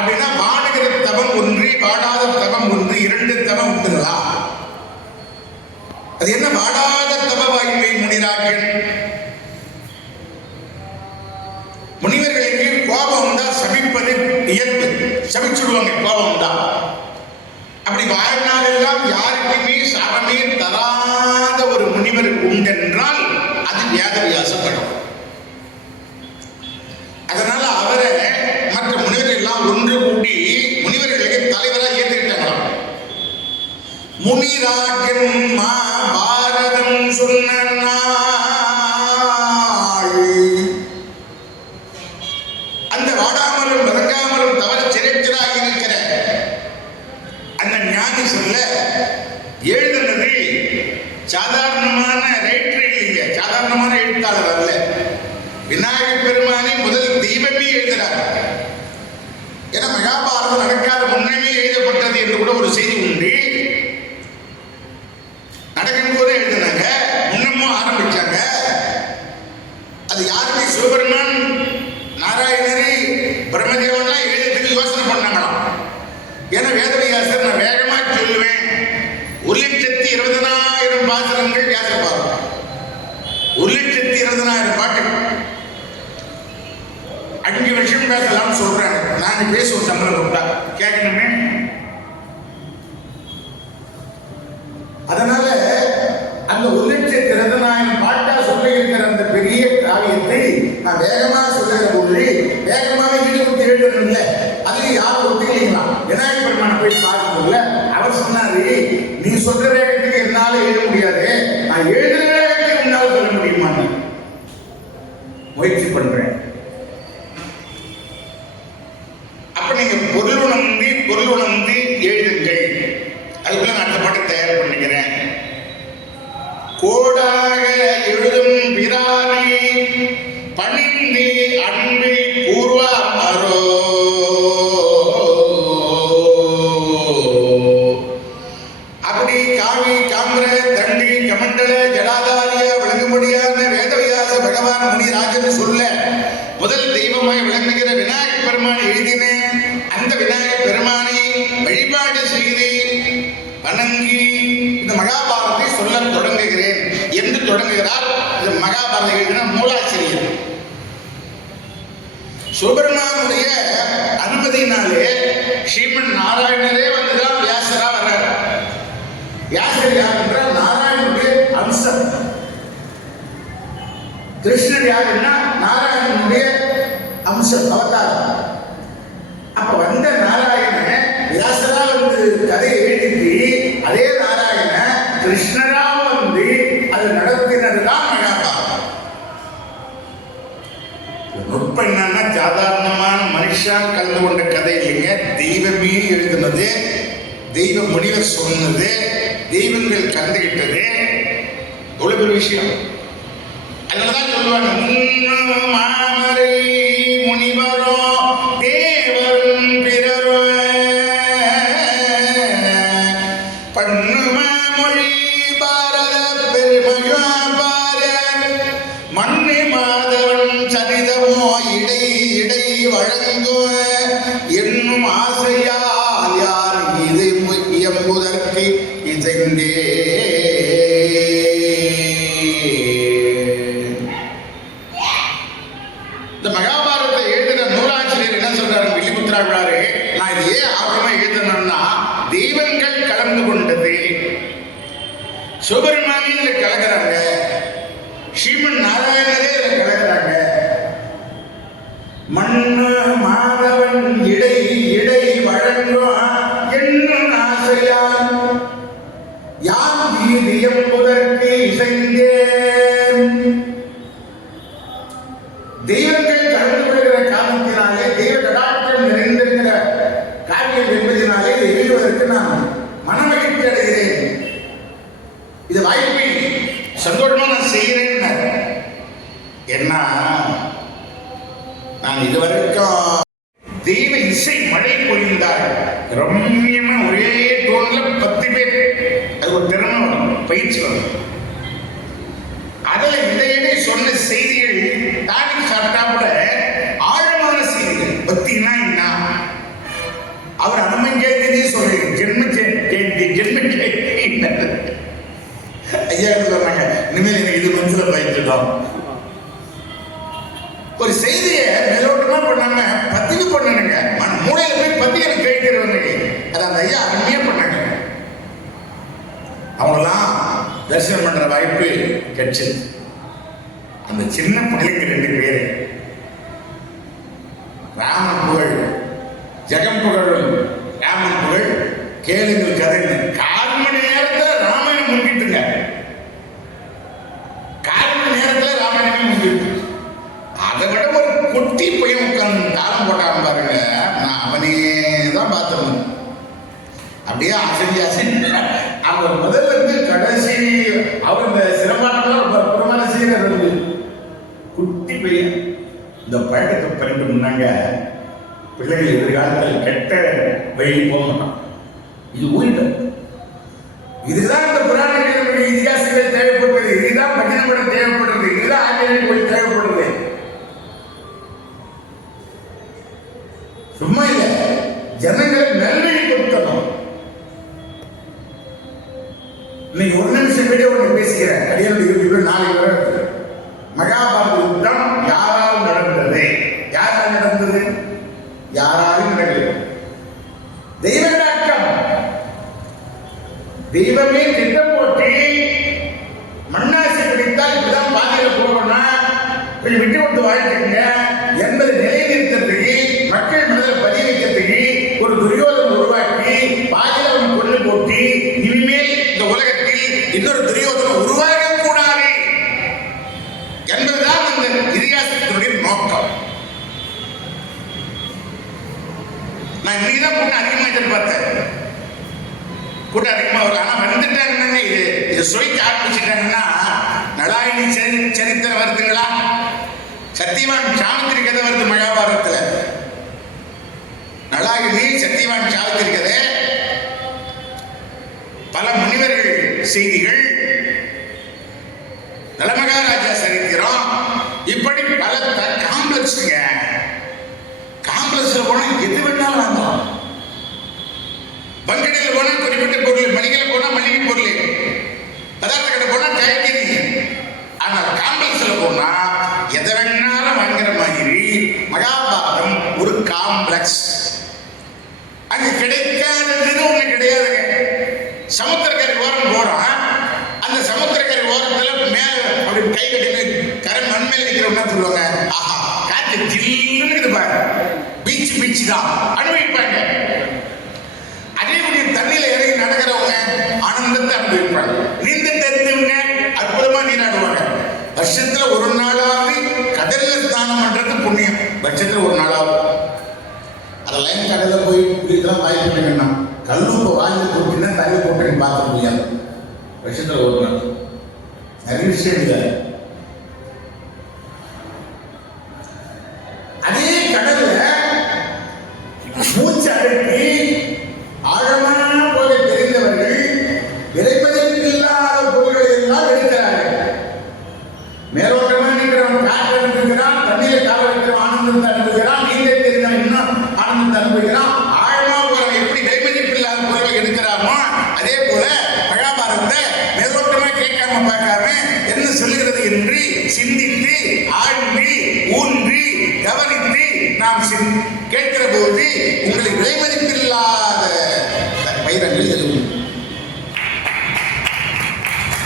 அப்படின்னா வாடுகிற தவம் ஒன்று, வாடாத தவம் ஒன்று, இரண்டு தவம் உண்டுங்களா? அது என்ன வாடாத தவ வாய்ப்பை முனிராக்கள்? முனிவர்களுக்கு கோபம் உண்டா சபிப்பது இயல்பு, சபிச்சுடுவாங்க கோபம் உண்டா. அப்படி வாழ்நாளெல்லாம் யாருக்குமே சாபமே தராத ஒரு முனிவர் உண்டென்றால் அது வேதவியாச படம். அதனால அவரை மற்ற முனிவர்கள் எல்லாம் ஒன்று கூடி முனிவர்களுக்கு தலைவராக ஏற்றுக்கிட்டாங்களாம். முனிராஜன் பாரதம் சொன்ன அந்த வாடாமலும் வதங்காமலும் தவற சிறைச்சராக இருக்கிற அந்த ஞானி சொல்ல எழுதுனது சாதாரணமான ரைட்டர் இல்லைங்க, சாதாரணமான எழுத்தாளர் அல்ல. விநாயகர் பெருமானை முதல் தெய்வமே எழுதுறார். ஏன்னா மகாபாரதம் நடக்காத முன்னமே எழுதப்பட்டது என்று கூட ஒரு செய்தி உண்டு. நடக்கும் போதே எழுதினாங்க, முன்னமும் ஆரம்பிச்சாங்க. அது யாருமே சிவபெருமான் நாராயணரை பிரம்மதேவன்லாம் எழுதுறதுக்கு யோசனை பண்ணாங்களாம். ஏன்னா வேதவியாசர் நான் வேகமா சொல்லுவேன், 1,20,000 பாசுரங்கள் வியாசப்பாரு, 1,20,000 பாட்டு 5 வருஷம் பேசலாம் சொல்றாங்க. நான் பேசுவோம் சம்பளம் கொடுத்தா கேட்கணுமே. அதனால அந்த 1,20,000 பாட்டா சொல்ல இருக்கிற அந்த பெரிய காவியத்தை நான் வேகமா சொல்லுகிற போது வேகமாக ஈடுபட்டு எழுதணும் இல்லை. அதுல யாரும் ஒத்துக்கலைங்களா? விநாயகர் பெருமானை போய் பார்க்கல. அவர் சொன்னாரு, நீ சொல்ற வேகத்துக்கு என்னால எழுத முடியாது, நான் எழுதுற வேகத்துக்கு என்னால சொல்ல முடியுமா? முயற்சி பண்றேன். அப்ப நீங்க பொருள் உணர்ந்து எழுதுங்கள். அதுக்குள்ள நான் அந்த பாட்டை தயார் பண்ணிக்கிறேன். கோடாக எழுதும் பிரானே பணிந்து அன்பை கூர்வாரோ, அப்படி காவி காமிர தண்டி கமண்டல ஜடாதாரிய விளங்கும்படியான வேதவியாச பகவான் முனிராஜன் சொல்ல முதல் தெய்வமாய் விளங்குகிற விநாயகர் பெருமான் எழுதின அந்த விநாயகர் பெருமானை வழிபாடு செய்து வணங்கி இந்த மகாபாரதத்தை சொல்ல தொடங்குகிறேன் என்று தொடங்குகிறார். இந்த மகாபாரதம் எழுதின மூலாசிரியர் சிவபெருமானுடைய அனுமதியினாலே ஸ்ரீமன் நாராயணரே வந்துதான் வியாசரா வர்றார். வியாசர் யார் என்றால் நாராயணனுடைய அம்சம். கிருஷ்ணர் யாருன்னா நாராயணனுடைய அம்சம், அவதாரம். அப்ப வந்த நாராயண வியாசரா வந்து கதை எழுதி அதே நாராயண கிருஷ்ணரா வந்து அது நடத்தினதுதான் மகாபாரதம். நுட்பம் என்னன்னா சாதாரணமான மனுஷா கலந்து கொண்ட கதை இல்லைங்க. தெய்வமே எழுதுனது, தெய்வ முனிவர் சொன்னது, தெய்வங்கள் கலந்துகிட்டது. எவ்வளவு பெரிய விஷயம். அதனாலதான் சொல்லுவாங்க, மாமரை முனிவரோ தேவரும் பிறரோ பண்ணும மொழி பாரத பெருமையோ பார மண்ணு மாதவன் சரிதமோ இடை இடை வழங்கோ என்னும் ஆசையால் யார் இது எம்புதற்கு இசைந்தே. இந்த மகாபாரதத்தை எழுதின நூலாசிரியர் என்ன சொல்றாரு, வில்லிபுத்திராவிழாரு, நான் இது ஏன் ஆர்வமா எழுதணும்னா தெய்வங்கள் கலந்து கொண்டது. சிவபெருமானே இதுல கலக்கிறாங்க, ஸ்ரீமன் நாராயணரே இதுல கலக்கிறாங்க. மண்ணு மாதவன் இடை இடை வழங்கும் என்னும் ஆசையால் யான் வீதியம் முதற்கு இசைந்தேன். தெய்வங்கள் கலந்து கொள்கிற காரணத்தினாலே, தெய்வ கடாட்சம் நிறைந்திருக்கிற காரியம் என்பதனாலே இதை எழுதுவதற்கு நான் மனமகிழ்ச்சி அடைகிறேன். இது வாய்ப்பை சந்தோஷமா நான் செய்கிறேன். ஏன்னா நான் இதுவரைக்கும் தெய்வ இசை மழை பொழிந்தார் ரம்யமா ஒரே டோன்ல 10 பேர், அது ஒரு திறமை பயிற்சி வரும். அதுல இடையிலே சொன்ன செய்திகள் டானிக் சாப்பிட்டாப்புல ஆழமான செய்திகள். பக்தினா என்ன, வாய்ப்பு கிடைச்சது. அந்த சின்ன பிள்ளைங்க 2 பேரு ராமன் புகழ், ஜெகம் புகழும் ராமன் புகழ், கேளுங்கள் கதைன்னு 1/4 மணி நேரத்தில் ராமாயணம் முடிக்கிட்டுங்க. 1/4 மணி நேரத்தில் ராமாயணமே முடிக்கிட்டு. அதை விட ஒரு குட்டி பையன் உட்கார்ந்து தாளம் போட்டான் பாருங்க, நான் அவனே தான் பார்த்தேன். அப்படியே அசைஞ்சு அவர் முதல்ல இருந்து கடைசி அவர் இந்த சிரமாட்டம்லாம் புறமான செய்யறது இருந்து குட்டி பையன். இந்த பழக்கத்தை பண்ணிட்டு முன்னாங்க பிள்ளைகள் எதிர்காலத்தில் கெட்ட வழி போக மாட்டான். இது ஊரிட்ட இதுதான் இந்த புராணங்களுடைய இதிகாசங்கள் தேவைப்படுறது, இதுதான் பஜனப்படம் தேவைப்படுறது, இதுதான் ஆஞ்சநேயர் கோயில் தேவைப்படுறது. சும்மா இல்ல, ஜனங்களை நல்வழி கொடுத்தணும். இன்னைக்கு 1 நிமிஷம் வீடியோ ஒன்று பேசுகிறேன். அடியாருடைய யூடியூப்ல 4 வரை மகாபாரத யுத்தம் யாரால் நடந்தது? யாரால் நடந்தது? யாராலும் நடக்கல. தெய்வ நாட்டம், தெய்வமே திட்டம் போட்டு மண்ணாசி பிடித்தால் இப்படிதான் பாதையில போகணும்னா கொஞ்சம் விட்டு விட்டு வாழ்த்துங்க என்பதை நிலைநிறுத்தத்துக்கு, மக்கள் மனதில் பதிய வைக்கிறதுக்கு ஒரு துரியோதனை உருவாக்கி பாதையில அவன் கொண்டு போட்டு இனிமேல் இந்த உலகத்தில் இன்னொரு துரியோதனை உருவாக கூடாது என்பதுதான் அந்த இதிகாசத்தினுடைய நோக்கம். நான் இன்னைக்குதான் கூட்டம் அதிகமா எதிர்பார்த்தேன். கூட்டம் அதிகமா வரும். ஆனா வந்துட்டாங்கன்னா இது சொல்லிக்க ஆரம்பிச்சுட்டாங்கன்னா நலாயினி சரித்திரம் வருதுங்களா, சத்தியவான் சாவித்திரி கதை வருது மகாபாரதத்துல. நலாயினி சத்தியவான் சாவித்திரி கதை, பல முனிவர்கள் செய்திகள், நலமகாராஜா சரித்திரம், இப்படி பல காம்ப்ளெக்ஸ்ங்க. காம்ப்ளெக்ஸ்ல போனா எது வேணாலும் வாங்கலாம். பங்கடியில் போனா குறிப்பிட்ட பொருள், மளிகையில் போனா மளிகை பொருள், பதார்த்த கடை போனா காய்கறி. ஆனால் காம்ப்ளெக்ஸ்ல போனா எதை வேணாலும் வாங்குற மாதிரி மகாபாரதம் ஒரு காம்ப்ளெக்ஸ். அங்க கிடைக்காததுன்னு ஒண்ணு கிடையாதுங்க. சமுத்திரக்கரை ஓரம் போறான், அந்த சமுத்திரக்கரை ஓரத்துல மேல அப்படி கை கட்டி கரை மண்மேல் நிக்கிறோம்னா சொல்லுவாங்க, ஆஹா காற்று ஜில்லுன்னு இருக்குது பாரு, பீச் பீச் தான் அனுபவிப்பாங்க. அதே கொஞ்சம் தண்ணியில இறங்கி நடக்கிறவங்க ஆனந்தத்தை அனுபவிப்பாங்க. நீந்த தெரிஞ்சவங்க அற்புதமா நீராடுவாங்க. வருஷத்துல 1 நாளாவது கடல்ல ஸ்நானம் பண்றது புண்ணியம். வருஷத்துல 1 நாளாவது அதெல்லாம் கடல்ல போய் இப்படிதான் வாய்ப்பு இல்லைங்கன்னா கல்லுப்ப வாங்கி போட்டுன்னா தண்ணி போட்டுன்னு பார்க்க முடியாது. வருஷத்துல 1 நாள் நிறைய விஷயம் இல்லை. அதே கடல்ல மூச்சு அடக்கி ஆழமான போக தெரிந்தவர்கள் விலைமதிப்பு இல்லாத பொருள்களை எல்லாம் எடுக்கிறார்கள். மேலோட்டமா நிற்கிறவன் காற்று அனுப்புகிறான், தண்ணீரை கால வைக்கிறவன் ஆனந்தத்தை அனுப்புகிறான், நீங்க தெரிந்தவன் இன்னும் ஆனந்தத்தை அனுப்புகிறான். ஆழமா போறவன் எப்படி விலைமதிப்பு இல்லாத பொருள்களை எடுக்கிறானோ அதே போல மகாபாரதத்தை மேலோட்டமா கேட்காம பார்க்காம என்ன சொல்லுகிறது என்று சிந்தித்து ஆழ்ந்து ஊன்றி கவனித்து நாம் கேட்கிற போது உங்களுக்கு விலைமதிப்பில்லாத வைரங்கள் எழுதும்.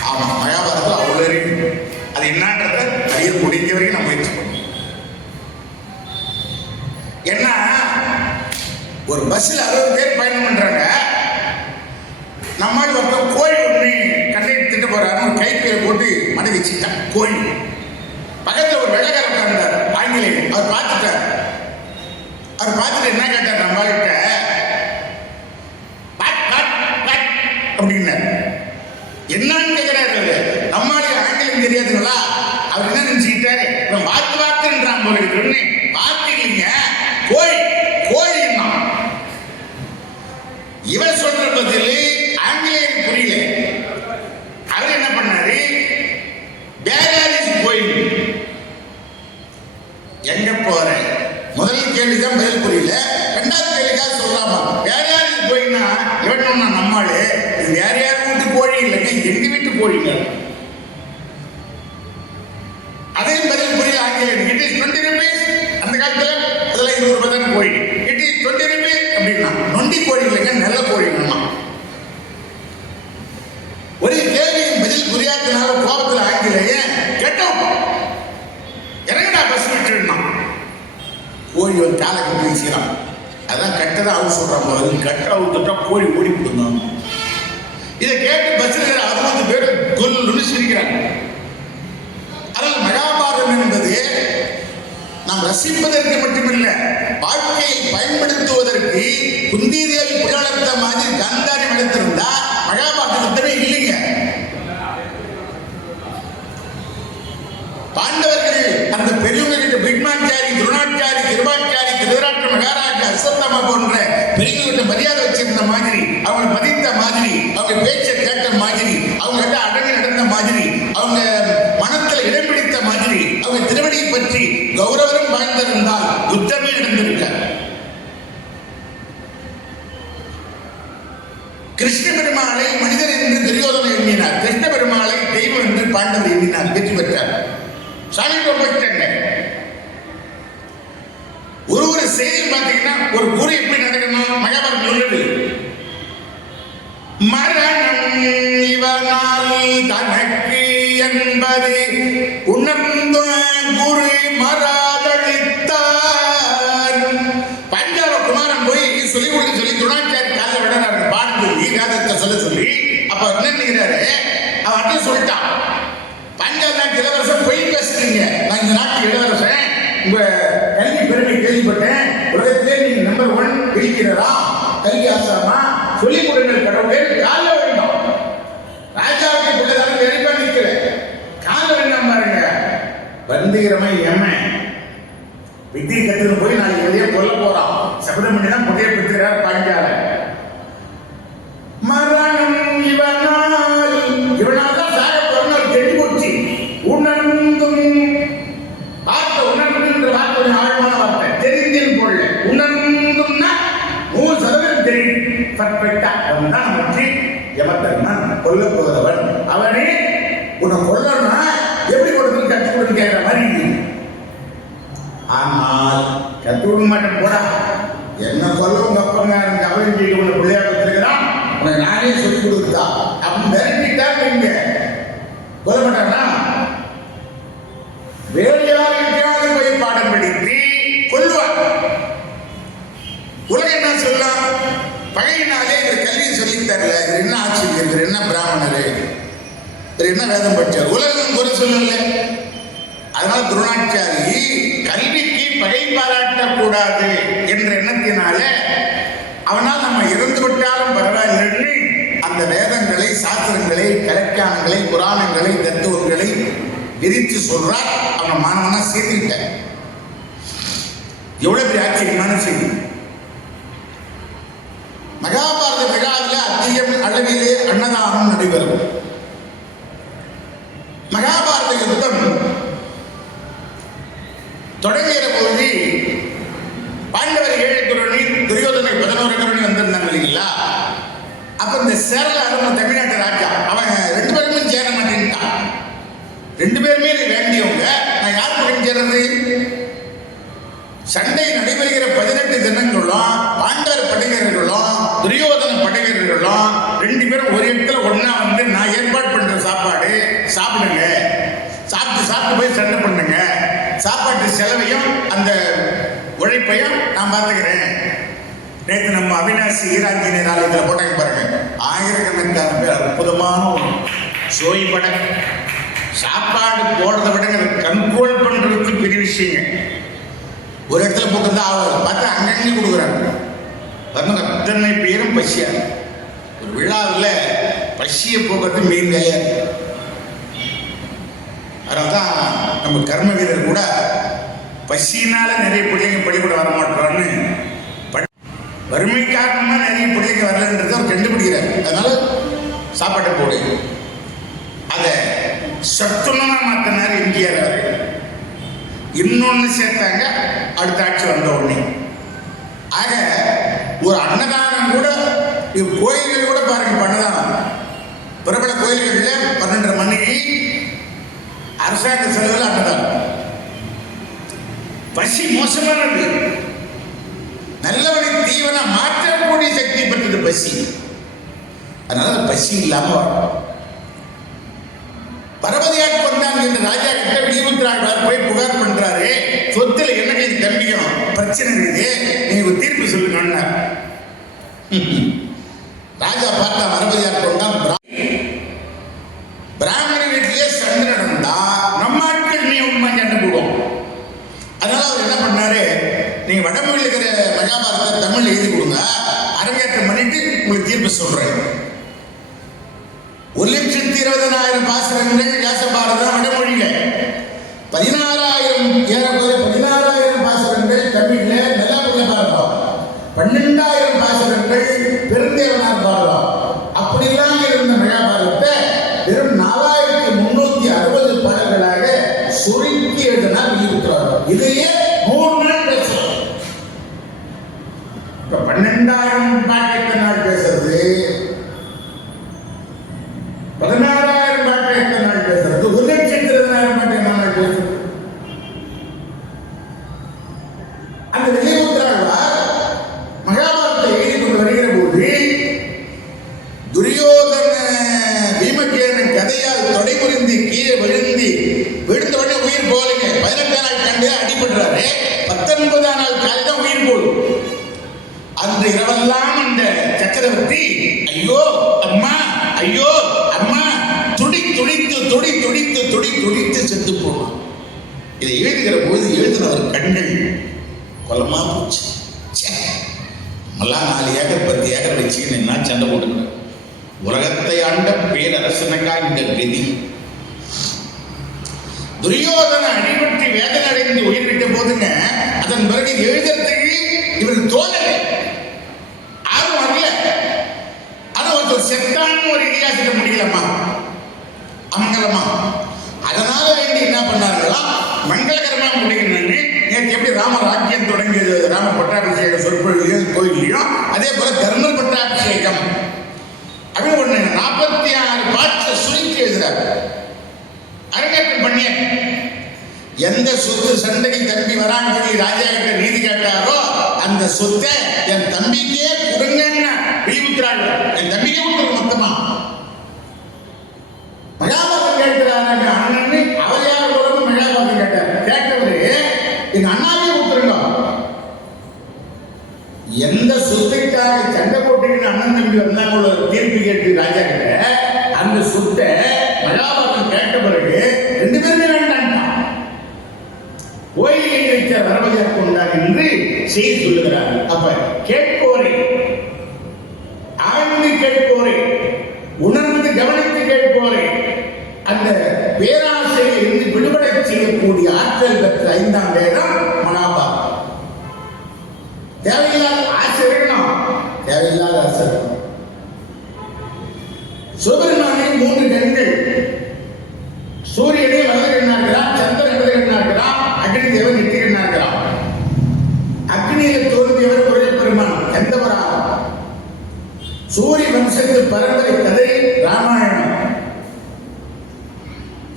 ஆமா, மகாபாரதம் அவ்வளவு இருக்கு. அது என்னன்றத அறிய முடிஞ்ச வரைக்கும் நம்ம முயற்சி பண்ணணும். ஏன்னா ஒரு பஸ்ல 60 பேர் பயணம் பண்றாங்க. நம்மால் ஒருத்தர் கோழி ஒண்ணு கண்ணை திட்டு போறாரு, ஒரு கைப்பையை போட்டு மடை வச்சுட்டான் கோழி. பக்கத்துல ஒரு வெள்ளைக்கார உட்கார்ந்தார் ஆங்கிலேயர். அவர் பார்த்துட்டார். அவர் பார்த்துட்டு என்ன கேட்டார் நம்மகிட்ட, அப்படின்னாரு. என்னன்னு கேட்கிறாரு. நம்மளுடைய ஆங்கிலம் தெரியாதுங்களா? அவர் என்ன நினைச்சுக்கிட்டாரு, வாத்து வாத்துன்றான் போல இருக்கு. வாத்து இல்லைங்க, கோழி கோழி. இவர் சொல்ற பதில் ஆங்கிலேயருக்கு புரியல. அவர் என்ன பண்ணாரு, கோயில் எங்க போற முதல் கேள்விதான் பதில் புரியல. 2வது கேள்விக்காக சொல்லாமா வேற யாருக்கு போயின்னா இவன் நம்மாளு இது வேற யாரும் வீட்டு கோழி இல்லைங்க, எங்க வீட்டு கோழிங்க. அதே பதில் புரியல ஆங்கிலேயர். It is 20 rupees. அந்த காலத்துல அதெல்லாம் 20 ரூபாய் தான் கோழி. இட் இஸ் 20 rupees அப்படின்னா நொண்டி கோழி இல்லைங்க, நல்ல கோழி. ஒரு கேள்வி பதில் புரியாதனால கோபத்தை காலை கட்டி வச்சுக்கிறான். அதான் கட்டதான் அவுத்து சொல்றான் போது, கட்ட அவுத்துட்டா கோழி ஓடி போடணும். இதை கேட்டு பஸ்ல 60 பேர் கொல்லுன்னு சிரிக்கிறாங்க. ஆனால் மகாபாரதம் என்பது நாம் ரசிப்பதற்கு மட்டுமில்லை, வாழ்க்கையை பயன்படுத்துவதற்கு. குந்தி தேவி புகழத்த மாதிரி கந்தாரி வளர்த்திருந்தா மகாபாரதமே இல்லைங்க. பாண்டவர்கள் அந்த பெரியவங்க கிட்ட பீஷ்மாச்சாரி, துரோணாச்சாரி, கிருபாச்சாரி, திருதராஷ்டிர மகாராஜா, அஸ்வத்தாமா போன்ற பெரியவங்கிட்ட மரியாதை வச்சிருந்த மாதிரி, அவங்க மதித்த மாதிரி, அவங்க பேச்சை கேட்ட மாதிரி, அவங்க கிட்ட அடங்கி நடந்த மாதிரி, அவங்க மனத்தில் இடம் பிடித்த மாதிரி, அவங்க திருவடியை பற்றி கௌரவம் வாய்ந்திருந்தால் யுத்தமே நடந்திருக்க. கிருஷ்ண பெருமாளை மனிதன் என்று துரியோதனன் எண்ணினார், கிருஷ்ண பெருமாளை தெய்வம் என்று பாண்டவர் எண்ணினார், வெற்றி பெற்றார். சாமி போயிட்டாங்க. ஒரு செய்தி பார்த்தீங்கன்னா ஒரு குரு எப்படி நடக்கணும் மகாபாரதம் சொல்லுது. மரணம் இவனால் தனக்கு என்பது உணர்ந்த குரு மராதளித்தார். பஞ்சாப குமாரன் போய் சொல்லி கொடுக்க சொல்லி துணாச்சாரி கால விட பாடம் சொல்லி காதத்தை சொல்லி அப்ப என்ன நினைக்கிறாரு, அவன் அட்டன் சொல்லிட்டான், பஞ்சாப் நாட்டு இளவரசன் பொய் பேசுறீங்க, நான் இந்த நாட்டு இளவரசன், உங்க கல்வி பெருமை கேள்விப்பட்டேன், உலகத்திலே நீங்க நம்பர் 1 இருக்கிறா, கல்வி ஆசாமா சொல்லிக் கொடுங்கள் கடவுளே, கால வேண்டும். ராஜாவுக்கு பிள்ளைதான் வெளிப்பா நிற்கல, கால வேண்டாம் பாருங்க. வந்தீரமை எம்ம வித்தியை கத்துன்னு போய் நாளைக்கு வெளியே கொல்ல போறான். சபதம் பண்ணி தான் புதைய பெற்றுகிறார் பாஞ்சால. மரணம் இவனால் தான் சாக போறோம் தெரிஞ்சு போச்சு. உணர்ந்தும் வார்த்தை, உணர்ந்துன்ற வார்த்தை ஒரு ஆழமான வார்த்தை, தெரிஞ்சுன்னு போடல. உணர்ந்தும்னா 100% தெரியும். பர்ஃபெக்டா அவன் தான் நமக்கு யமதர்மன் கொல்ல போகிறவன். அவனே உன்னை கொல்லணும்னா எப்படி கொடுத்து கற்றுக் கொடுன்னு கேட்கிற மாதிரி. ஆனால் கற்றுக் கொடுக்க மாட்டேன் போடா, என்ன கொல்ல உங்க அப்பங்க அவன் உன்னை பிள்ளையா கொடுத்துருக்கிறான், உன்னை நானே சொல்லிக் கொடுக்குதா அப்படின்னு மிரட்டிட்டா நீங்க கொல்ல மாட்டானா? வேலையாக போய் பாடம் படித்து கொல்லுவார். உலகம் என்ன சொல்லலாம், பழையினாலே இவர் கல்வியை சொல்லித் தரல, இவர் என்ன ஆட்சியர், இவர் என்ன பிராமணர், இவர் என்ன வேதம் படிச்சார், உலகம் குறை சொல்லல. அதனால துரோணாச்சாரி கல்விக்கு பகை பாராட்டக்கூடாது என்ற எண்ணத்தினால அவனால் நம்ம இறந்து விட்டாலும் பரவாயில்லைன்னு அந்த வேதங்களை, சாஸ்திரங்களை, கலக்கானங்களை, புராணங்களை, தத்துவங்களை விரித்து சொல்றார். அவன் மாணவனா சேர்த்துக்கிட்ட. எவ்வளவு பெரிய ஆச்சரியமான செய்தி. மகாபாரத விழாவில் அதிகம் அளவிலே அன்னதானம் நடைபெறும். மகாபாரத யுத்தம் தொடங்குகிற பொழுது பாண்டவர் 7 குரணி, துரியோதனை 11 குரணி வந்திருந்தாங்க இல்லைங்களா? அப்ப இந்த சேரல தமிழ்நாட்டு ராஜா அவன் 2 பேருமே சேர மாட்டேன்ட்டான். 2 பேருமே வேண்டியவங்க, நான் யார் பக்கம் சேர்றது? சண்டை நடைபெறுகிற 18 தினங்களும் பாண்டவர் படைவீரர்களும் துரியோதன படைவீரர்களும் 2 பேரும் ஒரு இடத்துல ஒன்னா வந்து, நான் ஏற்பாடு பண்ற சாப்பாடு சாப்பிடுங்க, சாப்பிட்டு போய் சண்டை பண்ணுங்க, சாப்பாட்டு செலவையும் அந்த உழைப்பையும் நான் பார்த்துக்கிறேன். நேற்று நம்ம அவினாசி ஈராஞ்சினியர் ஆலயத்தில் போட்டாங்க பாருங்க, ஆயிரக்கணக்கான பேர். அற்புதமான ஒரு சோய் படம். சாப்பாடு போடுறத விட கண்ட்ரோல் பண்றதுக்கு பெரிய விஷயங்க. ஒரு இடத்துல போக்குறது ஆகாது, பார்த்தா அங்கங்கே கொடுக்குறாங்க. அத்தனை பேரும் பசியா. ஒரு விழாவில் பசியை போக்குறது மெயின் வேலையா. அதனால்தான் நம்ம கர்ம வீரர் கூட பசியினால நிறைய பிள்ளைங்க பள்ளிக்கூடம் வர மாட்டோம்னு, வறுமை காரணமா நிறைய பிள்ளைங்க வரலன்றதை அவர் கண்டுபிடிக்கிறார். அதனால சாப்பாட்டை போடு, அதை சத்துணமா மாத்தினார் எம்ஜிஆர் அவர்கள். இன்னொன்னு சேர்த்தாங்க அடுத்த ஆட்சி வந்த உடனே. ஆக ஒரு அன்னதானம் கூட, கோயில்கள் கூட பாருங்க, அன்னதானம் பிரபல கோயில்களில் 12:30 மணிக்கு அரசாங்க செலவில் அன்னதானம். பசி மோசமானது. நல்லவனை தீவன மாற்றக்கூடிய சக்தி பெற்றது பசி. அதனால பசி இல்லாம பரமதியாக கொண்டாங்க என்று ராஜா கிட்ட வீரபத்ராழ்வார் போய் புகார் பண்றாரு, சொத்துல என்ன தம்பிக்கணும் பிரச்சனை இருக்குது, நீங்க ஒரு தீர்ப்பு சொல்லுங்க. ராஜா பார்த்தா மரபதியார் கொண்டான். பிராமண வீட்டிலேயே சண்டை நடந்தா நம்ம ஆட்கள் நீ உண்மை சண்டை போடுவோம். அதனால அவர் என்ன பண்ணாரு, நீங்க வடமொழியில் இருக்கிற மகாபாரதத்தை தமிழ் எழுதி கொடுங்க, அரங்கேற்றம் பண்ணிட்டு உங்களுக்கு தீர்ப்பு சொல்றேன். 1,20,000 பாசுரங்கள் வியாசபாரதம் வடமொழியில, 16,000 ஏறக்குறைய 16,000 பாசுரங்கள் தமிழ்ல நிலவுல பாரதம், 12,000 பாசுரங்கள் பெருந்தேவனார் பாரதம். அப்படிலாம் இருந்த மகாபாரதத்தை வெறும் 4,360 பாடல்களாக சுருக்கி எழுதினார் இருக்கிறார். இதையே 3 நாள் பேசுறோம். இப்ப 12,000 பாட்டு எத்தனை நாள் பேசுறது, 16,000 பாட்டு எத்தனை நாள் பேசுறது, 1,20,000 பாட்டு என்ன நாள் பேசுறது. அந்த விஜயபுத்திராழ்வார் மகாபாரதத்தை எழுதி கொண்டு வருகிற போது துரியோதன பீமகேன கதையால் தொடைமுறிந்து கீழே விழுந்த உடனே உயிர் போகலைங்க. 18ஆம் நாள் கண்டு அடிபடுறாரு, 19ஆம் நாள் காலையில் தான் உயிர் போகும். அன்று இரவெல்லாம் அந்த சக்கரவர்த்தி ஐயோ அம்மா ஐயோ அம்மா துடித்து செத்து போனான். இதை எழுதுகிற போது எழுதினவர் கண்கள் கொலமா போச்சு. எல்லாம் 4 ஏக்கர் 10 ஏக்கர் வச்சுக்கின்னு சண்டை போட்டுக்கணும். உலகத்தை ஆண்ட பேரரசனுக்கா இந்த கதி. துரியோதன அடிபட்டு வேதனை அடைந்து உயிர் விட்ட போதுங்க, அதன் பிறகு எழுதுறதுக்கு இவர் தோணலை, ஆர்வம் வரல. ஆனா ஒருத்தர் செத்தான்னு ஒரு இதிகாசிக்க முடியலம்மா, அமங்கலமா. அதனால வேண்டி என்ன பண்ணார்களா, மங்களகரமா முடிக்கணும்னு நேற்று எப்படி ராம ராஜ்யம் தொடங்கியது, ராம பட்டாபிஷேக சொற்பொழிலையும் கோயிலையும், அதே போல தர்ம பட்டாபிஷேகம் அப்படின்னு ஒண்ணு 46 பாட்டு சுருக்கி எழுதுறாரு. அரங்கேற்றம் பண்ணிய எந்த சொத்து சண்டைக்கு தம்பி வராங்க ராஜா கிட்ட நீதி கேட்டாரோ அந்த சொத்தை என் தம்பிக்கே கொடுங்கன்னு விழிவுற்றாள். என் தம்பிக்கே கொடுத்துருக்க மொத்தமா. மகாபாரதம் கேட்கிறாரு அண்ணன்னு, அவர் யார் உலகம் மகாபாரதம் கேட்டவரு எங்க அண்ணாவே கொடுத்துருங்க. எந்த சொத்துக்காக சண்டை போட்டுக்கிட்டு அண்ணன் தம்பி வந்தாங்க தீர்ப்பு கேட்டு ராஜா கிட்ட, அந்த சொத்தை மகாபாரதம் கேட்ட பிறகு 2 பேருமே வேண்டாம், கோயிலை வைக்க வரவழைக்க கொண்டார் என்று செய்தி சொல்லுகிறார். அப்ப கேட்போரை, ஆழ்ந்து கேட்போரை, உணர்ந்து கவனித்து கேட்போரை, அந்த பேராசையில் இருந்து விடுபடை செய்யக்கூடிய ஆற்றல் பெற்ற 5ஆம் வேதம் மகாபாரதம். தேவையில்லாத ஆசை இருக்கணும், தேவையில்லாத ஆசை இருக்கணும். சிவபெருமானே 3 கண்கள், சூரியனே வலது கண்ணாகிறான், சந்திரன் இடது கண்ணாகிறான், அக்னி தேவன் நெற்றி கண்ணாகிறான். அக்னியில் தோன்றியவர் ஒரே பெருமான் கந்தவரான். சூரிய வம்சத்து பரம்பரை கதை ராமாயணம்.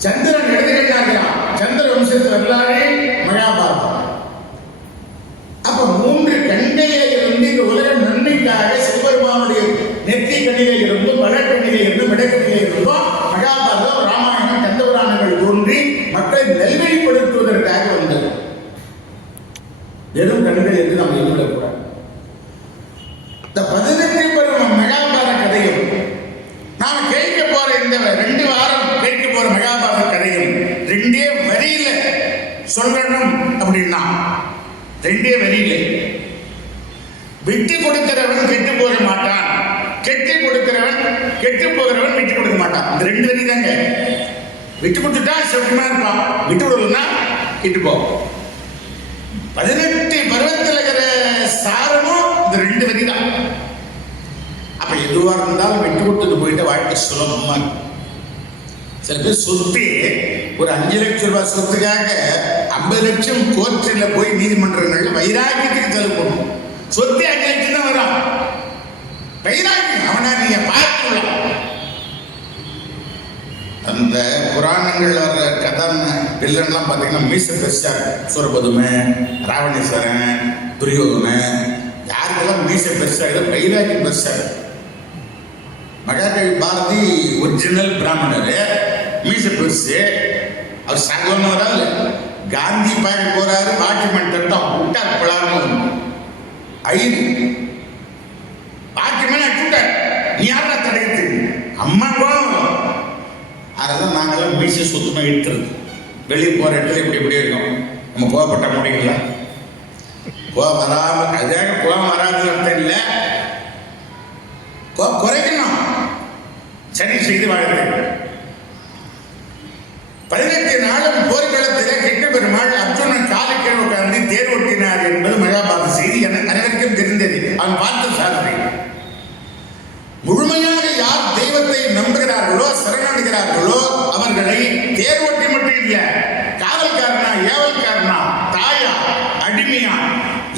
சந்திரன் இடது கண்ணாகிறான், சந்திர வம்சத்து வரலாறு மகாபாரதம். அப்ப 3 கண்ணிலே இருந்து இந்த உலக நன்மைக்காக சிவபெருமானுடைய நெற்றி கண்ணிலே இருந்தும் வடக்கண்ணிலே இருந்தும் இடக்கண்ணிலே இருந்தும் மகாபாரதம் ராமாயணம் கந்தபுராணங்கள் தோன்றி மக்களை நல்வழிப்படுத்துவதற்காக வந்தது. வெறும் கண்கள் என்று நாம் எண்ணிவிடக்கூடாது. இந்த 18 பருவம் மகாபாரத கதையும் நாம் கேட்க போற இந்த 2 வாரம் கேட்க போற மகாபாரத கதையும் 2 வரியில சொல்லணும் அப்படின்னா 2 வரியில விட்டு கொடுக்கிறவன் கெட்டு போக மாட்டான், கெட்டு கொடுக்கிறவன் கெட்டு போகிறவன் விட்டு கொடுக்க மாட்டான். இந்த 2 வரி தாங்க. விட்டு கொடுத்துட்டா சௌக்கியமா இருப்பான், விட்டு கொடுக்கணும்னா கெட்டு போகும். 18 பருவத்தில் இருக்கிற சாரமும் இந்த 2 வரி தான். அப்ப எதுவா இருந்தாலும் விட்டு கொடுத்துட்டு போயிட்டு வாழ்க்கை சுலபமா இருக்கும். சில பேர் சொத்து ஒரு 5 லட்சம் ரூபாய் சொத்துக்காக 50 லட்சம் கோர்ட்டில் போய் நீதிமன்றங்கள் வைராக்கியத்துக்கு செலவு பண்ணும். சொத்து 5 லட்சம் தான் வரும், வைராக்கியம் அவனா நீங்க பார்க்கலாம். அந்த புராணங்கள் வர்ற கதை வில்லன்லாம் பார்த்தீங்கன்னா மீச பெருசா சூரபதுமை, ராவணேஸ்வரன், துரியோதனன், யாருக்கெல்லாம் மீச பெருசா வைராக்கியம் பெருசா. மகாகவி பாரதி ஒரிஜினல் பிராமணர், மீச பெருசு. அவர் சாகவனவரா இல்லை, காந்தி பாய் போறாரு, வாட்ச்மேன் தட்டம் விட்டார் பலாரும் 5 வாட்ச்மேன் அடிச்சுட்டார். நீ யாரா தடையிட்டு? அம்மா கோவம். அதெல்லாம் நாங்கெல்லாம் மீசை சுத்தமா இட்டுறது. வெளியே போற இடத்துல இப்படி இருக்கும். நம்ம கோவப்பட்ட முடியல, கோவம் வராம, அதாக கோவம் வராதுன்னு அர்த்தம் இல்லை, கோவம் குறைக்கணும், சரி செய்து வாழ்க்கை. 18 நாளும் போர்க்களத்தில் கிருஷ்ண பெருமாள் அர்ஜுனன் காலுக்கீழ் உட்கார்ந்து தேர் ஓட்டினார் என்பது மகாபாரத செய்தி அனைவருக்கும் தெரிந்தது. அவன் பார்த்த சாதனை. முழுமையாக யார் தெய்வத்தை நம்புகிறார்களோ, சரணடைகிறார்களோ அவர்களை தேர் ஓட்டி மட்டும் இல்லை, காவல்காரனா, ஏவல்காரனா, தாயா, அடிமையா,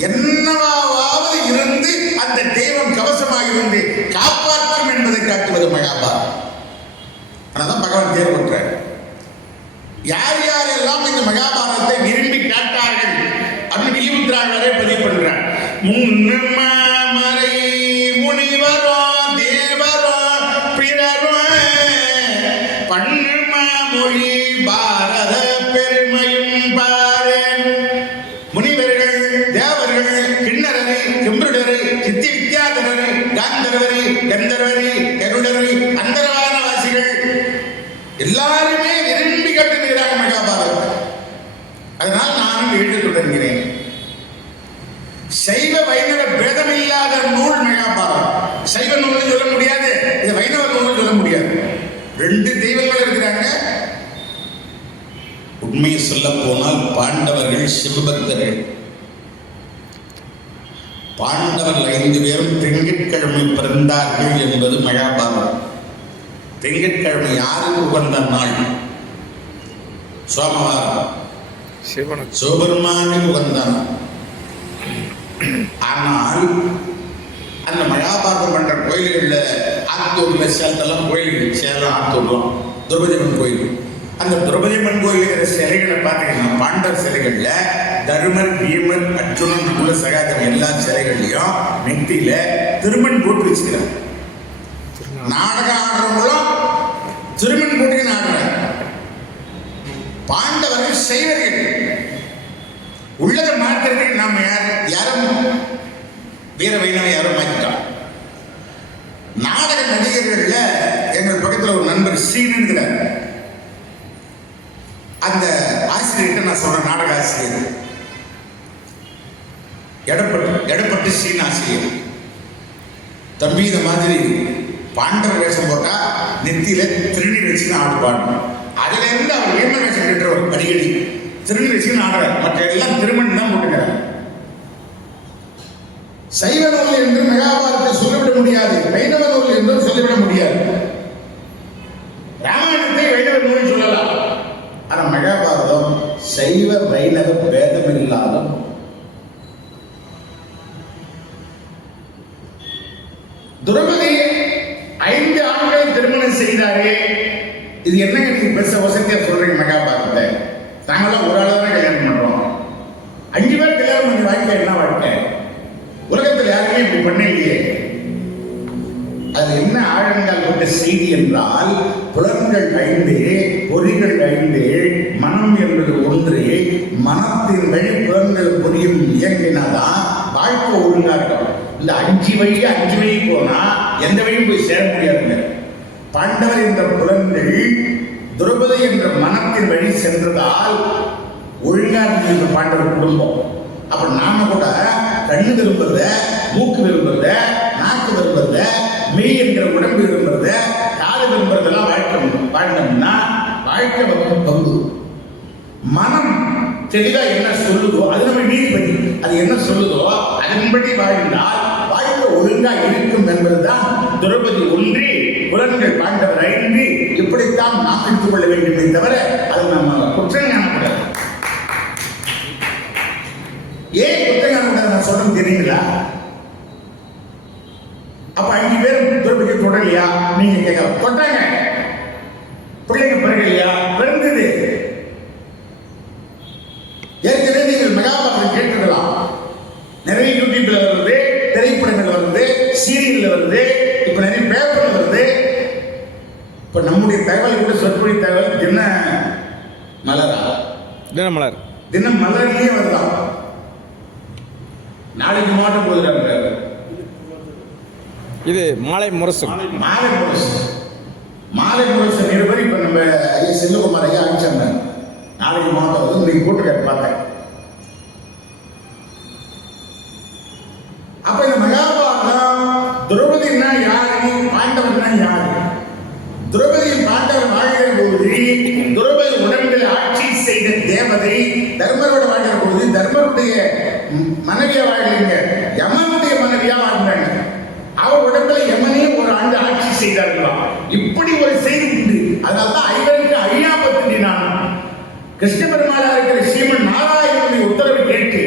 என்னவாவது இருந்து அந்த தெய்வம் கவசமாக இருந்து காப்பாற்றும் என்பதை காட்டுவது மகாபாரதம். அதனால்தான் பகவான் தேர் ஓட்டுறார். யார் யாரெல்லாம் இந்த மகாபாரதத்தை விரும்பி கேட்டார்கள் அப்படின்னு இலிமுத்திராகவே பதிவு பண்றார். முன்னுமரை முனிவரோ தேவரோ பிறரோ பண்ணும மொழி பாரத பெருமையும் பாரு. முனிவர்கள், தேவர்கள், கிண்ணறரு, கிம்புடரு, சித்தி வித்யாதரரு, காந்தர்வரி, கந்தர்வரி, கருடரு, அந்தரவானவாசிகள் எல்லாருமே விரும்பி கட்டுகிறாங்க மகாபாரதம். அதனால் நானும் எழுத தொடங்கினேன். சைவ வைணவ பேதமில்லாத நூல் மகாபாரதம். சைவ நூல் சொல்ல முடியாது, இது வைணவ நூல் சொல்ல முடியாது. 2 தெய்வங்கள் இருக்கிறாங்க. உண்மையை சொல்ல போனால் பாண்டவர்கள் சிவபக்தர்கள். பாண்டவர்கள் 5 பேரும் திங்கட்கிழமை பிறந்தார்கள் என்பது மகாபாரதம். திங்கட்கிழமை யாருக்கு உகந்த நாள்? சோமவாரம், சிவபெருமானுக்கு உகந்த நாள். ஆனால் அந்த மகாபாரதம் பண்ற கோயில்கள்ல, ஆத்தூர்ல, சேலத்தெல்லாம் கோயில்கள், சேலம் ஆத்தூர்லாம் திரௌபதியம்மன் கோயில். அந்த திரௌபதியம்மன் கோயில் இருக்கிற சிலைகளை பார்த்தீங்கன்னா, பாண்டவர் சிலைகள்ல தருமர், பீமர், அர்ஜுனன், நகுல, சகாதேவன் எல்லா சிலைகள்லையும் நெத்தியில திருமண் போட்டு வச்சுக்கிறாங்க. நாடகம் ஆடுறவங்களும் திருமண் போட்டு ஆடுறாங்க. பாண்டவர்கள் செய்வர்கள். உள்ளதை மாற்றுறதுக்கு நாம யாரும் வீர வைணவ யாரும் மாற்றிட்டோம். நாடக நடிகர்கள்ல எங்கள் பக்கத்தில் ஒரு நண்பர் சீனுங்கிறார். அந்த ஆசிரியர்கிட்ட நான் சொல்றேன், நாடக ஆசிரியர் எடப்பட்டு சீன் ஆசிரியர். தம்பி, இந்த மாதிரி பாண்டவர் வேஷம் போட்டா நெத்தியில திருநீர் வச்சுன்னு ஆடு பாடணும். அதுல இருந்து அவர் வீம வேஷம் கட்டுறவர் அடிக்கடி திருநீர் வச்சுன்னு ஆடுறார். மற்ற எல்லாம் திருமணம் தான் போட்டுக்கிறார். சைவ நூல் என்று மகாபாரதத்தை சொல்லிவிட முடியாது, வைணவ நூல் என்றும் சொல்லிவிட முடியாது. ராமாயணத்தை வைணவ நூல் சொல்லலாம். ஆனா மகாபாரதம் சைவ வைணவ பேதமில்லாத. திரௌபதி 5 ஆண்களை திருமணம் செய்தாரே, இது என்னங்க நீங்க பெருச வசதியா சொல்றீங்க? மகாபாரதத்தை நாங்களாம் ஒரு ஆளு தானே கல்யாணம் பண்றோம். 5 பேர் கல்யாணம் பண்ணி வாழ்க்கை என்ன வாழ்க்கை? உலகத்தில் யாருமே இப்படி பண்ண இல்லையே. அது என்ன ஆழங்கால் கொண்ட செய்தி என்றால், புலன்கள் 5, பொறிகள் 5, மனம் என்பது 1. மனத்தின் வழி புலன்கள் பொறியும் இயங்கினாதான் வாழ்க்கை ஒழுங்கா இருக்கும். இந்த 5 வழி போனா எந்த வழியும் போய் சேர முடியாதுங்க. பாண்டவர் என்ற புலன்கள் திரௌபதி என்ற மனத்தின் வழி சென்றதால் ஒழுங்கா இருந்த பாண்டவர் குடும்பம். அப்ப நாம கூட கண்ணு விரும்புறத, மூக்கு விரும்புறத, நாக்கு விரும்புறத, மெய் என்கிற உடம்பு விரும்புறத, காது விரும்புறதெல்லாம் வாழ்ந்தோம்னா வாழ்க்கை பங்கு. மனம் தெளிவா என்ன சொல்லுதோ அது நம்ம நீதிபதி. அது என்ன சொல்லுதோ அதன்படி வாழ்ந்தால் வாழ்க்கை ஒழுங்கா இருக்கும் என்பதுதான் திரௌபதி 1, புலன்கள் பாண்டவர் 5. இப்படித்தான் நாம் எடுத்துக் கொள்ள வேண்டுமே தவிர அது நம்ம குற்றம் காணக்கூடாது. ஏன் குற்றம் காணக்கூடாது நான் சொல்றது தெரியுங்களா? அப்ப 5 பேரும் திரௌபதி தொடரலையா? நீங்க கேட்கலாம். தொட்டாங்க, பிள்ளைங்க பிறகு பிறந்தது. ஏற்கனவே நீங்கள் மகாபாரதம் கேட்டுக்கலாம். நிறைய யூடியூப்ல வருது, திரைப்படங்கள் வருது, சீரியல்ல வருது, இப்ப நிறைய பேப்பர்ல வருது. இப்ப நம்முடைய தகவல் கூட சொற்பொழி தகவல் என்ன மலரா? தினமலர். தினம் மலர்லயே வருதான். நாளைக்கு மாட்டம் போதுறாங்க. இது மாலை முரசு. மாலை முரசு. மாலை முரசு நிருபர் இப்ப நம்ம ஐயா செல்வகுமார் ஐயா அனுப்பிச்சாங்க. நாளைக்கு மாட்டம் வந்து இன்னைக்கு போட்டுக்காரு பார்த்தேன். அப்ப இந்த மகாபாரதம் திரௌபதினா யாரு, பாண்டவன்னா யாரு? திரௌபதி பாண்டவர் வாழ்கிற போது திரௌபதி உடம்பில் ஆட்சி செய்த தேவதை தர்மரோட வாழ்கிற போது தர்மருடைய மனைவியா வாழ்கிறீங்க, யமனுடைய மனைவியா வாழ்ந்தாங்க. அவர் உடம்புல யமனே ஒரு ஆண்டு ஆட்சி செய்தார்களாம். இப்படி ஒரு செய்தி உண்டு. அதனால்தான் ஐவருக்கு ஐயா பத்தினான். கிருஷ்ண பெருமாளா இருக்கிற ஸ்ரீமன் நாராயணனுடைய உத்தரவு கேட்டு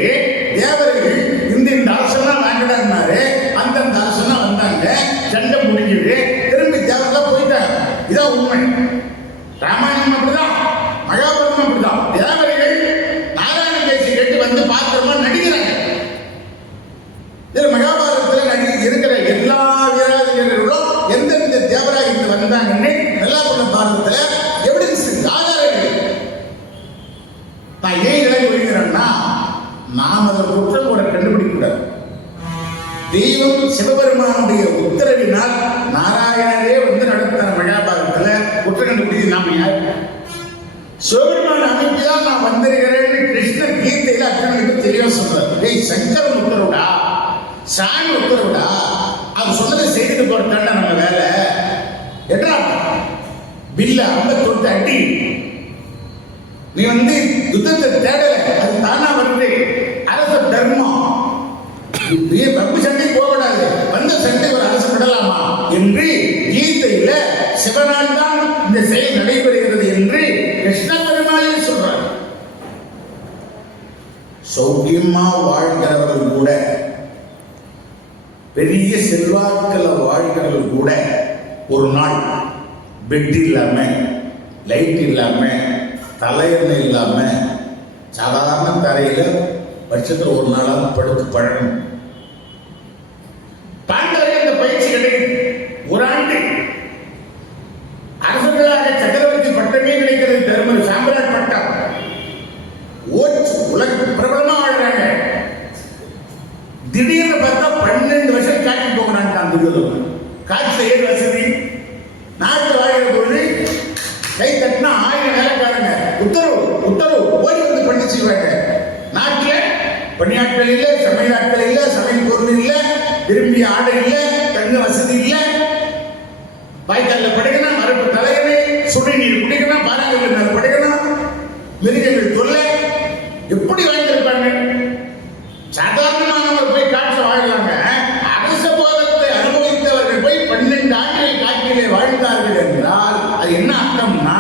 தேவர்கள் இந்த அரசெல்லாம் வாங்கினாரு. அந்த அரசெல்லாம் வந்தாங்க, சண்டை முடிஞ்சது, திரும்பி தேவர்களா போயிட்டாங்க. இதான் உண்மை. ராமாயணம் அப்படிதான், மகாபாரதம் அப்படிதான். தேவர்கள் நாராயண பேச்சு கேட்டு வந்து பாத்திரமா நடிக்கிறாங்க. இதுல மகாபாரதத்துல இருக்கிற எல்லா வீராதிகளும் எந்தெந்த தேவராக இருந்து வந்தாங்கன்னு நல்லா பண்ண பாரதத்துல எவிடன்ஸ் ஆதாரங்கள். நான் ஏன் இதெல்லாம் சொல்கிறேன்னா, நாம் அதை குற்றம் கூட கண்டுபிடிக்க கூடாது. தெய்வம் சிவபெருமானுடைய உத்தரவினால் நாராயணரே வந்து நடத்தின மகாபாரதத்துல குற்றம் கண்டுபிடிச்சு நாம யார்? சிவபெருமான அமைப்புதான் நான் வந்திருக்கிறேன்னு கிருஷ்ணர் கீதையில அர்ஜுனனுக்கு தெளிவா சொல்றாரு. ஏய், சங்கரன் உத்தரவுடா, சாமி உத்தரவுடா, அது சொன்னதை செய்துட்டு போறதாண்டா நம்ம வேலை. என்ன பில்ல அம்ப தொட்டு அடி, நீ வந்து யுத்தத்தை தேடல, அது தானா வருது. அரச தர்மம், பம்பு சண்டை போகக்கூடாது, வந்த சண்டை ஒரு அரசு விடலாமா என்று கீதையில சிவனால் தான் இந்த செயல் நடைபெறுகிறது என்று கிருஷ்ண பெருமாளே சொல்றார். சௌக்கியமா வாழ்கிறவர்கள் கூட, பெரிய செல்வாக்கள வாழ்கிறவர்கள் கூட ஒரு நாள் பெட் இல்லாம, லைட் இல்லாம, தலையணை இல்லாம சாதாரண தரையில வருஷத்துல ஒரு நாளாவது படுத்து பழகணும். பாண்டவர்கள் இந்த பயிற்சி கிடைக்குது. ஒரு ஆண்டு அரசர்களாக சக்கரவர்த்தி பட்டமே கிடைக்கிறது. தர்மர் சாம்ராட் பட்டம் உலக பிரபலமா வாழ்றாங்க. திடீர்னு பார்த்தா 12 வருஷம் காட்சி போகிறாங்க. அந்த காட்சியில் ஏது வசதி? நாட்டில் வாழ்கிற பொழுது கை தட்டினா 1000 வேலைக்காரங்க உத்தரவு உத்தரவு ஓடி வந்து பண்ணி செய்வாங்க. நாட்டில் பணியாட்கள் இல்லை, சமையலாட்கள் இல்லை, சமையல் பொருள் இல்லை, விரும்பிய ஆடை இல்லை, தங்க வசதி இல்லை. வாய்க்கால படுக்கணும், மரப்பு தலையணை, சுடு நீர் குடிக்கணும், பாறாங்கல்ல மேல படுக்கணும், மிருகங்கள் தொல்லை. எப்படி வாழ்ந்திருப்பாங்க? சாதாரணமானவர் போய் காட்டில் வாழலாங்க. அரச போதத்தை அனுபவித்தவர்கள் போய் 12 ஆண்டுகள் காட்டிலே வாழ்ந்தார்கள் என்றால் அது என்ன அர்த்தம்னா,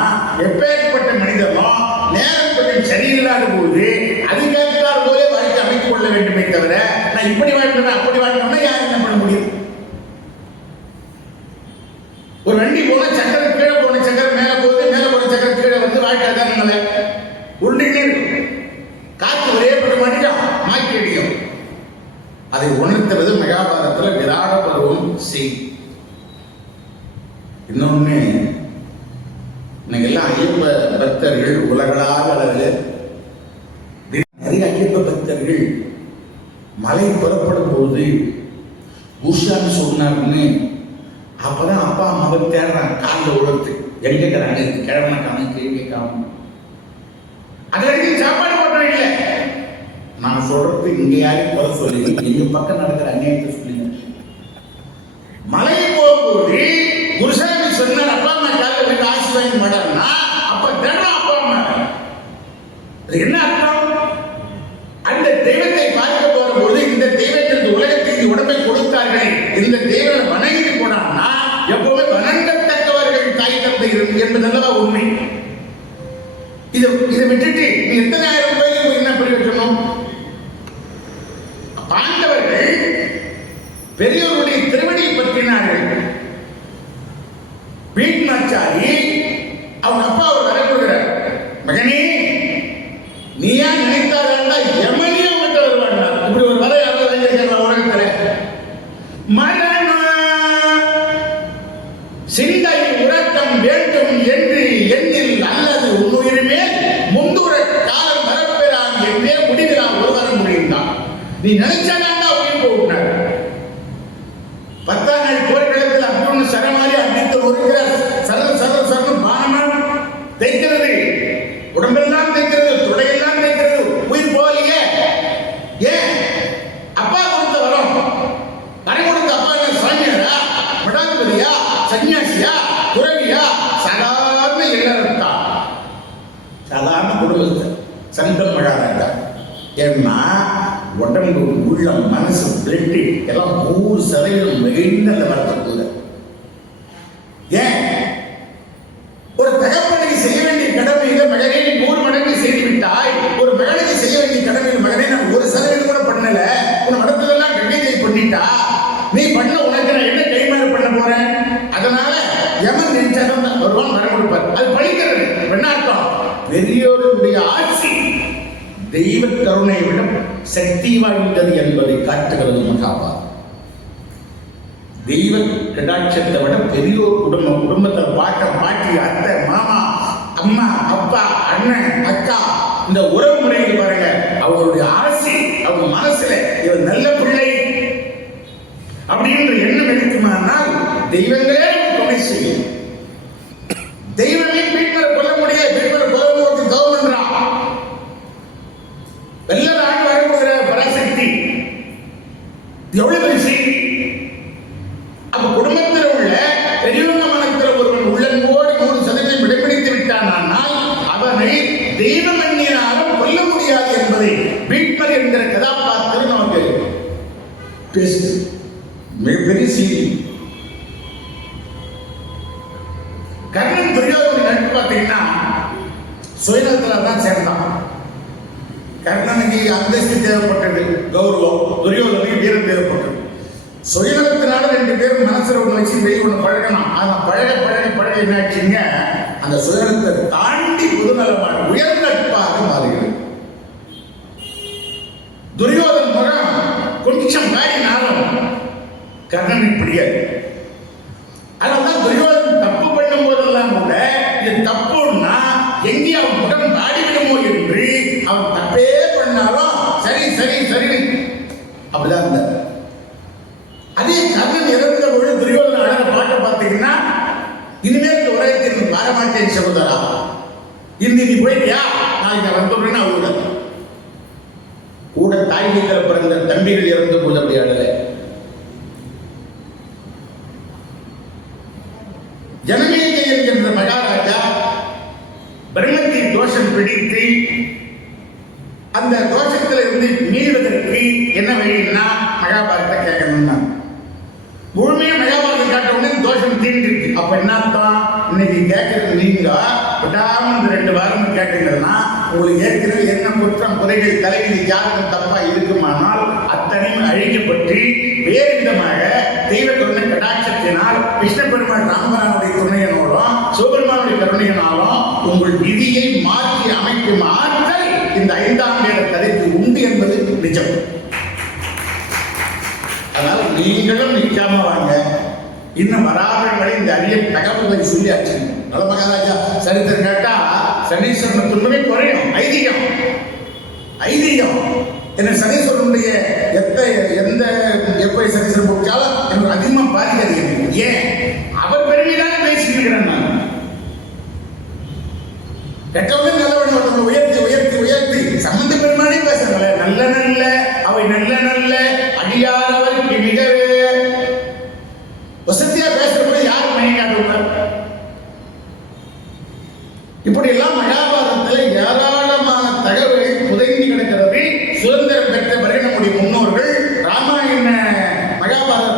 எப்பேற்பட்ட மனிதனும் நேரம் கொஞ்சம் சரியில்லாத போது அதுக்கேற்றார் போலே வாழ்க்கை அமைத்துக் கொள்ள வேண்டுமே தவிர, நான் இப்படி வாழ்ந்தேன் அப்படி வாழ்ந்தோம்னா யார் என்ன பண்ண முடியும்? ஒரு வண்டி போன சக்கரம் கீழே போன சக்கரம் மேல போகுது, மேல போன சக்கரம் கீழே வந்து வாழ்க்கை தான் உருண்டினே காத்து ஒரே பட மாட்டேங்க மாற்றி அடிக்கும். அதை உணர்த்துவது மகாபாரதத்தில் விராட பருவம் செய். இன்னொன்னு, இன்னைக்கு எல்லாம் ஐயப்ப பக்தர்கள் உலகளாக அளவில் நிறைய ஐயப்ப பக்தர்கள் மலை புறப்படும் போது உஷான்னு சொன்னார்னு அப்பதான் அப்பா அம்மாவை தேடுறாங்க. காலில் உழத்து எங்க இருக்கிறாங்க, கிழமை காம கேள்வி காம. அது வரைக்கும் சாப்பாடு போட்டோம் இல்லை. நான் சொல்றது இங்க யாரும் குறை சொல்லி எங்க பக்கம் நடக்கிற அந்நியத்தை சொல்லுங்க. மலையை போகும்போது குருசாமி சொன்னார், அப்பா அம்மா காலில் போய் ஆசி வாங்கி மாட்டாருன்னா அப்ப தினம் அப்பா அம்மா. அது என்ன அர்த்தம்? அந்த தெய்வத்தை பார்க்க போற போது இந்த தெய்வத்திற்கு உலகத்திற்கு உடம்பை கொடுத்தார்கள், இந்த தெய்வம் வணங்கிட்டு போனான்னா எப்பவுமே வணங்கத்தக்கவர்கள் தாய் தந்தை என்பதல்லவா உண்மை. இதை விட்டுட்டு நீ எத்தனை ஆயிரம் ரூபாய்க்கு என்ன பண்ணி வச்சணும்? பாண்டவர்கள் பெரியவருடைய திருவடியை பற்றினார்கள். பீட்மாச்சாரி அவங்க அப்பா அவர் வர கொடுக்கிறார், மகனே நீயா நினைத்தாரா யமனிய விட்டு வருவாங்க. இப்படி ஒரு வர யாரும் உலகத்துல மரண சிந்தை உறக்கம் வேண்டும் என்று எண்ணில் அல்லது உன்னுயிர் மேல் முந்துர காலம் வரப்பெறான் எல்லாம் 100% மெயின்ல அந்த வரத்தை போகுது. ஏன் ஒரு தகப்பனுக்கு செய்ய வேண்டிய கடமையில மகனே 100 மடங்கு செய்து விட்டாய், ஒரு மகனுக்கு செய்ய வேண்டிய கடமையில் மகனே நான் 1% கூட பண்ணல, உன் மடத்தெல்லாம் கண்ணியை பண்ணிட்டா, நீ பண்ண உனக்கு நான் என்ன கைமாறு பண்ண போறேன்? அதனால யமன் நினைச்சாதான் வருவான், வர கொடுப்பார். அது பழிக்கிறது. என்ன அர்த்தம்? பெரியோருடைய ஆட்சி தெய்வ கருணையை விட சக்தி வாய்ந்தது என்பதை காட்டுகிறது மகாபாரதம். தெய்வ கடாட்சத்தை விட பெரியோர் குடும்பத்தில் பாட்டி, அத்தை, மாமா, அம்மா, அப்பா, அண்ணன், அக்கா, இந்த உறவு முறைக்கு பாருங்க. அவங்களுடைய ஆசை அவங்க மனசுல இவர் நல்ல பிள்ளை அப்படின்ற எண்ணம் இருக்குமானால் தெய்வங்களே துணை செய்யும். தெய்வமே வீட்டில் கொல்ல முடியாது, வீட்டில் கொல்ல தவம் பண்றான். வெள்ள நாடு வரப்படுகிற பராசக்தி எவ்வளவு செய்தி. அப்ப குடும்பத்தில் உள்ள பெரியவங்க மனத்தில் ஒருவன் உள்ளன்போடு 100% விடைபிடித்து விட்டானால் அவனை தெய்வம் எண்ணினாலும் கொல்ல முடியாது என்பதை பீட்மர் என்கிற கதாபாத்திரம் நமக்கு பேசுது. மிகப்பெரிய செய்தி. கர்ணன் துரியோதனன் நட்பு பார்த்தீங்கன்னா சுயநலத்தில் தான் சேர்ந்தான். கர்ணனுக்கு அந்தஸ்து தேவைப்பட்டது, கௌரவம். துரியோதனுக்கு வீரம் தேவைப்பட்டது. சுயநலத்தினால 2 பேரும் மனசுல ஒண்ணு வச்சு வெளியே ஒண்ணு பழகணும். ஆனா பழக என்னாச்சுங்க, அந்த சுயநலத்தை தாண்டி புதுநலமான உயர் நட்பாக மாறுகிறது. துரியோதன் முகம் கொஞ்சம் மாறினாலும் கர்ணனுக்கு பிடிக்காது. அதனால்தான் துரியோதன் தப்பு பண்ணும் போதெல்லாம் கூட இது தப்புன்னா எங்கே அவன் உடன் வாடிவிடுமோ என்று அவன் தப்பே பண்ணாலும் சரி அப்படிதான் இருந்தார். அதே கர்ணன் இறந்த பொழுது துரியோதன அழக பாட்டை பார்த்தீங்கன்னா, இனிமேல் இந்த உலகத்தில் வரமாட்டேன் சகோதரா, இன்று நீ போயிட்டியா, நாளைக்கு நான் வந்துடுறேன்னு அவரோட கூட தாய் வீட்டில் பிறந்த தம்பிகள் இறந்த போது அப்படி அடல. ஜனமேஜயன் என்ற மகாராஜா பிரம்மத்தை தோஷம் பிடித்து அந்த தோஷத்தில் இருந்து மீள்வதற்கு என்ன வழின்னா மகாபாரத்தை கேட்கணும்னா, முழுமையா மகாபாரதம் காட்ட உடனே தோஷம் தீர்ந்துருக்கு. அப்ப என்ன அர்த்தம்? இன்னைக்கு கேட்கறது நீங்க விடாம இந்த 2 வாரம் கேட்டீங்கன்னா உங்களுக்கு ஏற்கனவே என்ன குற்றம் குறைகள் தலைவிதி ஜாதகம் தப்பா இருக்குமானால் அத்தனையும் அழிக்கப்பட்டு வேறு விதமாக தெய்வ கருணை கடாட்சத்தினால் கிருஷ்ண பெருமாள் ராமரானுடைய துணையினோடும் சிவபெருமானுடைய கருணையினாலும் உங்கள் விதியை மாற்றி அமைக்கும் ஆற்றல் இந்த 5ஆம் வேத கதைக்கு உண்டு என்பது நிஜம். அதனால நீங்களும் நிற்காம வாங்க. இன்னும் வராதவர்களை இந்த அரிய தகவல்களை சொல்லியாச்சு. நல்ல மகாராஜா சரித்திரம் கேட்டா சனீஸ்வரன் துன்பமே குறையும். ஐதீகம் என்ன சனீஸ்வரனுடைய எப்ப சனீஸ்வரன் போச்சாலும் எனக்கு அதிகமா பாதிக்காது. ஏன்? அவர் பெருமைதானே பேசிட்டு இருக்கிறேன். நான் கெட்டவங்க நல்லவன் உயர்த்தி சம்பந்த பெருமானே பேசுறாங்க. நல்ல அவை நல்ல அடியாரவருக்கு மிகவே வசதியா பேசுறப்ப யாரும் மயங்காட்டுவார். இப்படி எல்லாம் மகாபாரதத்தில் ஏராளமான தகவல்கள் புதைந்து கிடக்கிறது. சுதந்திரம் பெற்ற பிறகு நம்முடைய முன்னோர்கள் ராமாயண மகாபாரத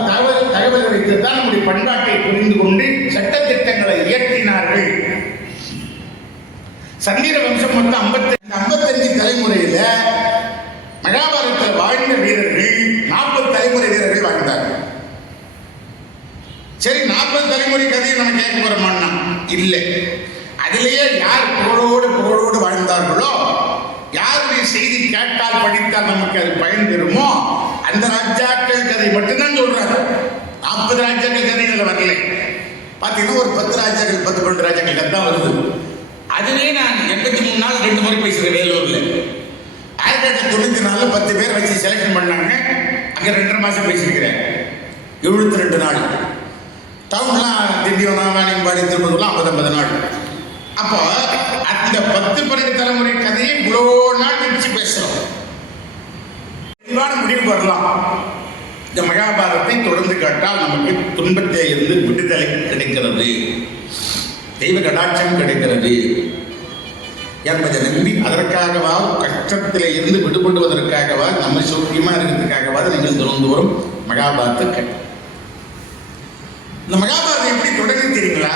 தகவல் வைத்துத்தான் நம்முடைய பண்பாட்டை புரிந்து கொண்டு சட்டத்திட்டங்களை இயற்றினார்கள். சந்திர வம்சம் மொத்தம் 55 தலைமுறையில மகாபாரதத்தில் வாழ்ந்த வீரர்கள் 40 தலைமுறை வீரர்கள் வாழ்ந்தார்கள். சரி, 40 தலைமுறை கதையை நம்ம கேட்க போறோம்னா இல்லை. அதிலேயே யார் புகழோடு வாழ்ந்தார்களோ, யாருடைய செய்தி கேட்டால் படித்தால் நமக்கு அது பயன் பெறுமோ அந்த ராஜாக்கள் கதை மட்டும்தான் சொல்றாங்க. 40 ராஜாக்கள் கதைகள் வரல. பார்த்தீங்கன்னா ஒரு 10 ராஜாக்கள் 12 ராஜாக்கள் கதை தான் வருது. அதுவே நான் 83 நாள் 2 முறை பேசுகிறேன் வேலூர்ல. 1994 10 பேர் வச்சு செலக்ஷன் பண்ணாங்க. அங்கே 2.5 மாசம் பேசியிருக்கிறேன். 72 நாள். டவுன்லாம் திண்டிவனம், வாணியம்பாடி, திருப்பூர்லாம் 50 நாள். அப்போ அந்த 10-12 தலைமுறை கதையை இவ்வளோ நாள் வச்சு பேசுறோம். தெளிவான முடிவு வரலாம். இந்த மகாபாரதத்தை தொடர்ந்து கேட்டால் நமக்கு துன்பத்தை இருந்து விடுதலை கிடைக்கிறது, தெய்வ கடாட்சம் கிடைக்கிறது என்பதை நம்பி அதற்காகவா கஷ்டத்திலே இருந்து விடுபடுவதற்காகவா நம்ம சௌக்கியமா இருக்கிறதுக்காகவா நீங்கள் தினந்தோறும் மகாபாரத கதை. இந்த மகாபாரதம் எப்படி தொடங்கி தெரியுங்களா?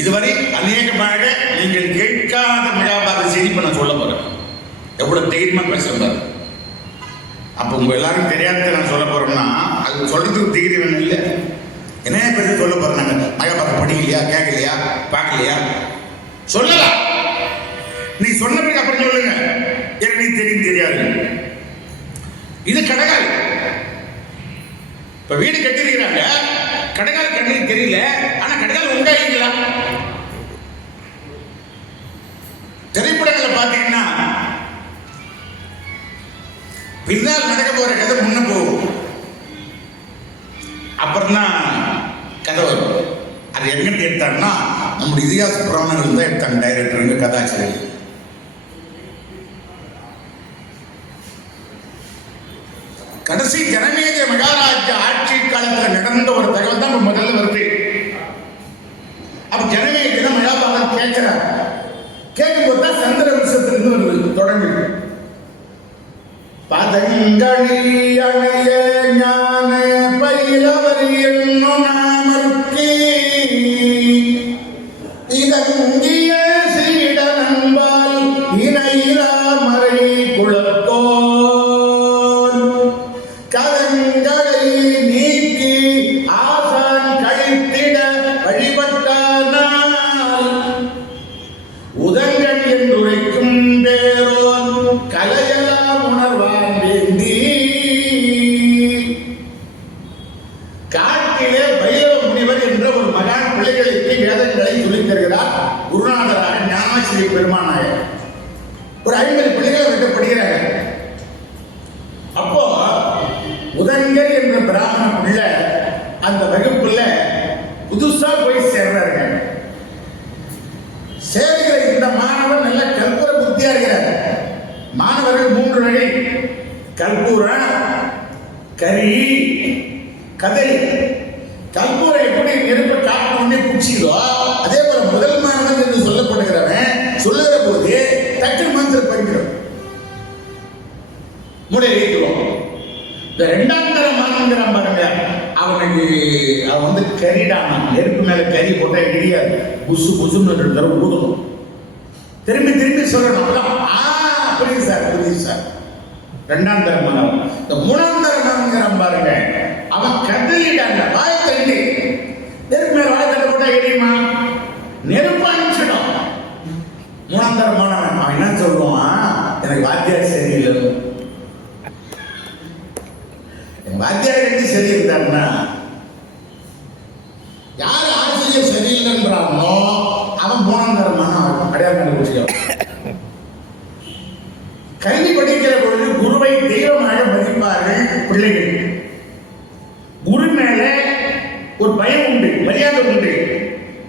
இதுவரை அநேகமாக நீங்கள் கேட்காத மகாபாரத செய்தி இப்ப நான் சொல்ல போறேன். எவ்வளவு தைரியமா பேசுறாரு. அப்ப உங்க எல்லாரும் தெரியாத நான் சொல்ல போறேன்னா அது சொல்றதுக்கு தைரியம் இல்லை. என்ன பேர் சொல்ல போறோம்? நாங்க மகாபாரதம் படிக்கலையா, கேட்கலையா, பார்க்கலையா? சொல்லலாம். நீ சொன்ன பிறகு அப்புறம் சொல்லுங்க எனக்கு தெரியும் தெரியாது. இது கடகால். இப்ப வீடு கட்டிருக்கிறாங்க, கடகால் கண்ணுக்கு தெரியல, ஆனா கடகால் உண்டாயிங்களா? திரைப்படங்களை பார்த்தீங்கன்னா பின்னால் நடக்க போற கதை முன்ன போகும், அப்புறம் தான் கதை வரும். அது எங்கிட்ட எடுத்தாங்கன்னா நம்முடைய இதிகாச புராணங்கள் தான் எடுத்தாங்க டைரக்டருங்க, கதாசிரியர். கடைசி ஜனமேஜ மகாராஜ ஆட்சி காலத்தில் நடந்த ஒரு தகவல் தான் முதல்ல வருது. அப்ப ஜனமேஜ மகாபாரதம் கேட்கிறார். கேட்கும்போது தான் சந்திர வம்சத்திலிருந்து வருது தொடங்கி. பதங்களி அணைய ஞான பயிலவர் என்னும் நாமர்க்கு இதங்கிய சீட நண்பால் இணையிலா மறை குளத்தோ கதங்களை நீக்கி ஆசான் கழித்திட வழிபட்டானால் உதங்கள் என்றுரைக்கும் பேரோன் கலையெல்லாம் உணர்வான் வேண்டி காட்டிலே பைரவ முனிவர் என்ற ஒரு மகான் பிள்ளைகளுக்கு வேதங்களை சொல்லித் தருகிறார். குருநாதராக ஞானாசிரிய பெருமானாயர் ஒரு 50 பிள்ளைகளை விட்டப்படுகிறாங்க. அப்போ உதங்கர் என்ற பிராமண பிள்ளை அந்த வகுப்புல புதுசா போய் சேர்றாருங்க. சேர்கிற இந்த மாணவர் நல்ல கற்பூர புத்தியா இருக்கிறார். மாணவர்கள் 3 வகை: கற்பூரம், கரி, கதலி. கற்பூரம் எப்படி நெருப்பு காட்டு உடனே பிடிச்சிதோ அதே போல முதல் மாணவன் என்று சொல்லப்படுகிறவன் சொல்லுகிற போது தட்டு மந்திர பங்கிடும் முறை வைக்கிறோம். இந்த 2ஆம் தர மாணவன் பாருங்க, அவன் வந்து கரிடான நெருப்பு மேல கறி போட்டா இடியாது, புசு புசுன்னு 2 தடவை ஊதணும், திரும்பி திரும்பி சொல்லணும். புரியுது சார், புரியுது சார். 2ஆம் தர மாணவன். இந்த 3ஆம் தர மாணவன் பாருங்க, அவன் கதலிடாங்க, வாய் தள்ளி நெருப்பு மேல வாய் தள்ள போட்டா எரியுமா? நெருப்பு அனுப்பிச்சிடும். 3ஆம் தர மாணவன் அவன் என்ன சொல்லுவான், எனக்கு வாத்தியார் சரியில்லை. வாத்தியார் எப்படி சரி இருந்தாருன்னா, யார் ஆசிரியர் சரியில்லைன்றானோ அவன் 3ஆம் தரமான அடையாளம் கண்டுபிடிச்சிடும். கல்வி படிக்கிற பொழுது குருவை தெய்வமாக மதிப்பார்கள் பிள்ளைகள். குரு மேல ஒரு பயம் உண்டு, மரியாதை உண்டு,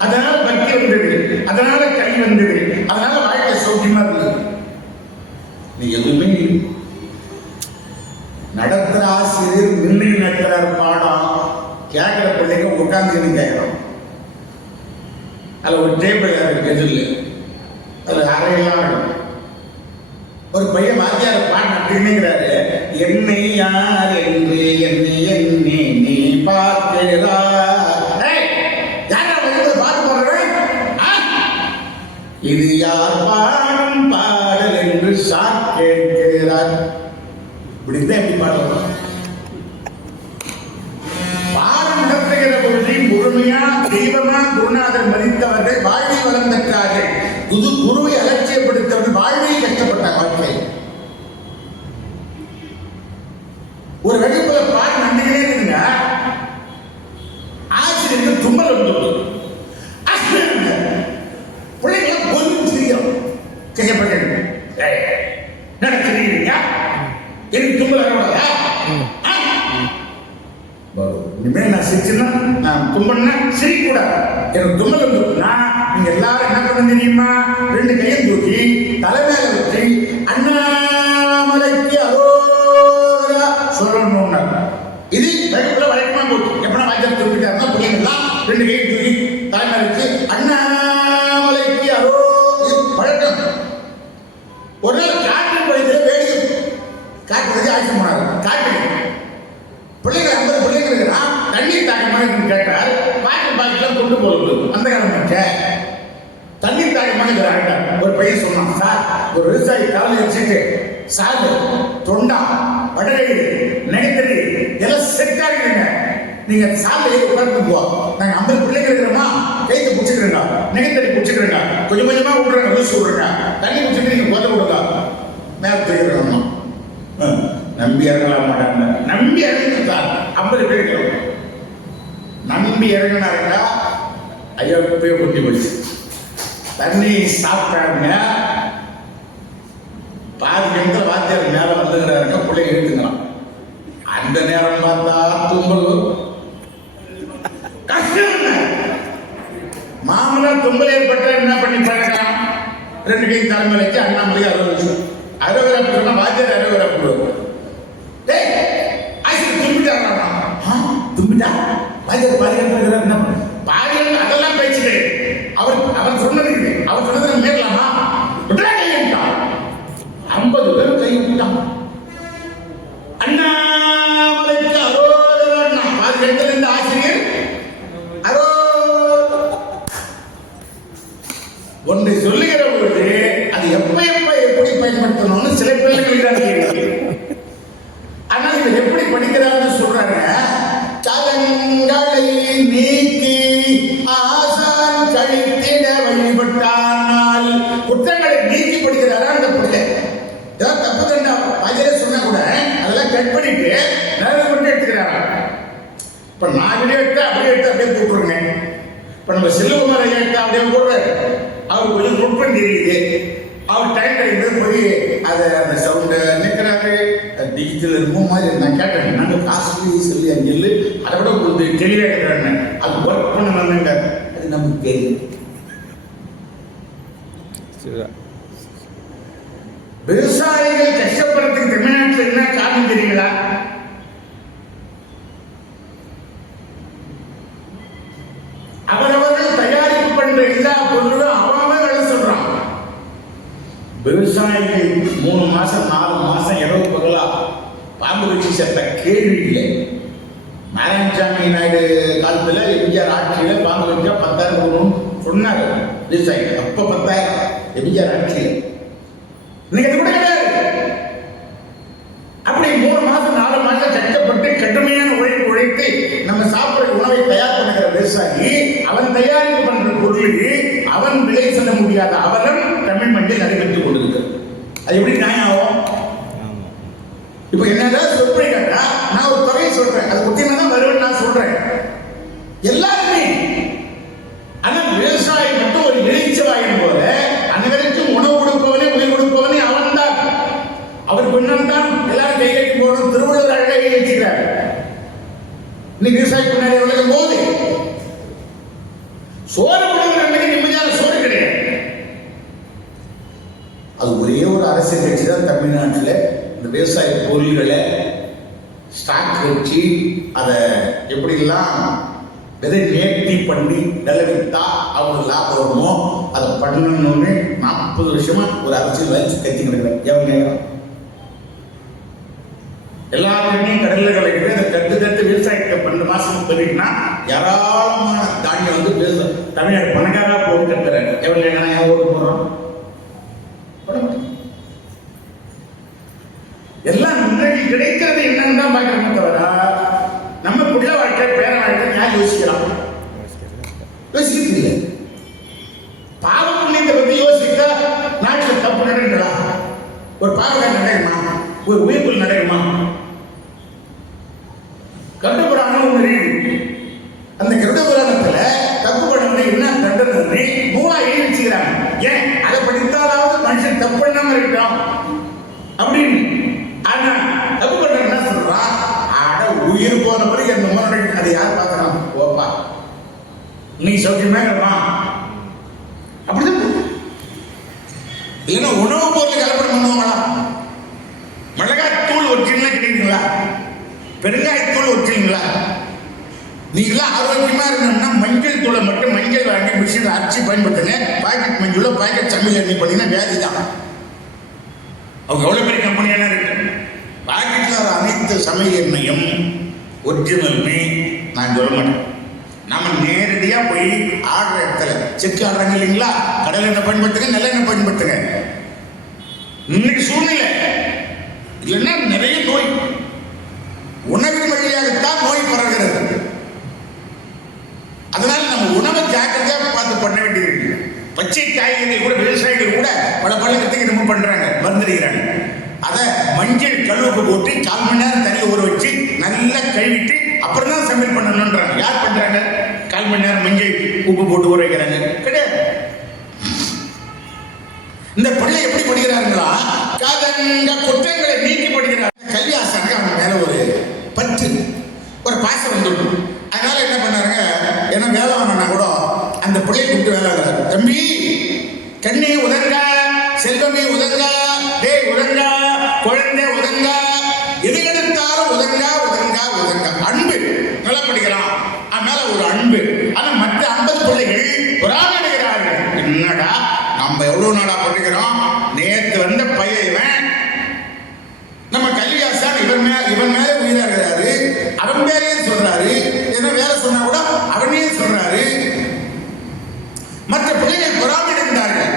அதனால பக்தி வந்தது, அதனால கல்வி வந்தது, அதனால வாழ்க்கை சௌக்கியமா இருந்தது. நீ எதுவுமே நடத்துற ஆசிரியர் நின்று நடத்துறார் பாடம், கேட்கிற பிள்ளைங்க உட்காந்து கேட்கணும். அதுல ஒரு டேபிள் எதிரில் அது அறையெல்லாம் இருக்கும். ஒரு பையன் வாத்தியார் பாட்டு நட்டுங்கிறாரு, என்னை யார் என்று என்னை என்னை நீ பார்க்கிறாய். யாரா பாட்டு பாடுறேன், இது யார் பாடும் பாடல் என்று சார் கேட்கிறார். இப்படித்தான் எப்படி பாடுறோம்? பாடம் நடத்துகிற பொழுது முழுமையா தெய்வமா குருநாதர் மதித்தவர்கள் வாழ்வில் வளர்ந்தார்கள். குருவை அலட்சியப்படுத்தவர்கள் வாழ்வில் கஷ்டப்பட்ட வாழ்க்கை. ஒரு வகுப்புல பாடம் நடந்துகிட்டே இருக்குங்க, ஆசிரியருக்கு தும்மல் வந்து பிள்ளைங்களை கொஞ்சம் செய்யும் செய்யப்பட்டது. நடத்துறீங்க எனக்கு தும்மல் வரக்கூடாதா? இனிமே நான் சிரிச்சுன்னா, நான் தும்மன்னா சிரிக்கூடாது. எனக்கு தும்மல் வந்துருக்குன்னா நீங்க எல்லாரும் என்ன பண்ண தெரியுமா, 2 கையும் தூக்கி தலைமையில வச்சு அண்ணாமலைக்கு அரோகரா சொல்லணும். இது வகுப்புல வழக்கமா போச்சு. எப்படா வாய்க்கால் திருப்பிட்டாருன்னா பிள்ளைங்கலாம் 2 கையும் தூக்கி தலைமையில வச்சு அண்ணாமலைக்கு அரோ வழக்கம். ஒரு நாள் காற்று பகுதியில் வேடிக்கை காட்டுறது ஆட்சி போனாங்க. ஒரு விவசாயி காலையில் வச்சுட்டு சாகு, தொண்டா, வடகை, நெய்தடி எல்லாம் செட் ஆகிடுங்க. நீங்க சாலை உட்கார்ந்து போ. நாங்க 50 பிள்ளைங்க இருக்கிறோமா, கைத்து பிடிச்சிக்கிறேங்க, நெய்தடி பிடிச்சிக்கிறேங்க, கொஞ்சம் கொஞ்சமா விடுறாங்க, லூஸ் விடுறாங்க, தண்ணி பிடிச்சிட்டு நீங்க போத விடுங்க, மேல தூக்கிறோம். நம்பி இறங்கலாம் மாட்டாங்க. நம்பி இறங்கினா 50 பேர் நம்பி இறங்கினாருங்க. ஐயா போய் கொட்டி போச்சு. தண்ணி சாப்பிட்டாருங்க. பாதி கிணத்துல வாத்தியார் மேல வந்துங்கிறாருங்க, பிள்ளைங்க இருக்குங்களாம். அந்த நேரம் பார்த்தா தும்பல் கஷ்டம். மாமலா தும்பல் ஏற்பட்ட என்ன பண்ணி பழக்கலாம்? 2 கை தலைமைக்கு அண்ணாமலை அரோகரா வாத்தியார் அரோகரா தும்பிட்டா வாத்தியார் பாதிக்கிறார். என்ன பண்ண பாதிகள் அதெல்லாம் பேச்சுட்டு அவர் சொன்னது அவர் சொன்னது மேற்கலாமா? 50 பேர் கை விட்டான். அண்ணாமலைக்கு அரோகரா பாதி இடத்துல இருந்த ஆசிரியர் அரோ ஒன்றை சொல்லுகிற பொழுது அது எப்ப எப்படி பயன்படுத்தணும்னு சில பிள்ளைகள். ஆனால் இவர் எப்படி படிக்கிறாருன்னு சொல்றாங்க. சலங்களை நீக்கி ஆசான் கழித்திட வழிபட்டானால் குற்றங்களை நீக்கி படிக்கிறாரா அந்த பிள்ளை. ஏதாவது தப்பு தண்டா வாயிலே சொன்னா கூட அதெல்லாம் கட் பண்ணிட்டு நிறைய மட்டும் எடுத்துக்கிறாரா. இப்ப நான் அப்படியே எடுத்து அப்படியே கூப்பிடுங்க. இப்ப நம்ம செல்வகுமார் ஐயா எடுத்து அப்படியே போடுறாரு. அவர் கொஞ்சம் நுட்பம் தெரியுது. அவர் டைம் கிடைக்கிறது போய் அதை அந்த சவுண்டை நிற்கிறாரு. டிஜிட்டல் இருக்கும் மாதிரி நான் கேட்டேன். நாங்கள் காசு சொல்லி அங்கே இல்லை, அதை விட கொஞ்சம் தெளிவாக இருக்கிறாங்க. அது ஒர்க் பண்ண வந்தாங்க. அது நமக்கு தெரியும். விவசாயிகள் கஷ்டப்படுறதுக்கு தமிழ்நாட்டில் என்ன காரணம் தெரியுங்களா? அவரவர்கள் தயாரிப்பு பண்ற எல்லா பொருளும் அவன் வேலை சொல்றான். விவசாயிகள் 3 மாசம் 4 மாசம் இரவு பகலா பாம்பு வச்சு செத்த கேள்வி இல்லை. நாராயணசாமி நாயுடு காலத்துல எம்ஜிஆர் ஆட்சியில பாம்பு வச்சா 10,000 கொடுக்கணும் சொன்னாரு விவசாயிகள். அப்ப 10,000 எம்ஜிஆர் ஆட்சியில். இன்னைக்கு அது கூட கிடையாது. அப்படி 3 மாசம் 4 மாசம் கஷ்டப்பட்டு கடுமையான உழைத்து நம்ம சாப்பிடுற உணவை தயார் பண்ணுகிற விவசாயி அவன் தயாரிப்பு பண்ற பொருளுக்கு அவன் விலை செல்ல முடியாத அவலம் தமிழ் மண்ணில் நடைபெற்றுக் கொண்டிருக்கிறது. அது எப்படி நியாயம் ஆகும்? இப்ப என்னதான் சொற்பொழி கேட்டா நான் ஒரு தொகையை சொல்றேன், அது முக்கியமா தான் வருவேன் நான் சொல்றேன் எல்லாருமே. ஆனா விவசாயி மட்டும் ஒரு இறைச்சவாயின் போல அனைவருக்கும் உணவு கொடுப்பவனே உயிர் கொடுப்பவனே அவன் தான். அவர் பின்னால் தான் எல்லாரும் கை கட்டி போகணும். திருவள்ளுவர் அழகை வச்சுக்கிறார். இன்னைக்கு விவசாயி பின்னாடி விளக்கும் போது சோறு கொடுக்கிற நிம்மதியான சோறு கிடையாது. அது ஒரே ஒரு அரசியல் கட்சி தான் தமிழ்நாட்டில் இந்த விவசாய பொருள்களை ஸ்டாக் வச்சு அதை எப்படிலாம் விதை நேர்த்தி பண்ணி நிலவித்தா அவங்க லாபம் வருமோ அதை பண்ணணும்னு 40 வருஷமா ஒரு அரசியல் வச்சு கட்சி கிடக்கிறார். எவங்க எல்லாருமே கடல்ல கிடைக்குது. அதை கட்டு விவசாயத்தை 12 மாசம் பெருகினா ஏராளமான தானியம் வந்து தமிழ்நாடு பணக்காரா போட்டு கட்டுறாரு. எவ்வளவு ஓட்டு போடுறோம்? எல்லாம் இன்றைக்கு கிடைக்கிறது என்னன்னு தான் பார்க்கணுமே தவிர நம்ம பிள்ளை வாழ்க்கை பேர வாழ்க்கை யார் யோசிக்கலாம்? யோசிக்கிறது இல்லை. பாவ புண்ணியத்தை பத்தி யோசிக்க நாட்டில் தப்பு நடக்குங்களா? ஒரு பாவக்காய் நடக்குமா? ஒரு உயிர்ப்புள் நடக்குமா? கட்டுப்புறான ஒன்று இருக்கு. அந்த கருட புராணத்துல தப்பு பண்ணவனை என்ன தண்டனை 100 எழுதிச்சுக்கிறாங்க. ஏன் அதை படித்தாலாவது மனுஷன் தப்பு பண்ணாம இருக்கட்டும் அப்படின்னு. ஆனா தப்பு பண்ண என்ன சொல்றான்? ஆட உயிர் போன பிறகு அந்த முறை அதை யார் பார்க்கலாம்? ஓப்பா நீ சௌக்கியமா அப்படிதான். இல்லைன்னா உணவு பொருள் கலப்படம் பண்ணுவாங்களா? மிளகாய்த்தூள் ஒரிஜினலா கிடைக்குங்களா? பெருங்காயத்தூள் ஒரிஜினலா? நீங்களா ஆரோக்கியமா இருக்கணும்னா மஞ்சள் தூளை மட்டும் மஞ்சள் வாங்கி மிஷின் அரைச்சி பயன்படுத்துங்க. பாக்கெட் மஞ்சளோ பாக்கெட் சமையல் எண்ணெய் பண்ணீங்கன்னா வியாதி தான். அவங்க எவ்வளவு பெரிய கம்பெனியான இருக்கு. பாக்கெட்ல அனைத்து சமையல் எண்ணெயும் ஒரிஜினல்னு நான் சொல்ல மாட்டேன். நம்ம நேரடியா போய் ஆடுற இடத்துல செக் ஆடுறாங்க இல்லைங்களா? கடல் எண்ணெய் பயன்படுத்துங்க, நல்ல எண்ணெய் பயன்படுத்துங்க. இன்னைக்கு சூழ்நிலை இல்லைன்னா நிறைய நோய் உணவின் வழியாகத்தான் நோய் பரவுகிறது. அதனால நம்ம உணவை ஜாக்கிரதையா பார்த்து பண்ண வேண்டியிருக்கு. பச்சை காய்கறிகள் கூட விவசாயிகள் கூட பல பழக்கத்துக்கு நம்ம பண்றாங்க, மருந்தடிக்கிறாங்க. அதை மஞ்சள் கழுவுக்கு போட்டு 4 மணி நேரம் தண்ணியை ஊற வச்சு நல்லா கழுவிட்டு அப்புறம் தான் சமையல் பண்ணணும்ன்றாங்க. யார் பண்றாங்க? 4 மணி நேரம் மஞ்சள் உப்பு போட்டு ஊற வைக்கிறாங்க கிடையாது. இந்த பிள்ளை எப்படி படிக்கிறாருங்களா? காதங்க குற்றங்களை நீக்கி படிக்கிறார். கல்வி ஆசானுக்கு அவங்க மேல ஒரு பற்று, ஒரு பாசம் வந்துடும். அதனால என்ன பண்ணாருங்க, என்ன வேலை வாங்கினா கூட அந்த பிள்ளையை கூப்பிட்டு வேலை வாங்குறாரு. தம்பி கண்ணே உதங்கா, செல்வமே உதங்கா, டேய் உதங்கா, குழந்தை உதங்கா, எது எடுத்தாலும் உதங்கா உதங்கா உதங்கா. அன்பு நல்லா படிக்கிறான், அவன் மேல ஒரு அன்பு. ஆனா மற்ற 50 பிள்ளைகள் பொறாமடைகிறார்கள். என்னடா நம்ம எவ்வளவு நாளா படிக்கிறோம், நேற்று வந்த பையன் இவன், நம்ம கல்வியாசான் இவன் மேல உயிரா இருக்கிறாரு, அவன் மேலேயே சொல்றாரு. ஏன்னா வேலை சொன்னா கூட அவனையே சொல்றாரு. மற்ற பிள்ளைகள் பொறாமடைந்தார்கள்.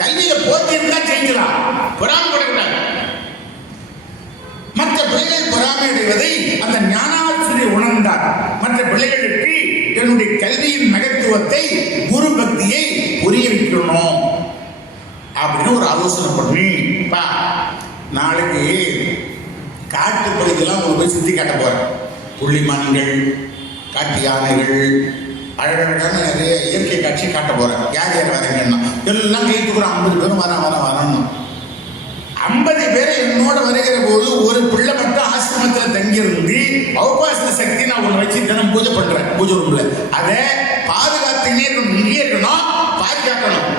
கல்வியில போட்டி இருந்தா ஜெயிக்கலாம், பொறாமப்படக்கூடாது. மற்ற பிள்ளைகள் பொறாமையடைவதை அந்த ஞானாசிரியர் உணர்ந்தார். மற்ற பிள்ளைகளுக்கு என்னுடைய கல்வியின் மகத்துவத்தை, குரு பக்தியை புரிய வைக்கணும் அப்படின்னு ஒரு ஆலோசனை பண்ணி, நாளைக்கு காட்டு பகுதியெல்லாம் உங்களுக்கு போய் சுத்தி காட்ட போறேன். புள்ளிமான்கள், காட்டு யானைகள், அழகழகான நிறைய இயற்கை காட்சி காட்ட போறேன். யார் யார் வரீங்கன்னா எல்லாம் கை தூக்குற 50 பேரும் வரணும். 50 பேரை என்னோட வருகிற போது ஒரு பிள்ளை மட்டும் ஆசிரமத்தில் தங்கியிருந்து அவபாச சக்தி நான் ஒன்று வச்சு தினம் பூஜை பண்றேன். பூஜை ரூம்ல அதை பாதுகாத்துனே இங்கே இருக்கணும், பாதுகாக்கணும்.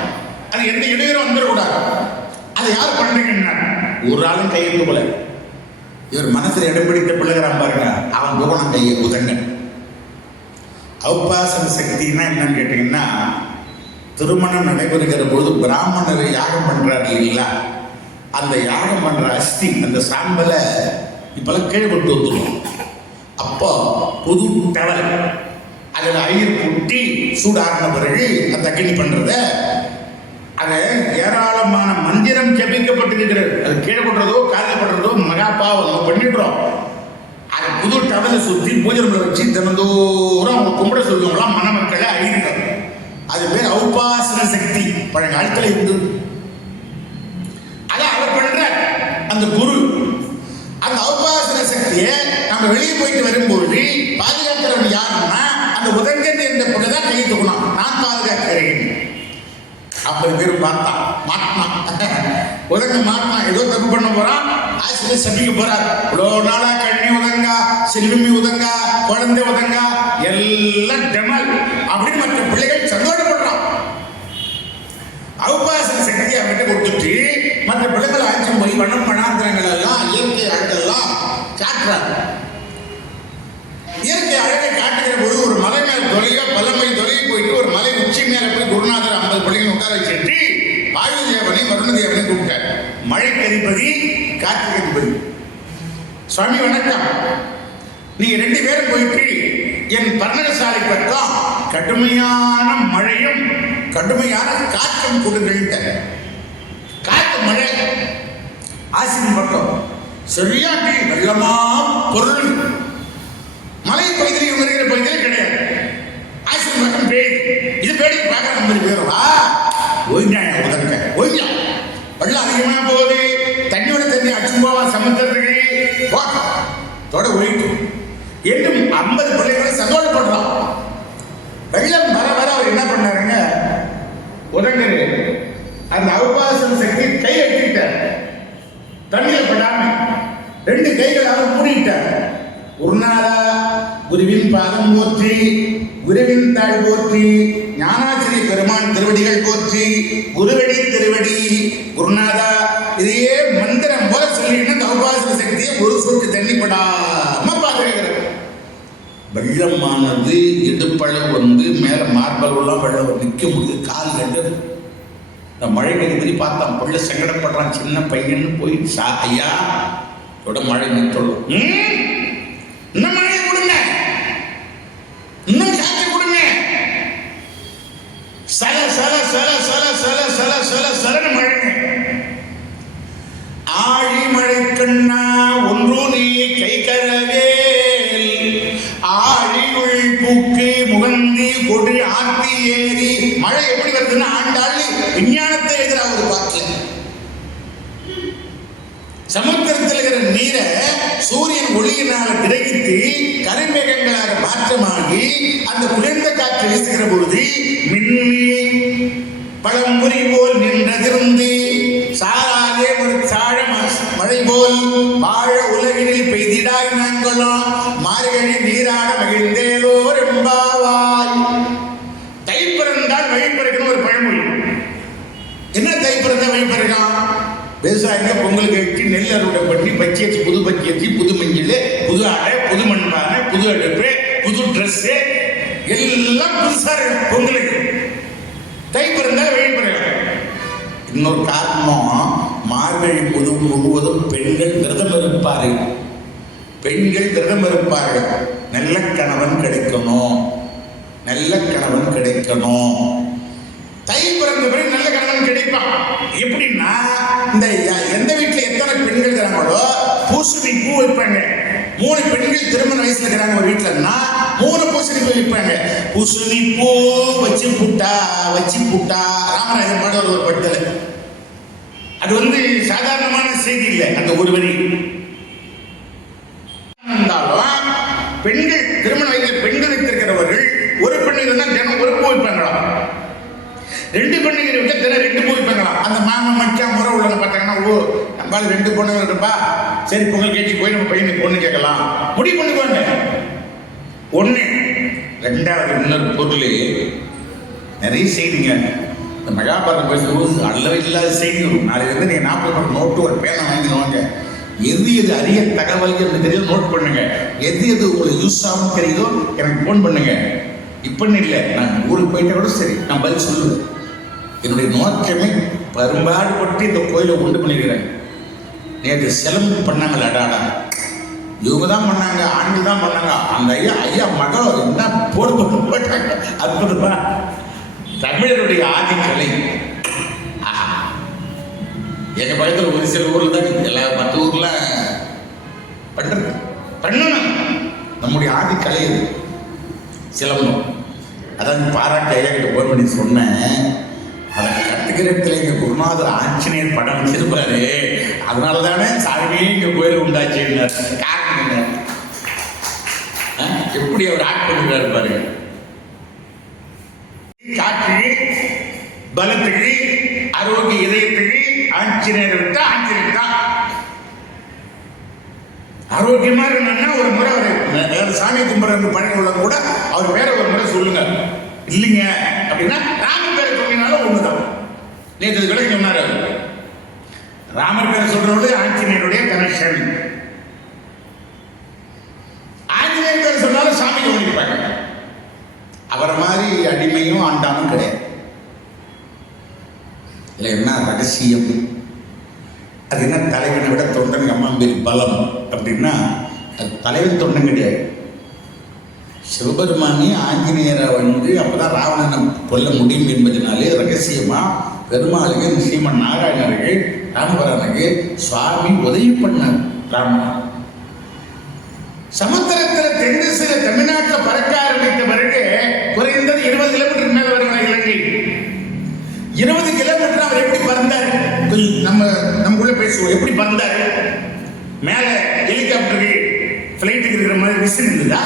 அது எந்த இடையூறும் வந்துடக்கூடாது. அதை யார் பண்றீங்கன்னா ஒரு ஆளும் கையெழுத்து போல. இவர் மனசுல இடம் பிடித்த பிள்ளைகிறான் பாருங்க, அவன் போகணும் கையை உதங்க. அவுபாசன சக்தினா என்னன்னு கேட்டீங்கன்னா, திருமணம் நடைபெறுகிற போது பிராமணர் யாகம் பண்றாரு இல்லைங்களா, அந்த யாகம் பண்ற அஸ்தி, அந்த சாம்பல இப்பெல்லாம் கீழே கொண்டு வந்துடும். அப்போ புது டவல் அதில் ஐயர் குட்டி சூடான பிறகு அந்த அக்னி பண்றத, அதை ஏராளமான மந்திரம் ஜபிக்கப்பட்டிருக்கிறது. அது கீழே பண்றதோ காலையில் பண்றதோ மகாபாவம் நம்ம பண்ணிடுறோம். அது புது டவலை சுற்றி பூஜை வச்சு தினந்தோறும் அவங்க கும்பிட சொல்லுவாங்களாம் மணமக்களை ஐயர்கள். அது பேர் அவுபாசன சக்தி, பழங்காலத்தில் இருந்து. அதான் அவர் பண்ற அந்த குரு. அந்த அவுபாசன சக்தியை நம்ம வெளியே போயிட்டு வரும்போது பாதுகாக்கிறவன் யாருன்னா அந்த உதங்கன் என்ற பொண்ணுதான் கை தூக்கணும். நான் பாதுகாக்கிறேன். 50 பேர் மாட்டான் உதங்க மாட்டான், ஏதோ தப்பு பண்ண போறான், ஆசிரியர் சபிக்க போறார். இவ்வளோ நாளா கண்ணி உதங்கா, செல்வமி உதங்கா, குழந்தை உதங்கா, எல்லாம் டெமல் அப்படின்னு மற்ற பிள்ளைகள் சந்தோஷப்படுறான். அவுபாசன சக்தியை அவர்கிட்ட கொடுத்துட்டு மற்ற பிள்ளைகள் ஆட்சியம் போய் வனம் மனாந்திரங்கள் எல்லாம் இயற்கை அழகெல்லாம் காட்டுறாங்க. இயற்கை அழகை காட்டுகிற போது ஒரு மலை மேல் தொலைக பல மைல் தொலைகி போயிட்டு ஒரு மலை உச்சி மேல போய் குருநாதர் 50 பிள்ளைகள் உட்கார வச்சுட்டு வாயு தேவனை வருண தேவனை கூப்பிட்டார். மழைக்கு அதிபதி, காற்றுக்கு அதிபதி. சுவாமி வணக்கம், நீங்க 2 பேரும் போயிட்டு என் பர்ணசாலை பக்கம் கடுமையான மழையும் கடுமையான காற்றும் கொடுங்கள். காற்று மழை ஆசிரியர் பக்கம் சரியா வெள்ளமா பொருள். மலை பகுதியில் வருகிற பகுதியில் கிடையாது. ஆசிரியர் பக்கம் பேய். இது பேடி பார்க்க 50 பேருவா ஒய்ஞ்சாங்க உதங்க ஒய்ஞ்சா. வெள்ளம் அதிகமாக போகுது, தண்ணியோட தண்ணி அச்சும்பாவா சமுத்திரத்துக்கு தொட ஒழிட்டு என்றும் 50 பிள்ளைகளை சந்தோஷப்படுறான். வெள்ளம் வர வர அவர் என்ன பண்ணாருங்க, உதங்கரு அந்த அவுபாசன சக்தி கை எடுத்துட்டார். தண்ணியில் படாம 2 கைகளாக மூடிட்டார். குருநாதா குருவின் பாதம் போற்றி, குருவின் தாழ் போற்றி, ஞானாசிரிய பெருமான் திருவடிகள் போற்றி, குருவடி திருவடி. குருநாதா இதையே மந்திரம் போல சொல்லிட்டு அவுபாசன சக்தியை ஒரு சொட்டு தண்ணிப்படாம பார்த்துக்கிறது. வெள்ளமானது இடுப்பளவு வந்து மேல மார்பளவுலாம் வெள்ளம் நிற்க முடியுது. கால் கண்டது. இந்த மழை கதிபதி பார்த்தான், பிள்ளை சங்கடப்படுறான், சின்ன பையன் போய் ஐயா இதோட மழை நிற்றோம், இன்னும் மழை கொடுங்க, இன்னும் காற்று கொடுங்க. சல சல சல சல சல சல சல சலன்னு மழைங்க. நீ கைகரவேல் ஆழியுள் பூக்கு முகந்தி கொடி ஆர்த்தி ஏறி. மழை எப்படி வருதுன்னா ஆண்டாள் விஞ்ஞானத்தை எதிராக ஒரு பாட்டு. சமுத்திரத்தில் இருக்கிற நீரை சூரியன் ஒளியினால கிரகித்து கருமேகங்களாக மாற்றமாகி அந்த குளிர்ந்த காற்று வீசுகிற பொழுது மின்னி பழம்புரி போல் நின்றதிருந்து சாராதே ஒரு சாழ மழை போல் வாழ உலகினில் பெய்திடாய் நாங்களும் மார்கழி நீராட மகிழ்ந்தேலோ ரெம்பாவாய். தை பிறந்தால் வழி பிறக்கணும் ஒரு பழமொழி. என்ன தை பிறந்தா வழி பிறக்கலாம்? விவசாயிங்க பொங்கலுக்கு வச்சு நெல் அறுவடை பண்ணி பச்சையச்சு புது பச்சையச்சு புது மஞ்சள் புது ஆடை புது மண்பானை புது அடுப்பு புது ட்ரெஸ் எல்லாம் புதுசா இருக்கு பொங்கலுக்கு. தை பிறந்தா வழி பிறக்கலாம். இன்னொரு காரணம், மார்கழி முழுவதும் பெண்கள் விரதம் இருப்பார்கள். பெண்கள் விரதம் இருப்பார்கள். நல்ல கணவன் கிடைக்கணும், நல்ல கணவன் கிடைக்கணும். தை பிறந்த பிறகு நல்ல கணவன் கிடைப்பான். எப்படின்னா, இந்த எந்த வீட்டில் எத்தனை பெண்கள் இருக்கிறாங்களோ பூசணி பூ வைப்பாங்க. 3 பெண்கள் திருமண வயசுல இருக்கிறாங்க ஒரு வீட்டுலன்னா 3 பூசணி பூ வைப்பாங்க. பூசணி பூ வச்சு புட்டா வச்சு புட்டா ராமராஜன் பாட ஒரு படத்துல. அது சாதாரணமான செய்தி இல்லை. அந்த ஒரு வரி இருந்தாலும் பெண்கள் திருமண வயதில் பெண்கள் வைத்திருக்கிறவர்கள் ஒரு பெண்ணுக்கு தினம் ஒரு பூ வைப்பாங்களாம். 2 பெண்ணுங்கிற வீட்டில் தினம் 2 பூ வைப்பாங்களாம். அந்த மாமன் மச்சான் முறை உள்ளவங்க பார்த்தாங்கன்னா, ஓ நம்மளால 2 பொண்ணு இருப்பா, சரி பொங்கல் கேட்டு போய் நம்ம பையனுக்கு பொண்ணு கேட்கலாம் முடிவு பண்ணுவாங்க. 1. 2வது இன்னொரு பொருள் நிறைய செய்திங்க. இந்த மகாபாரதம் பேசும்போது அளவு இல்லாத செய்தி வரும். நாளைக்கு நீங்க 40 நோட்டு ஒரு பேனை வாங்கிடுவாங்க. எது எது அரிய தகவல் என்று தெரியும் நோட் பண்ணுங்க. எது எது உங்களுக்கு யூஸ் ஆகும் தெரியுதோ எனக்கு ஃபோன் பண்ணுங்க. இப்பன்னு இல்லை, நான் ஊருக்கு போயிட்டா கூட சரி நான் பதில் சொல்லுவேன். என்னுடைய நோக்கமே பெரும்பாடுபட்டு இந்த கோயிலை உண்டு பண்ணிக்கிறேன். நேற்று செலவு பண்ணாங்க லடாடா, இவங்க தான் பண்ணாங்க, ஆண்கள் தான் பண்ணாங்க. அந்த ஐயா மகள் என்ன போட்டு போட்டாங்க. அற்புதமா தமிழருடைய ஆதிக்கலை. எங்க பக்கத்தில் ஒரு சில ஊர்ல தான் எல்லா மற்ற ஊர்ல பண்றது பண்ணணும். நம்முடைய ஆதிக்கலை அது சிலம்பம். அதான் பாராட்டு ஐயா கிட்ட போன் பண்ணி சொன்னேன். அதை கட்டுக்கிறதுல எங்க குருநாதர் ஆஞ்சநேயர் படம் வச்சிருப்பாரு. அதனால தானே சாமியே இங்க கோயில் உண்டாச்சு. காரணம் எப்படி அவர் ஆக்ட் பண்ணிக்கிறாரு பாருங்க. காற்று பலத்துக்கு ஆரோக்கிய இதயத்துக்கு ஆஞ்சநேயர் விட்டா ஆஞ்சநேயர் தான். ஆரோக்கியமா இருக்கணும்னா ஒரு முறை வேற சாமி கும்பிட்ற பழக்கம் உள்ள கூட அவர் வேற ஒரு முறை சொல்லுங்க. இல்லைங்க அப்படின்னா ராமர் பேரை சொன்னீங்கனாலும் ஒண்ணுதான். நேற்று விளக்கி சொன்னார். ராமர் பேரை சொல்றது ஆஞ்சநேயருடைய கனெக்ஷன். ஆஞ்சநேயர் பேர் சொன்னாலும் சாமி கவனிப்பாங்க. அவரை மாதிரி அடிமையும் ஆண்டானும் கிடையாது. இல்லை என்ன ரகசியம்? அது என்ன தலைவனை விட தொண்டன் அம்மாம்பேரி பலம் அப்படின்னா, அது தலைவன் தொண்டன் கிடையாது. சிவபெருமானி ஆஞ்சநேயரை அப்பதான் ராவணனை கொல்ல முடியும் என்பதனாலே ரகசியமா பெருமாளுக்கு ஸ்ரீமன் நாராயணருக்கு ராமபுரானுக்கு சுவாமி உதவி பண்ணார். ராமன் சமுத்திரத்தில் தென்திசையில தமிழ்நாட்டில் பறக்க ஆரம்பித்த பிறகு குறைந்தது 20 கிலோமீட்டர் மேல வருவாங்க இலங்கை. 20 கிலோமீட்டர் அவர் எப்படி பறந்தார்? நமக்குள்ள பேசுவோம். எப்படி பறந்தார்? மேல ஹெலிகாப்டருக்கு பிளைட்டுக்கு இருக்கிற மாதிரி விசில் இருந்ததா?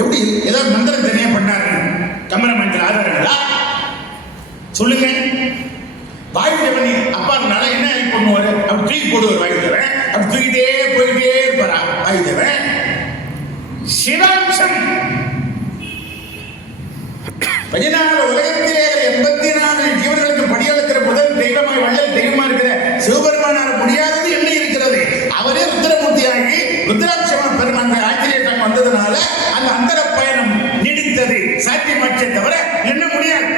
எப்படி ஏதாவது மந்திரம் தனியா பண்ணாரு? கமர மந்திர ஆதாரங்களா சொல்லுங்க. வாயுதேவன் அப்பா இருந்தால என்ன ஹெல்ப் பண்ணுவாரு? அப்படி தூக்கி போடுவார் வாயுதேவன். அப்படி தூக்கிட்டே போயிட்டே இருப்பாரா வாயுதேவன்? சிவாம்சம் 14 உலகத்திலே 84 ஜீவர்களுக்கு படியளிக்கிற முதல் தெய்வமாய் வள்ளல் தெய்வமா இருக்கிற சிவபெருமானார முடியாதது என்ன இருக்கிறது? அவரே ருத்ரமூர்த்தியாகி ருத்ராட்சமா பெருமான் ஆஞ்சநேயர் வந்ததுனால அந்த அந்தர பயணம் நீடித்தது. சாத்தியமாச்சே தவிர என்ன முடியாது.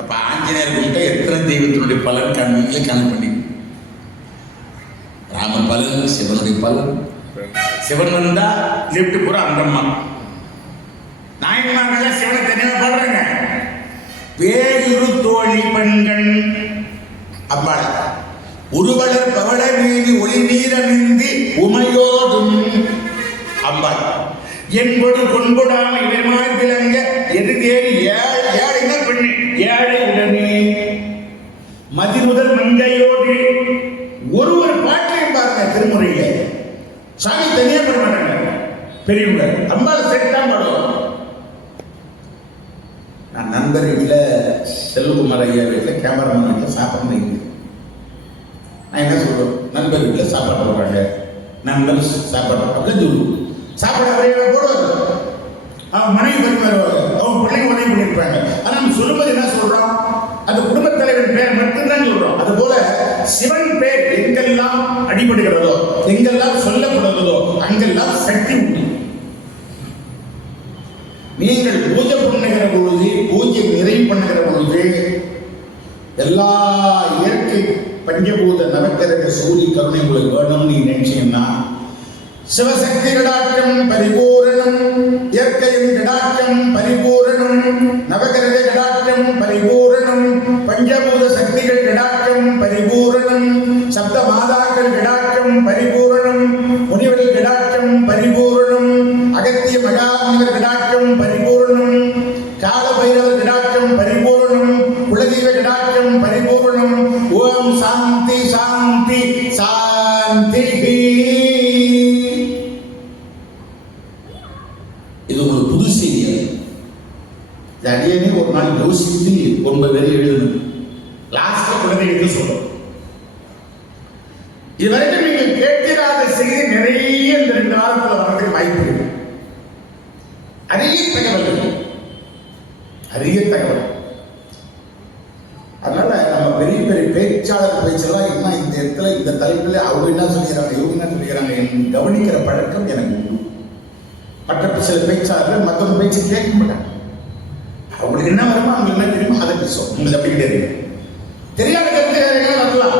அப்ப ஆஞ்சநேயர் கும்பிட்ட எத்தனை தெய்வத்தினுடைய பலன் கண்ணிலே காண பண்ணி. ராம பலன், சிவனுடைய பலன். சிவன் வந்தா லிப்ட் பூரா அந்தம்மா. நாயன்மார்கள் சிவனை தனியாக பாடுறாங்க. வேறு தோழி பெண்கள் அம்பாள் உருவலர் பவள மீதி ஒளி நீரணிந்தி உமையோதும் அம்பாள் என்பது கொன்பொடாம இவருமாய் விளங்க எது தேறி ஏழைங்க பெண்ணு ஏழை உடனே மதிமுதல் மங்கையோடு ஒரு பாட்டையும் பாருங்க திருமுறையில. சாமி தனியா பண்ண மாட்டாங்க, பெரியவங்க அம்பாள் சேர்த்தான் பாடுவோம். நான் நண்பர் வீட்டில் செல்வகுமார் ஐயா வீட்டில் கேமராமேன் வீட்டில் சாப்பிட்றேன். நான் என்ன சொல்றேன், நண்பர் வீட்டில் சாப்பாடு போடுறாங்க, நண்பர் சாப்பாடு அப்படின்னு சொல்லுவோம். சாப்பாடு வரைய போடுவாங்க, அவன் மனைவி வருவாங்க, அவங்க பிள்ளைங்க உதவி பண்ணியிருப்பாங்க. ஆனால் நம்ம சொல்லும்போது என்ன சொல்றோம், அந்த குடும்பத் தலைவன் பேர் மட்டும்தான் சொல்றோம். அது போல சிவன் பேர் எங்கெல்லாம் அடிபடுகிறதோ, எங்கெல்லாம் சொல்லப்படுகிறதோ அங்கெல்லாம் சக்தி உண்டு. நீங்கள் பூஜை பண்ணுகிற பொழுது, பூஜை நிறைவு பண்ணுகிற பொழுது எல்லா இயற்கை பஞ்சபூத நவக்கிரக சூரிய கருணை உங்களுக்கு வேணும்னு நீங்க நினைச்சீங்கன்னா, சிவசக்தி கடாட்சம் பரிபூரணம், இயற்கையின் கடாட்சம் பரிபூரணம், நவகிரக கடாட்சம் பரிபூரணம், பஞ்சபூத சக்திகள் கடாட்சம் பரிபூரணம், சப்த மாதாக்கள் கடாட்சம் பரிபூரணம், முனிவர்கள் கடாட்சம் பரிபூரணம், அகத்திய மகாமுனிவர் கடாட்சம் பரிபூரணம், கால பைரவர் கடாட்சம் பரிபூரணம், குலதெய்வ கடாட்சம் பரிபூரணம். ஓம் சாந்தி சாந்தி சாந்தி. இது ஒரு புது செய்தி. அடியனே ஒரு நாள் யோசித்து 9 வரை எழுதணும். லாஸ்ட்ல குழந்தைகளுக்கு சொல்றோம். இதுவரைக்கும் நீங்கள் கேட்கிறாத செய்தி நிறைய இந்த 2 வாரத்தில் வரதுக்கு வாய்ப்பு இருக்கு. அரிய தகவல், அரிய தகவல். அதனால நம்ம பெரிய பெரிய பேச்சாளர் பேச்செல்லாம் என்ன இந்த இடத்துல இந்த தலைப்பில் அவங்க என்ன சொல்லிக்கிறாங்க, இவங்க என்ன சொல்லிக்கிறாங்க கவனிக்கிற பழக்கம் எனக்கு உண்டு. மற்ற சில பேச்சாளர்கள் மற்றவங்க பேச்சு கேட்க மாட்டாங்க. அவங்களுக்கு என்ன வருமோ அவங்களுக்கு என்ன தெரியுமோ அதை பேசுவோம். உங்களுக்கு அப்படி கிடையாது. தெரியாத கருத்துக்காரங்க வரலாம்.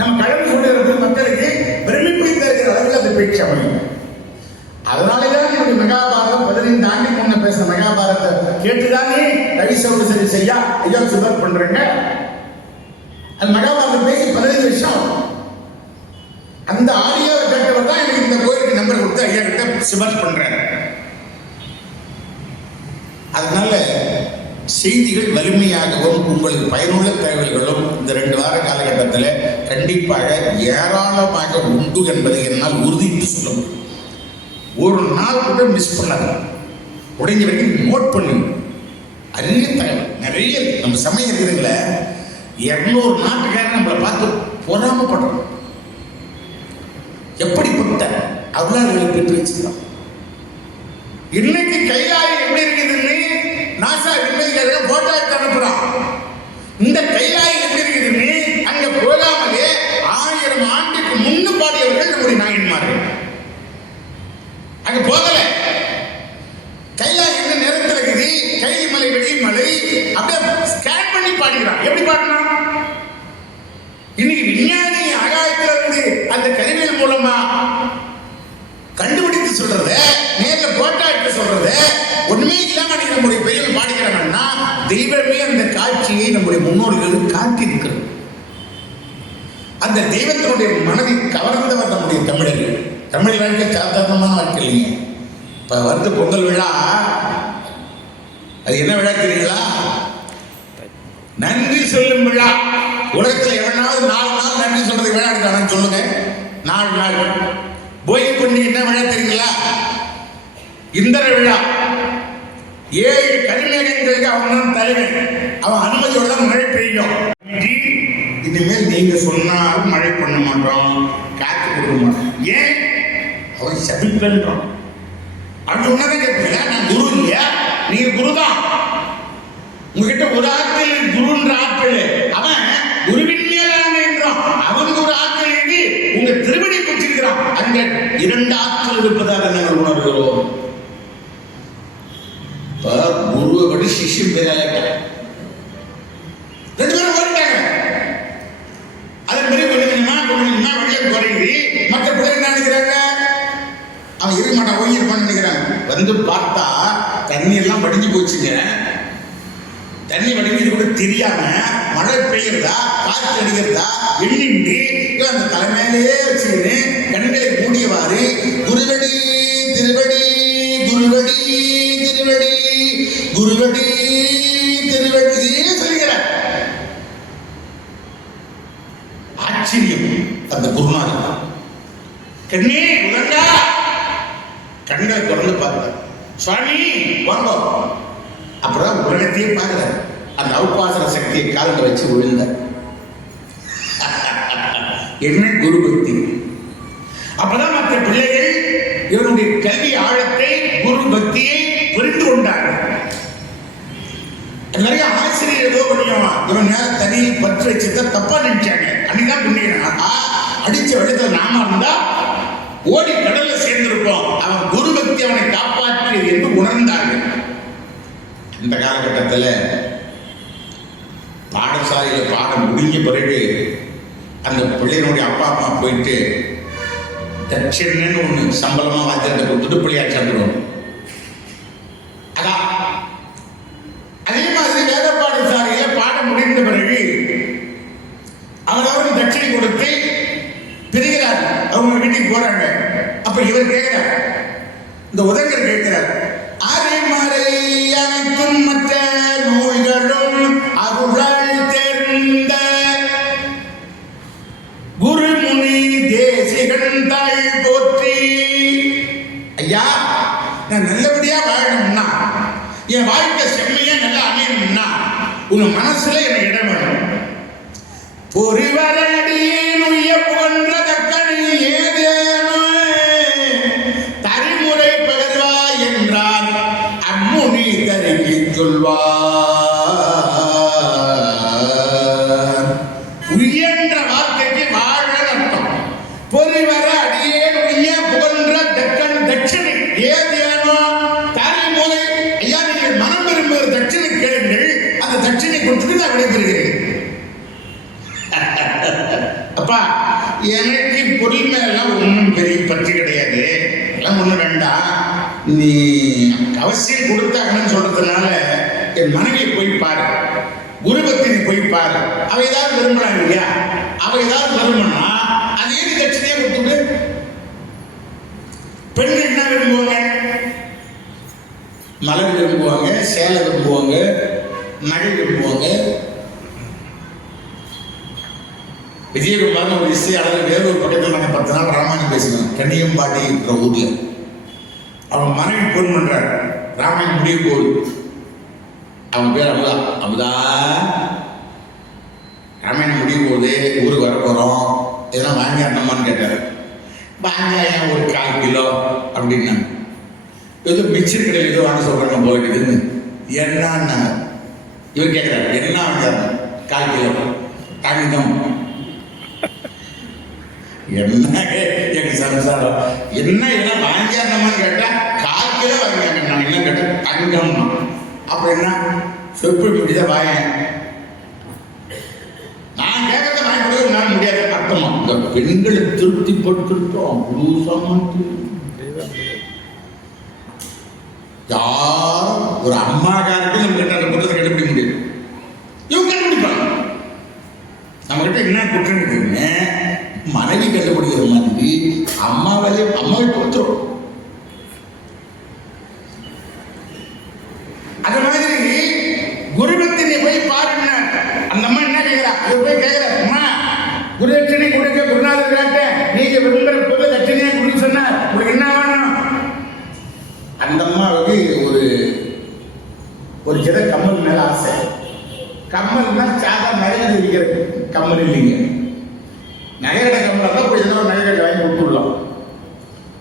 நம்ம கடமை சொல்லுறது மக்களுக்கு பிரமிப்பிடித்த இருக்கிற அளவில் அந்த பேச்சு அமையும். அதனாலதான் என்னுடைய மகாபாரதம் 15 ஆண்டுக்கு முன்ன பேசுற மகாபாரத்தை கேட்டுதானே ரவி சௌரி செய்யா ஐயா சுபர் பண்றேங்க. அந்த மகாபாரதம் பேசி 15 வருஷம். அந்த ஆடியோவை கேட்டவர் தான் எனக்கு இந்த கோயிலுக்கு நம்பர் கொடுத்து ஐயா கிட்ட சிபாரிசு பண்றேன். அதனால செய்திகள் வலிமையாகவும் உங்களுக்கு பயனுள்ள தகவல்களும் இந்த 2 வார காலகட்டத்தில் கண்டிப்பாக ஏராளமாக உண்டு என்பதை என்னால் உறுதிட்டு சொல்ல முடியும். ஒரு நாள் கூட மிஸ் பண்ணாத, உடைஞ்ச வரைக்கும் நோட் பண்ணி அரிய தகவல் நிறைய நம்ம சமயம் இருக்குதுங்கள. 200 நாட்டுக்காரங்க நம்மளை பார்த்து பொறாமப்படுறோம். எப்படிப்பட்ட அருளாளர்களை பெற்று வச்சுக்கலாம். இன்னைக்கு கைலாயம் எப்படி இருக்குதுன்னு நாசா விண்வெளிக்காரங்க போட்டோ எடுத்து அனுப்புறான். இந்த கைலாயம் எப்படி இருக்குதுன்னு அங்க போகாமலே 1000 ஆண்டுக்கு முன்னு பாடியவர்கள் நம்முடைய நாயன்மார்கள். அங்க போகல. கைலாயம் என்ன நேரத்தில் இருக்குது, கைலிமலை வெளிமலை அப்படியே ஸ்கேன் பண்ணி பாடுகிறான். எப்படி பாடினா இன்னைக்கு விஞ்ஞானி ஆகாயத்துல இருந்து அந்த கருவியல் மூலமா கண்டுபிடித்து சொல்றது, நேர்ல போட்டோ எடுத்து சொல்றது ஒண்ணுமே இல்லாம நீங்க நம்முடைய பெரியவங்க பாடிக்கிறாங்கன்னா தெய்வமே அந்த காட்சியை நம்முடைய முன்னோர்கள் காட்டி இருக்கிறது. அந்த தெய்வத்தினுடைய மனதை கவர்ந்தவர் நம்முடைய தமிழர்கள். தமிழ் வாழ்க்கை சாதாரணமான வாழ்க்கை இல்லைங்க. இப்ப வருது பொங்கல் விழா, அது என்ன விழா தெரியுங்களா? நன்றி சொல்லும் விழா. உலகத்தில் எவனாவது 4 நாள் நன்றி சொல்றதுக்கு விழா எடுத்தானு சொல்லுங்க. 4 நாள். போகி பண்டிகை என்ன விழா தெரியுங்களா? இந்திர விழா. 7 கரிமேகங்களுக்கு அவன் தான் தலைவன். அவன் அனுமதியோட தான் மழை பெய்யும். இனிமேல் நீங்க சொன்னாலும் மழை பண்ண மாட்டோம், காத்து கொடுக்க மாட்டோம். ஏன்? அவன் சபிப்பேன்றான். அவன் சொன்னதான் கேட்பீங்களா? நான் குரு இல்லையா? நீங்க குருதான். உங்ககிட்ட ஒரு ஆட்கள் குருன்ற ஆட்கள், அவன் குருவின் மேலான என்றான். அவனுக்கு ஒரு ஆட்கள் எழுதி உங்க திருவடி பெற்றிருக்கிறான். அங்க 2 ஆட்கள் இருப்பதாக நாங்கள் உணர்கிறோம். குருவை படி சிஷ்யம் பேராக 2 பேரும் ஓடிட்டாங்க. அதன் பிறகு கொஞ்சமா வெளியே குறையுது. மற்ற பிள்ளைங்க என்ன நினைக்கிறாங்க? அவன் இருக்க மாட்டான், ஓய்யிருப்பான்னு நினைக்கிறாங்க. வந்து பார்த்தா தண்ணி எல்லாம் வடிஞ்சு போச்சுங்க. தண்ணி வடிஞ்சது கூட தெரியாம மழை பெய்யுறதா காற்று அடிக்கிறதா எண்ணின்றி அந்த தலைமையிலே வச்சுக்கின்னு கண்களை மூடியவாறு குருவடி திருவடி குருவடி திருவடி குருவடி திருவடி சொல்கிறார். ஆச்சரியம் அந்த குருநாதன். கண்ணே உலகா கண்களை தொடர்ந்து பார்த்தார். சுவாமி வாங்க. அப்புறம் உலகத்தையே பார்க்கிறார். அந்த அவுபாசன சக்தியை காலத்தை வச்சு விழுந்தார். என்ன குரு பக்தி. அப்பதான் மற்ற பிள்ளைகள் இவனுடைய கல்வி ஆழத்தை குரு பக்தியை புரிந்து கொண்டார்கள். நிறைய ஆசிரியர் ஏதோ கொஞ்சம் இவன் மேல தனி பற்று வச்சுதான் தப்பா நினைச்சாங்க. அன்னைதான் புண்ணியம் அடிச்ச வெள்ளத்துல நாம இருந்தா ஓடி கடல்ல சேர்ந்திருப்போம். அவன் குரு பக்தி அவனை காப்பாற்றியது என்று உணர்ந்தார்கள். இந்த காலகட்டத்தில் பாடசாலையில பாடம் முடிஞ்ச பிறகு அந்த பிள்ளைகளுடைய அப்பா அம்மா போயிட்டு தட்சிணன்னு ஒண்ணு சம்பளமா வாத்தியத்தை கொடுத்துட்டு பிள்ளையார் சாப்பிடுவோம். அதான் அதே மாதிரி வேத பாடசாலையில பாடம் முடிந்த பிறகு அவரவரும் தட்சிணை கொடுத்து பிரிகிறார். அவங்க வீட்டுக்கு போறாங்க. அப்ப இவர் கேட்கிறார், இந்த உதங்கர் கேட்கிறார், அரைமறை அனைத்தும் மற்ற நூல்களும் அருளால் தேர்ந்த குருமுனி தேசிகன் தாய் போற்றி. ஐயா, நான் நல்லபடியா வாழணும்னா, என் வாழ்க்கை செம்மையா நல்லா அமையணும்னா உங்க மனசுல எனக்கு இடம் வேணும். பொறிவரடியின் உய்ய புகன்ற தக்கனில் ஏதேனும் தரிமுறை பகர்வா என்றால் அம்முனி தருகி சொல்வார். உய்யன்ற வார்த்தைக்கு வாழ அர்த்தம். பொறிவர அடியேன் உய்ய புகன்ற தட்சணை ஏதேனோ தரிமுறை. ஐயா, நீங்கள் மனம் விரும்புகிற தட்சணை கேளுங்கள். அந்த தட்சணை கொடுத்துட்டு நான் விடைபெறுகிறேன். அப்பா, எனக்கு பொருள் மேலாம் ஒன்றும் பெரிய பற்றி கிடையாது. எல்லாம் ஒன்றும் வேண்டாம். நீ அவசியம் கொடுத்தாங்கன்னு சொல்றதுனால என் மனைவியை போய் பாரு, குருபக்தியை போய் பாரு. அவ ஏதாவது விரும்புறாங்க இல்லையா? அவ ஏதாவது விரும்பினா அதே தட்சணையே கொடுத்துட்டு. பெண்கள் என்ன விரும்புவாங்க? மலர் விரும்புவாங்க, சேலை விரும்புவாங்க, நகை விரும்புவாங்க. விஜயகுமார் ஒரு இசையாளர் வேலூர் பக்கத்தில் நாங்கள் 10 நாள் ராமாயணம் பேசினோம். கன்னியம்பாடி இருக்கிற ஊர்ல அவன் மனைவி போன் பண்றார். ராமாயணம் முடிய போகுது. அவன் பேர் அமுதா. அமுதா, ராமாயணம் முடிய போகுது, ஊருக்கு வர போறோம், எதனா வாங்கி அண்ணம்மான்னு கேட்டார். வாங்க ஒரு 1/4 கிலோ அப்படின்னா. ஏதோ மிச்சர் கடையில் ஏதோ வாங்க சொல்றாங்க போல இருக்குதுன்னு. என்னன்னா இவர் கேட்கிறார், என்ன வாங்க? 1/4 கிலோ தங்கம். என்ன எங்க சம்சாரம் என்ன இதெல்லாம் வாங்கியாங்கம்மான்னு கேட்டா 1/4 கிலோ வாங்கியாங்க. நான் என்ன கேட்டேன்? தங்கம். அப்ப என்ன சொப்பு இப்படிதான் வாங்க. நான் கேட்கறத வாங்கி கொடுக்க நான் முடியாது அர்த்தமா. இந்த பெண்களை திருப்தி படுத்திருக்கோம். யார் ஒரு அம்மாக்காருக்கு நம்ம கிட்ட அந்த குற்றத்தை கண்டுபிடிக்க முடியாது. இவங்க கண்டுபிடிப்பாங்க. நம்ம கிட்ட என்ன குற்றம் இருக்குன்னு மனைவி கண்டுபிடிக்கிற மாதிரி அம்மாவை கொடுத்துரும். அது மாதிரி குருபக்தியை போய் பாருங்க. அந்த அம்மா என்ன கேட்கிறா? போய் கேட்கிற, அம்மா குருதட்சணை கொடுக்க குருநாதர் கேட்ட, நீங்க விரும்புகிற பொது தட்சணையா கொடுக்க சொன்னா உங்களுக்கு என்ன வேணும்? அந்த அம்மாவுக்கு ஒரு ஜட கம்மல் மேல ஆசை. கம்மல்னா சாதா நகைகள் இருக்கிற கம்மல் இல்லைங்க. நகைகட கம்மல் தான் போய் ஏதோ நகைகளை வாங்கி கொடுத்துடலாம்.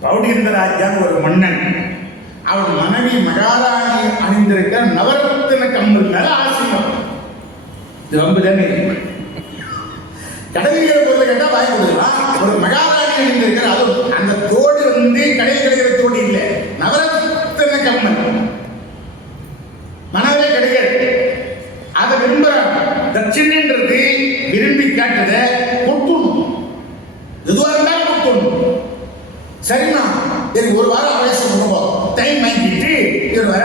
பௌடியந்தராஜான்னு ஒரு மன்னன், அவன் மனைவி மகாராணி அணிந்திருக்கிற நவரத்தின கம்மல் மேல ஆசையம். இது ரொம்ப தானே கடலில் பொருளை கேட்டா வாங்கி கொடுக்கலாம். ஒரு மகாராணி அணிந்திருக்கிற அது அந்த தோடு கடையில் கிடைக்கிற தோடு இல்லை, நவரத்தின கம்மல் மனவே கிடையாது. அதை விரும்புறாங்க. தட்சிணன்றது விரும்பி காட்டுத கொடுத்துடணும். எதுவா இருந்தாலும் கொடுத்துடணும். சரிண்ணா, எனக்கு ஒரு வாரம் அவசியம் கொடுப்போம், டைம் வாங்கிட்டு இவர் வர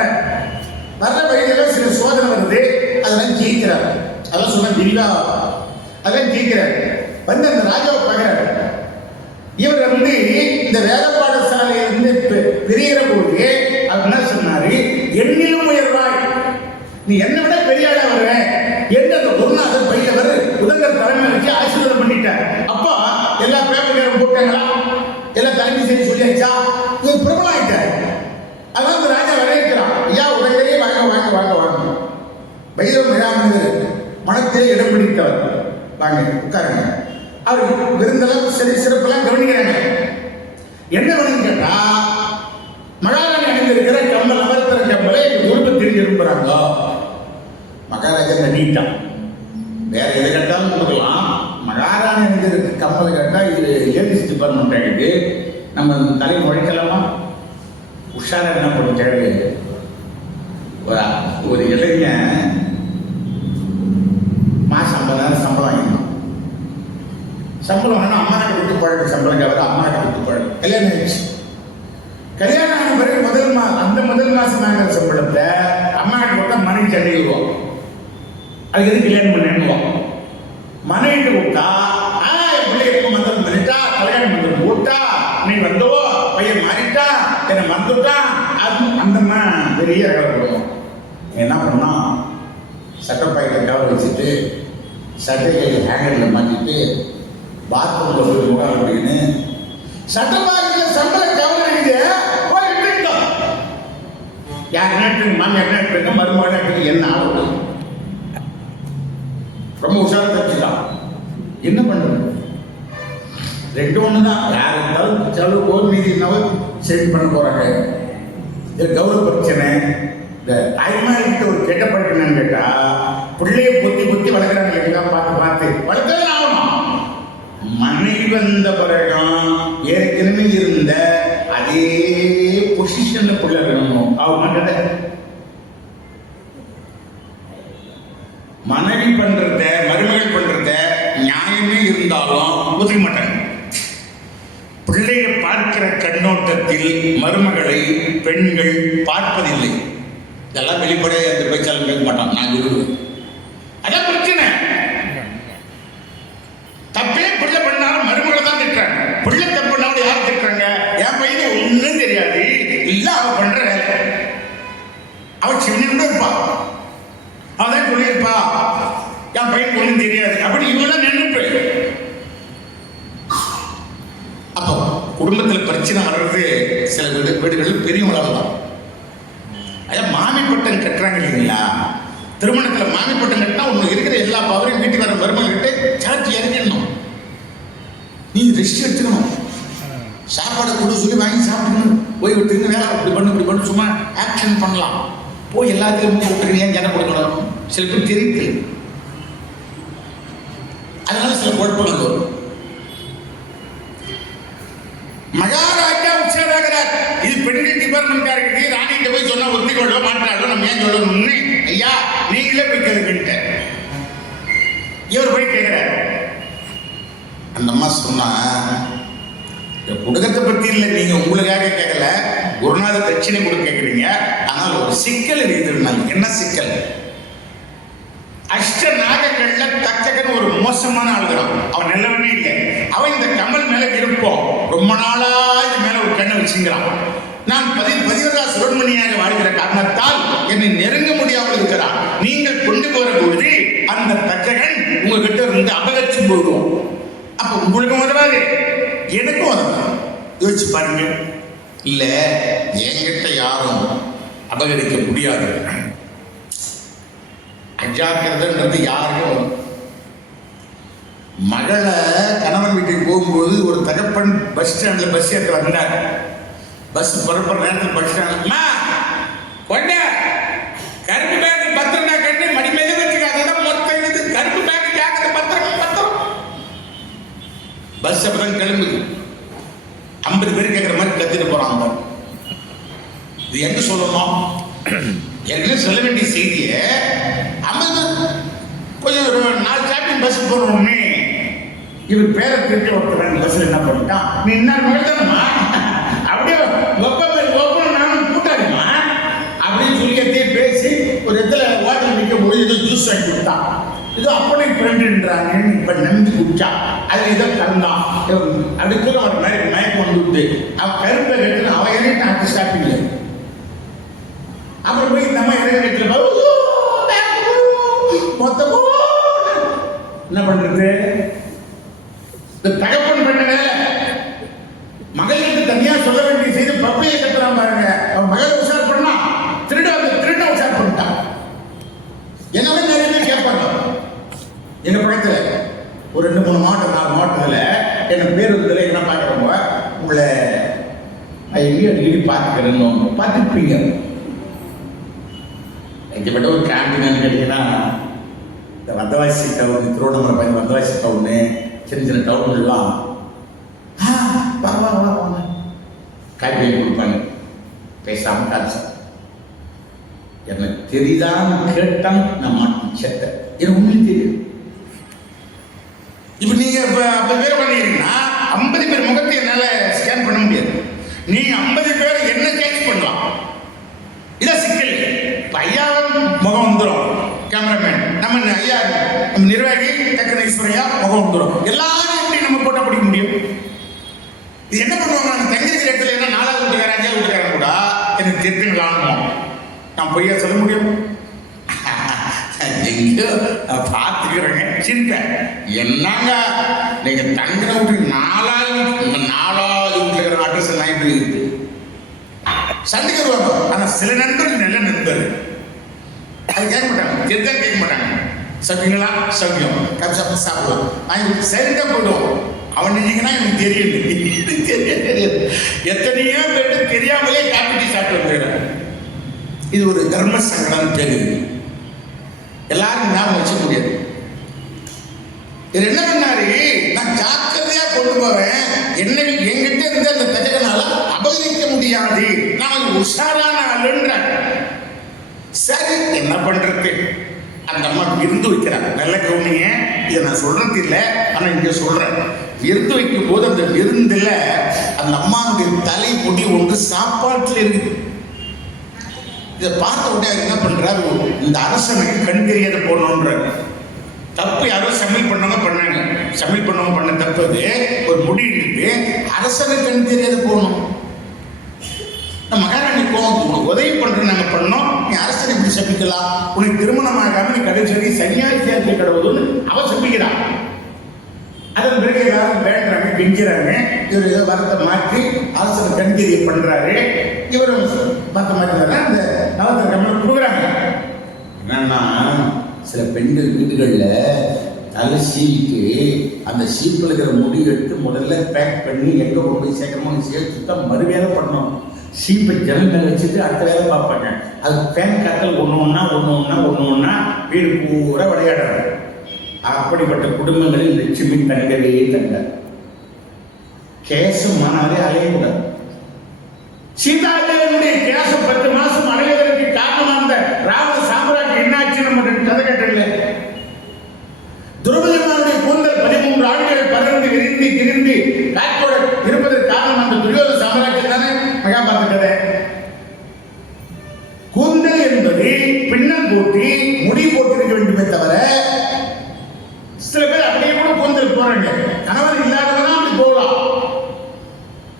வர்ற வழியில சில சோதனை வருது, அதெல்லாம் ஜெயிக்கிறார். அதான் சொன்ன விரிவா அதான் கேட்கிறாரு. வந்து அந்த ராஜாவை பார்க்கிறாரு. இவர் வந்து இந்த வேத பாடசாலையிலிருந்து பிரிகிற போது அவர் என்ன சொன்னாரு, என்னிலும் உயர்வாய், நீ என்னை விட பெரிய ஆளா வருவ என்று அந்த குருநாதர் பையவர் உதங்கர் தலைமை வச்சு ஆசீர்வாதம் பண்ணிட்டார். அப்போ எல்லா பேப்பர் போட்டாங்களா, எல்லா தலைமை செய்தி சொல்லியாச்சா, இவர் பிரபலம் ஆயிட்டார். அதான் அந்த ராஜா வரவேற்கிறான். ஐயா உடனே வாங்க வாங்க வாங்க வாங்க. பைரவ மிராமனிதர் மனத்திலே இடம் பிடித்தவர், வாங்க உட்காருங்க. அவர் விருந்தெல்லாம் சரி சிறப்பெல்லாம் கவனிக்கிறாங்க. என்ன வேணும்னு கேட்டா, மகாராணி அணிந்திருக்கிற கம்மல், அமர்த்தர கம்மலை குடும்பம் திரும்பி விரும்புறாங்க. மகாராஜா நீட்டான், வேற எது கேட்டாலும் கொடுக்கலாம். மகாராணி அணிந்திருக்கிற கம்மல் கேட்டா இது லேடிஸ் டிபார்ட்மெண்ட் ஆகிடுது, நம்ம தலை முழைக்கலாமா? உஷாரா என்ன பண்ணிட்டாரு, ஒரு இளைஞன் மாசம் 50,000 சம்பளம் வாங்கினான். சம்பளம் வேணும், அம்மா கிட்ட விட்டு பழகு, சம்பளம் கேட்க அம்மா கிட்ட விட்டு பழகு. கல்யாணம் ஆயிடுச்சு. கல்யாணம் ஆன பிறகு முதல் மாசம் வாங்குற சம்பளத்தை அம்மா கிட்ட விட்டா மனைவி சண்டை விடுவோம். அதுக்கு எது கல்யாணம் பண்ணுவோம். மனைவிட்டு விட்டா பிள்ளை எப்ப மந்திரம் பண்ணிட்டா, கல்யாணம் மந்திரம் போட்டா, நீ வந்தோ பையன் மாறிட்டா, என்னை மறந்துட்டான், அது அந்த பெரிய ரகப்படுவோம். என்ன பண்ணா, சட்டப்பாய்க்கு கவர் வச்சுட்டு சட்டையை ஹேங்கரில் மாட்டிட்டு பாத்ரூம்ல போய் முகம் அப்படின்னு சட்டப்பாய்க்கு சம்பள கவர் அடிக்குது. போய் விட்டுட்டோம். யார் நாட்டு மாமியார் நாட்டு மருமகன் நாட்டுக்கு என்ன ஆகுது? ரொம்ப உஷாரா தச்சுதான். என்ன பண்றது? ரெண்டு ஒண்ணுதான். யார் இருந்தாலும் செலவு போல் மீதி இருந்தாலும் சேவ் பண்ண போறாங்க. இது கௌரவ பிரச்சனை. இந்த தாய்மார்கிட்ட ஒரு கெட்ட பழக்கம் கேட்டா, பிள்ளைய பொத்தி வளர்க்குறாங்க இல்லைங்களா, பார்த்து வளர்த்தது ஆகணும். மனைவி வந்த பிறகும் ஏற்கனவே இருந்த அதே பொசிஷன்ல பிள்ளை வேணும். அவங்க மனைவி பண்றத மருமகள் பண்றத நியாயமே இருந்தாலும் ஒதுக்க மாட்டாங்க. பிள்ளையை பார்க்கிற கண்ணோட்டத்தில் மருமகளை பெண்கள் பார்ப்பதில்லை. இதெல்லாம் வெளிப்படையாக எந்த பேச்சாலும் பேச மாட்டான். நான் சொல்லுவேன், அதான் பிரச்சனை. தப்பே பிள்ளை பண்ணாலும் மருமகளை தான் திட்டுறாங்க. பிள்ளை தப்பு பண்ணாலும் யார் திட்டுறாங்க? என் பையனை ஒன்றும் தெரியாது, இல்ல அவ பண்ற வேலை, அவ சின்ன இருப்பா, அவதான் சொல்லியிருப்பா என் பையனுக்கு ஒன்றும் தெரியாது அப்படி இவெல்லாம் நின்றுட்டு. அப்போ குடும்பத்தில் பிரச்சனை வர்றது சில வீடுகளில் பெரியவங்களால தான். அதான் மாமி பட்டம் கட்டுறாங்க இல்லைங்களா, திருமணத்தில் மாமி பட்டம் கட்டினா ஒன்று இருக்கிற எல்லா பவரையும் வீட்டுக்கு வர மருமகிட்ட சார்ஜ் இறங்கிடணும். நீ ரெஸ்ட் எடுத்துக்கணும், சாப்பாடை கொடு சொல்லி வாங்கி சாப்பிடணும், போய் விட்டுருந்து வேலை இப்படி பண்ணு சும்மா ஆக்ஷன் பண்ணலாம். போய் எல்லாத்தையும் விட்டுருக்கீங்க ஜன கொடுக்கணும். சில பேர் தெரியுது, அதனால சில குழப்பங்கள் வரும். மகாராஜா உற்சாகராகிறார். இது பெண்கள் டிபார்ட்மெண்டா இருக்குது. ராணிகிட்ட போய் சொன்னா ஒத்திக்கொள்ள மாட்டாளோ, நம்ம ஏன் சொல்லணும்னு ஐயா நீங்களே போய் கேளுங்க. இவர் போய் கேட்கிறார். அந்த அம்மா சொன்னா, குடுக்கத்தை பத்தி இல்லை, நீங்க உங்களுக்காக கேட்கல, குருநாத தட்சிணை கூட கேட்குறீங்க. ஆனால் ஒரு சிக்கல் இருக்குதுன்னாங்க. என்ன சிக்கல்? அஷ்ட நாகங்கள்ல தக்ககன் ஒரு மோசமான ஆளுகிறான். அவன் நல்லவனே இல்லை. அவன் இந்த கமல் மேல விருப்பம், ரொம்ப நாளா இது மேல ஒரு கண்ணை வச்சுக்கிறான். நான் பதிவரா சுரண்மணியாக வாழ்கிற காரணத்தால் என்னை நெருங்க முடியாமல் இருக்கிறான். நீங்கள் கொண்டு போற பொழுது அந்த தக்ககன் உங்ககிட்ட இருந்து அபகரிச்சு போடுவோம். அப்ப உங்களுக்கு உதவாது, எனக்கும் உதவாது. யோசிச்சு பாருங்க. இல்ல என்கிட்ட யாரும் அபகரிக்க முடியாது. அஜாக்கிரதைன்றது யாருக்கும். மகளை கணவன் வீட்டுக்கு போகும்போது ஒரு தகப்பன் பஸ் ஸ்டாண்ட்ல பஸ் ஏற்ற வந்தார். பஸ் புறப்படுற நேரத்தில் பஸ் ஸ்டாண்ட்மா கொண்ட கருப்பு பேக் பத்திரம்னா கட்டி மணி மேலே வச்சுக்காத மொத்தம் இது கருப்பு பேக் ஜாக்கிரதை பத்திரம். பஸ் அப்பதான் கிளம்புது. 50 பேர் கேட்குற மாதிரி கத்திட்டு போறாங்க. இது எங்க சொல்லணும்? ஏற்கனவே சொல்ல வேண்டிய செய்தியை 50 கொஞ்சம் ஒரு 4 ஸ்டாப்பிங் பஸ் போறோம்னே இவர் பேரை திருட்டி ஒருத்தர் பஸ்ல என்ன பண்ணிட்டான், நீ என்ன மேல்தானமா அப்படியே நானும் கூட்டாடிமா அப்படின்னு சொல்லி பேசி ஒரு இடத்துல வாட்டர் நிற்கும் போது ஏதோ ஜூஸ் வாங்கி கொடுத்தான். ஏதோ ஃப்ரெண்டுன்றாங்க இப்ப நம்பி குடிச்சா அது இதை கலந்தான் அதுக்குள்ள ஒரு மாதிரி மயக்கம் வந்துட்டு அவன் கருப்பை கட்டு அவன் இறங்கிட்டு அடுத்த ஸ்டாப்பிங்ல அப்புறம் போய் நம்ம இறங்கிட்டு மொத்தமோ என்ன பண்றது இந்த தகப்பன் பண்ண மகளுக்கு தனியா சொல்ல வேண்டிய செய்து பப்பையை கட்டுறான் பாருங்க அவன் மகளை உஷார் பண்ணா திருட உஷார் பண்ணிட்டான் என்னவே நிறைய பேர் கேட்பாங்க எங்க பக்கத்துல ஒரு 2-3 மாவட்டம் 4 மாவட்டத்துல என்ன பேருந்துல என்ன பாக்குறவங்க உங்களை எங்கேயும் அடிக்கடி பார்த்துக்கிறேன்னு பார்த்துருப்பீங்க. இப்பட்ட ஒரு கேண்டீன் கேட்டீங்கன்னா இந்த வந்தவாசி டவுன் திருவண்ணாமலை பையன் வந்தவாசி டவுனு சின்ன டவுன்லாம் வாங்க காய்கறி கொடுப்பாங்க பேசாம காய்ச்ச எனக்கு தெரியுதான்னு கேட்டான் நான் மாட்டேன் செத்த எனக்கு ஒன்றும் தெரியும். இப்ப நீங்க 50 பேர் பண்ணீங்கன்னா 50 பேர் முகத்தை என்னால ஸ்கேன் பண்ண முடியாது. நீ 50 பேர் என்ன கேட்ச் பண்ணலாம். இதான் சிக்கல். இப்ப ஐயாவும் முகம் வந்துடும் கேமராமேன் நம்ம ஐயா நம்ம நிர்வாகி டெக்னீஷியன் முகம் வந்துடும் எல்லாரும் எப்படி நம்ம போட்டோ பிடிக்க முடியும். இது என்ன பண்ணுவாங்க நான் தங்கிருக்கிற இடத்துல என்ன 4வது வீட்டுக்காரன் 5வது வீட்டுக்காரன் கூட எனக்கு தெரிஞ்சுங்களான்னு நான் பொய்யா சொல்ல முடியும். எங்கேயோ பார்த்துக்கிறேங்க சிரிப்பேன் என்னங்க நீங்க தங்குற வீட்டுக்கு 4வது வீட்டுல இருக்கிற அட்ரஸ் எல்லாம் இப்படி இருக்கு சந்திக்கிறவாங்க. ஆனா சில நண்பர்கள் நல்ல நண்பர் அது கேட்க மாட்டாங்க தெரிஞ்சா கேட்க மாட்டாங்க. சௌக்கியங்களா சௌக்கியம் கப் சாப்பிட்டு சாப்பிடுவோம் அவங்க சரிதான் போயிடுவோம். அவன் நினைங்கன்னா எனக்கு தெரியாது எத்தனையோ பேருக்கு தெரியாமலே காப்பீட்டி சாப்பிட்டு வந்துடுறாங்க. இது ஒரு தர்ம சங்கடம் தெரியுது எல்லாரும் ஞாபகம் வச்சுக்க முடியாது. இது என்ன பண்ணாரு நான் ஜாக்கிரதையா கொண்டு போவேன் என்ன என்கிட்ட இருந்து அந்த தஜகனால அபகரிக்க முடியாது நான் உஷாரான ஆளுன்ற. சரி என்ன பண்றது அந்த அம்மா விருந்து வைக்கிறாங்க. நல்ல கவனிங்க இதை நான் சொல்றது இல்லை ஆனா இங்க சொல்றேன். விருந்து வைக்கும் போது அந்த விருந்துல அந்த அம்மாவுடைய தலை முடி ஒன்று சாப்பாட்டுல இருக்குது. இதை பார்த்த உடனே என்ன பண்றாரு இந்த அரசனுக்கு கண் தெரியாத போடணுன்ற தப்பு யாரோ சமையல் பண்ணாங்க சமையல் பண்ணவங்க பண்ண தப்பு அது ஒரு முடி இருக்கு அரசனுக்கு கண் தெரியாத போகணும். மகாராணி கோவம் உதவி பண்றது நாங்க பண்ணோம் நீ அரசனை இப்படி சபிக்கலாம் உனக்கு திருமணம் ஆகாம நீ கடைசி சன்னியாசியா இருக்க கடவுள்னு அவ சபிக்கிறான். அதன் பிறகு எல்லாரும் வேண்டாங்க கெஞ்சுறாங்க. இவர் ஏதோ வரத்தை மாற்றி அரசன் கண்கிரியை பண்றாரு. இவரும் மற்ற மாற்றினா அந்த நவத்திர கம்பெனி கொடுக்குறாங்க. என்னன்னா சில பெண்கள் வீடுகளில் தலை சீவிட்டு அந்த சீப்பில் இருக்கிற முடி எடுத்து முதல்ல பேக் பண்ணி எங்கே கொண்டு போய் சேர்க்கணுமோ சேர்த்து தான் மறுவேலை பண்ணணும். சீப்பை ஜனல் மேலே வச்சுட்டு அடுத்த வேலை பார்ப்பாங்க. அது பேன் காத்தல் ஒன்று வீடு பூரா விளையாடுறாங்க. அப்படிப்பட்ட குடும்பங்களில் லட்சுமி தங்கவே தங்க கேசம் மனாலே அலையக்கூடாது. சீதாதேவனுடைய கேசம் 10 மாசம் அடைவதற்கு காரணமா இருந்த ராவண சாம்ராஜ்யம் என்னாச்சு நம்ம கதை கேட்டல. துரோபதனுடைய கூந்தல் 13 ஆண்டுகள் பறந்து விரிந்து கிரிந்து காற்றோட இருப்பதற்கு காரணம் அந்த துரியோதன சாம்ராஜ்யம் தானே மகாபாரத கதை. கூந்தல் என்பது பின்னல் போட்டி முடி போட்டிருக்க வேண்டுமே தவிர சில பேர் அப்படியே கூட கூந்தல் போறாங்க. கணவன் இல்லாதவனா அப்படி போகலாம்.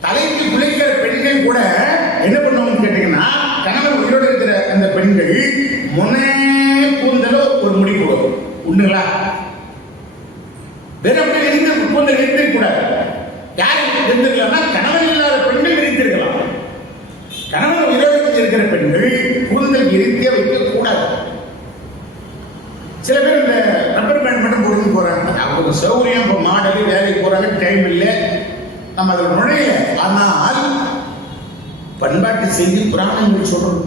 தலைக்கு குளிக்கிற பெண்கள் கூட என்ன பண்ணுவாங்கன்னு கேட்டீங்கன்னா கணவன் உயிரோடு இருக்கிற அந்த பெண்கள் முனே கூந்தலோ ஒரு முடி போடும் உண்டுங்களா வேற அப்படி இருந்து கூந்தல் இருந்திருக்க கூடாது. யாருக்கு இருந்திருக்கலாம் கணவன் இல்லாத பெண்கள் விரித்திருக்கலாம். கணவன் உயிரோடு இருக்கிற பெண்கள் கூந்தல் விரித்தே வைக்க கூடாது. சில பேர் இந்த ரப்பர் பேண்ட் மட்டும் போட்டு போறாங்க. அவங்க சௌகரியம் இப்போ மாடல் வேலைக்கு போறாங்க டைம் இல்லை நம்ம அதில் நுழைய. ஆனால் பண்பாட்டு செய்தி புராணங்கள் சொல்றோம்.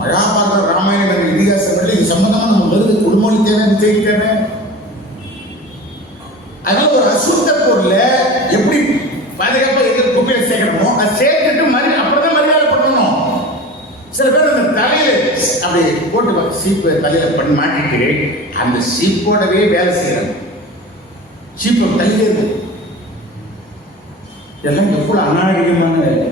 மகாபாரத ராமாயண இதிகாசங்கள் இது சம்பந்தமா நம்ம வருது. குடும்பமொழி தேவை விஜய் தேவை. அதனால ஒரு அசுத்த பொருளை எப்படி பாதுகாப்பா எதிர்ப்பு குப்பையில சேர்க்கணுமோ அதை சேர்த்துட்டு அப்படிதான் மரியாதை பண்ணணும். சில பேர் அந்த தலையில அப்படி போட்டு சீப்பை தலையில பண்ணி மாட்டிட்டு அந்த சீப்போடவே வேலை செய்யறாங்க. சீப்பை தலையில இருக்கு. இதெல்லாம் எவ்வளவு அநாகரிகமான வேலை.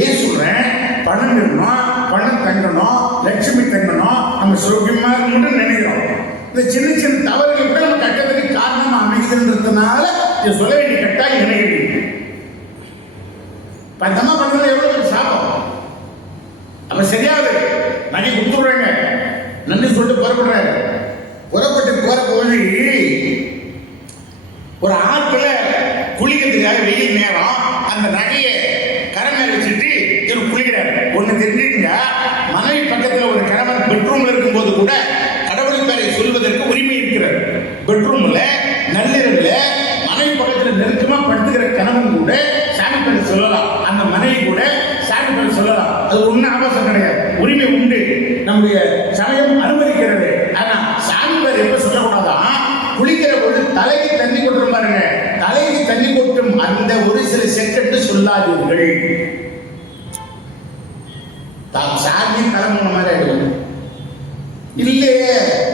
ஏன் சொல்றேன் பணம் இருக்கணும் பணம் தங்கணும் லட்சுமி தங்கணும் நம்ம சௌக்கியமா இருக்கணும்னு நினைக்கிறோம். இந்த சின்ன சின்ன தவறுகள் கூட நம்ம கட்டத்துக்கு காரணம் அமைகிறதுனால இது சொல்ல வேண்டிய கட்டாயம் இணைகிறது. பந்தமா பண்றது எவ்வளவு சாபம். அப்ப சரியாது நகை கொடுத்துடுறாங்க, நன்றி சொல்லிட்டு புறப்படுறாங்க. புறப்பட்டு போற போது ஒரு ஆற்றுல குளிக்கிறதுக்காக வெயில் நேரம் அந்த நகையை கரை மேல வச்சுட்டு இவர் குளிக்கிறாரு. ஒண்ணு தெரிஞ்சுங்க, மனைவி பக்கத்துல ஒரு கணவன் பெட்ரூம்ல இருக்கும் போது கூட கடவுள் பேரை சொல்வதற்கு உரிமை இருக்கிறது. பெட்ரூம்ல நள்ளிரவுல மனைவி பக்கத்துல நெருக்கமா படுத்துக்கிற கணவன் கூட சாமி பேரை சொல்லலாம், அந்த மனைவி கூட சாமி பேரை சொல்லலாம். அது ஒன்னும் ஆபாசம் கிடையாது, உரிமை உண்டு, நம்முடைய சமயம் அனுமதிக்கிறது. ஆனா சாமி பேர் எப்ப சொல்லக்கூடாதான், குளிக்கிற பொழுது தலைக்கு தண்ணி கொட்டும் பாருங்க, தலைக்கு தண்ணி கொட்டும் அந்த ஒரு சில செகண்ட் சொல்லாதீர்கள். சாமி தலைமுறை மாதிரி ஆயிடுவோம். இல்லையே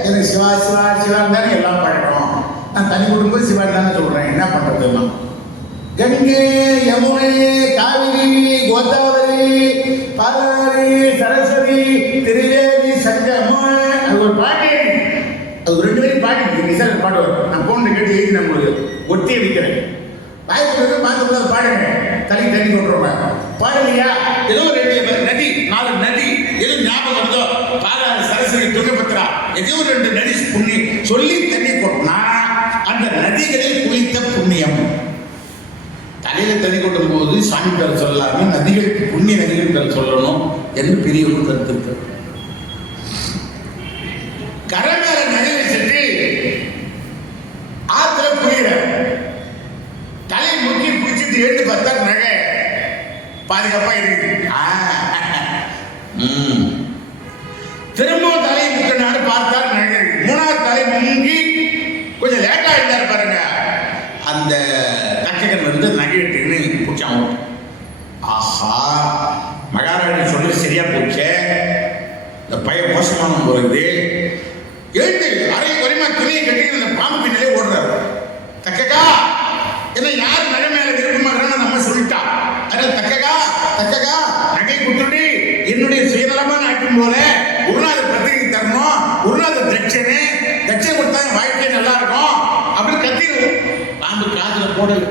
எனக்கு சிவா சிவா சிவான் தானே எல்லாம் பழக்கம், நான் தண்ணி கொடுக்கும்போது சிவான் தானே சொல்றேன், என்ன பண்றது? கங்கை யமுனை காவிரி கோதாவரி பாலாரி சரஸ்வதி திரிவேதி சங்கமம், அது ஒரு பாட்டு, அது ஒரு 2 பேரும் பாட்டு நிசார் பாடுவார். நான் போன் கேட்டு எழுதி நம்மளுக்கு ஒட்டியே வைக்கிறேன். வாய்ப்பு பார்த்து பாடுங்க, தண்ணி தண்ணி கொண்டுருவாங்க பாடுங்கயா. ஏதோ 2 நதி 4 நதி எது ஞாபகம் வருதோ, பாலாறு சரஸ்வதி துங்கபத்ரா, ஏதோ 2 நதி புண்ணி சொல்லி தண்ணி கொட்டினா அந்த நதிகளில் குளித்த புண்ணியம். தலையில தண்ணி கொட்டும் போது சாமி பேர் சொல்லலாமே, நதிகளுக்கு புண்ணிய நதிகள் பேர் சொல்லணும் என்று பெரிய ஒரு கருத்து இருக்கு. கரை மேல நகை வச்சுட்டு ஆத்துல குளிர தலை முக்கி பிடிச்சிட்டு எழுந்து பார்த்தா நகை பாதுகாப்பா இருக்கு. திரும்பவும் தலையை முக்கினாரு, பார்த்தார் நகை. 3வது தலை முங்கி கொஞ்சம் லேட்டா இருந்தாரு பாருங்க, அந்த தக்ககன் வந்து நகை எடுத்துக்கின்னு பிடிச்சான். ஆஹா, மகாராணி சொன்னது சரியா போச்சு, இந்த பையன் மோசமான போறது. எழுந்து அரை குறைமா துணியை கட்டி அந்த பாம்பு பின்னாலே ஓடுறாரு. தக்ககா என்ன யார் நகை மேல விருப்பமாகறான்னு நம்ம சொல்லிட்டா. அதனால தக்ககா தக்ககா நகை கொடுத்துட்டு என்னுடைய சுயநலமான ஆட்டும் போல குருநாதர் பத்திரிகை தரணும், குருநாதர் தட்சணை கொடுத்தா வாழ்க்கை நல்லா இருக்கும் அப்படின்னு கத்திடு. பாம்பு காதுல போடல,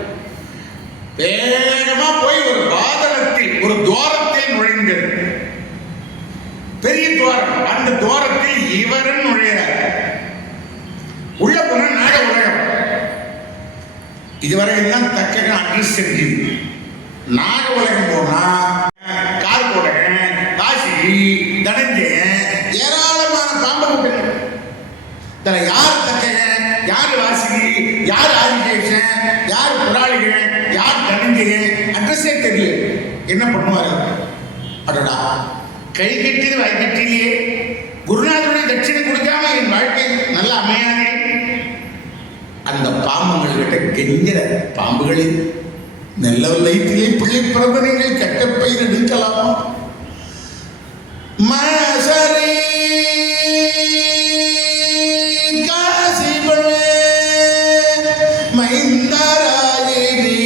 வேகமா போய் ஒரு பாதளத்தில் ஒரு துவாரத்தில் நுழைந்தது. பெரிய துவாரம், அந்த துவாரத்தில் இவரும் நுழைகிறார். உள்ள போன நாக உலகம். இதுவரை எல்லாம் தக்கக அட்ரஸ் செஞ்சது. நாக உலகம் போனா கார்கோடகன், காசி, தனஞ்சயன், ஏராளமான பாம்பு. இதுல யார் தக்ககன், யார் வாசிகி, யார் ஆதிசேஷன், யார் புராளிகன், யார் தனஞ்சயன் அட்ரஸே தெரியல. என்ன பண்ணுவாரு? அடடா, கை கட்டி வாய் கட்டிலேயே குருநாதருடைய தட்சிணை கொடுக்காம என் வாழ்க்கை நல்லா அமையாதே. அந்த பாம்புகள் கிட்ட கெஞ்சிற பாம்புகளில் நல்ல வயிற்றிலே பிள்ளை பிறந்த நீங்கள் கட்ட பயிர் எடுக்கலாமா? மசரி காசிபவே மைந்தராயினி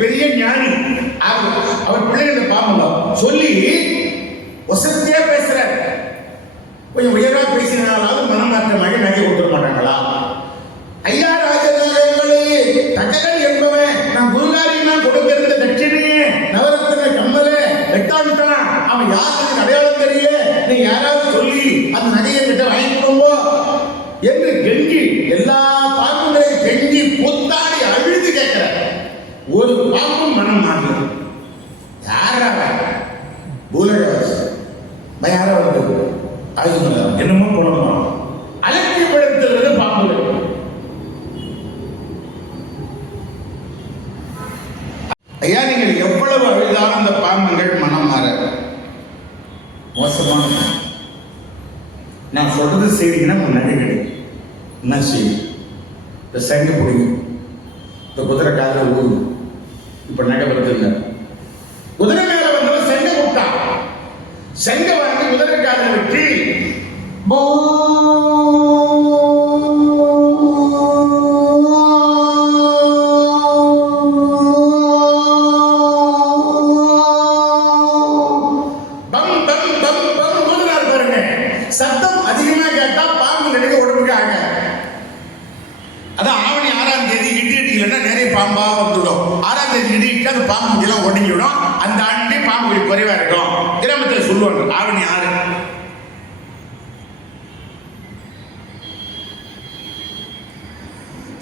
பெரிய ஞானி அவர் பிள்ளைங்க பாம்புல சொல்லி வசதியா பேசுறாரு. கொஞ்சம் உயர்வா பேசினாலும் மனமாற்றமாக நகை கொடுக்க மாட்டாங்களா? ஐயா ராஜநாயகங்களே, தக்ககன் என்பவன் நான் குருகாரினா கொடுத்திருந்த தட்சிணையே நவரத்தின கம்மல வெட்டான்ட்டான். அவன் யாருக்கு அடையாளம் தெரியல, நீ யாராவது சொல்லி அந்த நகையை கிட்ட வாங்கிக்கோங்க என்று கெஞ்சி எல்லா பாம்புகளையும் கெஞ்சி புத்தாடி அழுது கேட்கிற ஒரு பாம்பும் மனம் மாறுது. யாரா பூலகவாசி யாரா வந்து என்னமோ போடணும் அலட்சியப்படுத்துறது பாம்புகள். ஐயா, நீங்கள் எவ்வளவு அழுதாலும் அந்த பாம்புகள் மனம் மாற மோசமான. நான் சொல்றது செய்வீங்கன்னா நகை கிடைக்கும். என்ன செய்யும்? இந்த சங்கு பிடிக்கும், இந்த குதிரை காதில் ஊது. இப்ப நகை வருதுங்க. குதிரை மேல வந்தவன் செங்க விட்டான். செங்க வாங்கி குதிரை காதில் விட்டு சத்தம் அதிகமா கேட்டா பாம்பு நடுக்க உடம்புக்காக. அதான் ஆவணி 6ஆம் தேதி இடி இடிக்கலன்னா நிறைய பாம்பா வந்துடும். 6ஆம் தேதி இடிக்கிட்டு அந்த பாம்பு எல்லாம் ஒடுங்கிவிடும். அந்த ஆண்டு பாம்பு குறைவா இருக்கும். கிராமத்தில் சொல்லுவாங்க ஆவணி 6.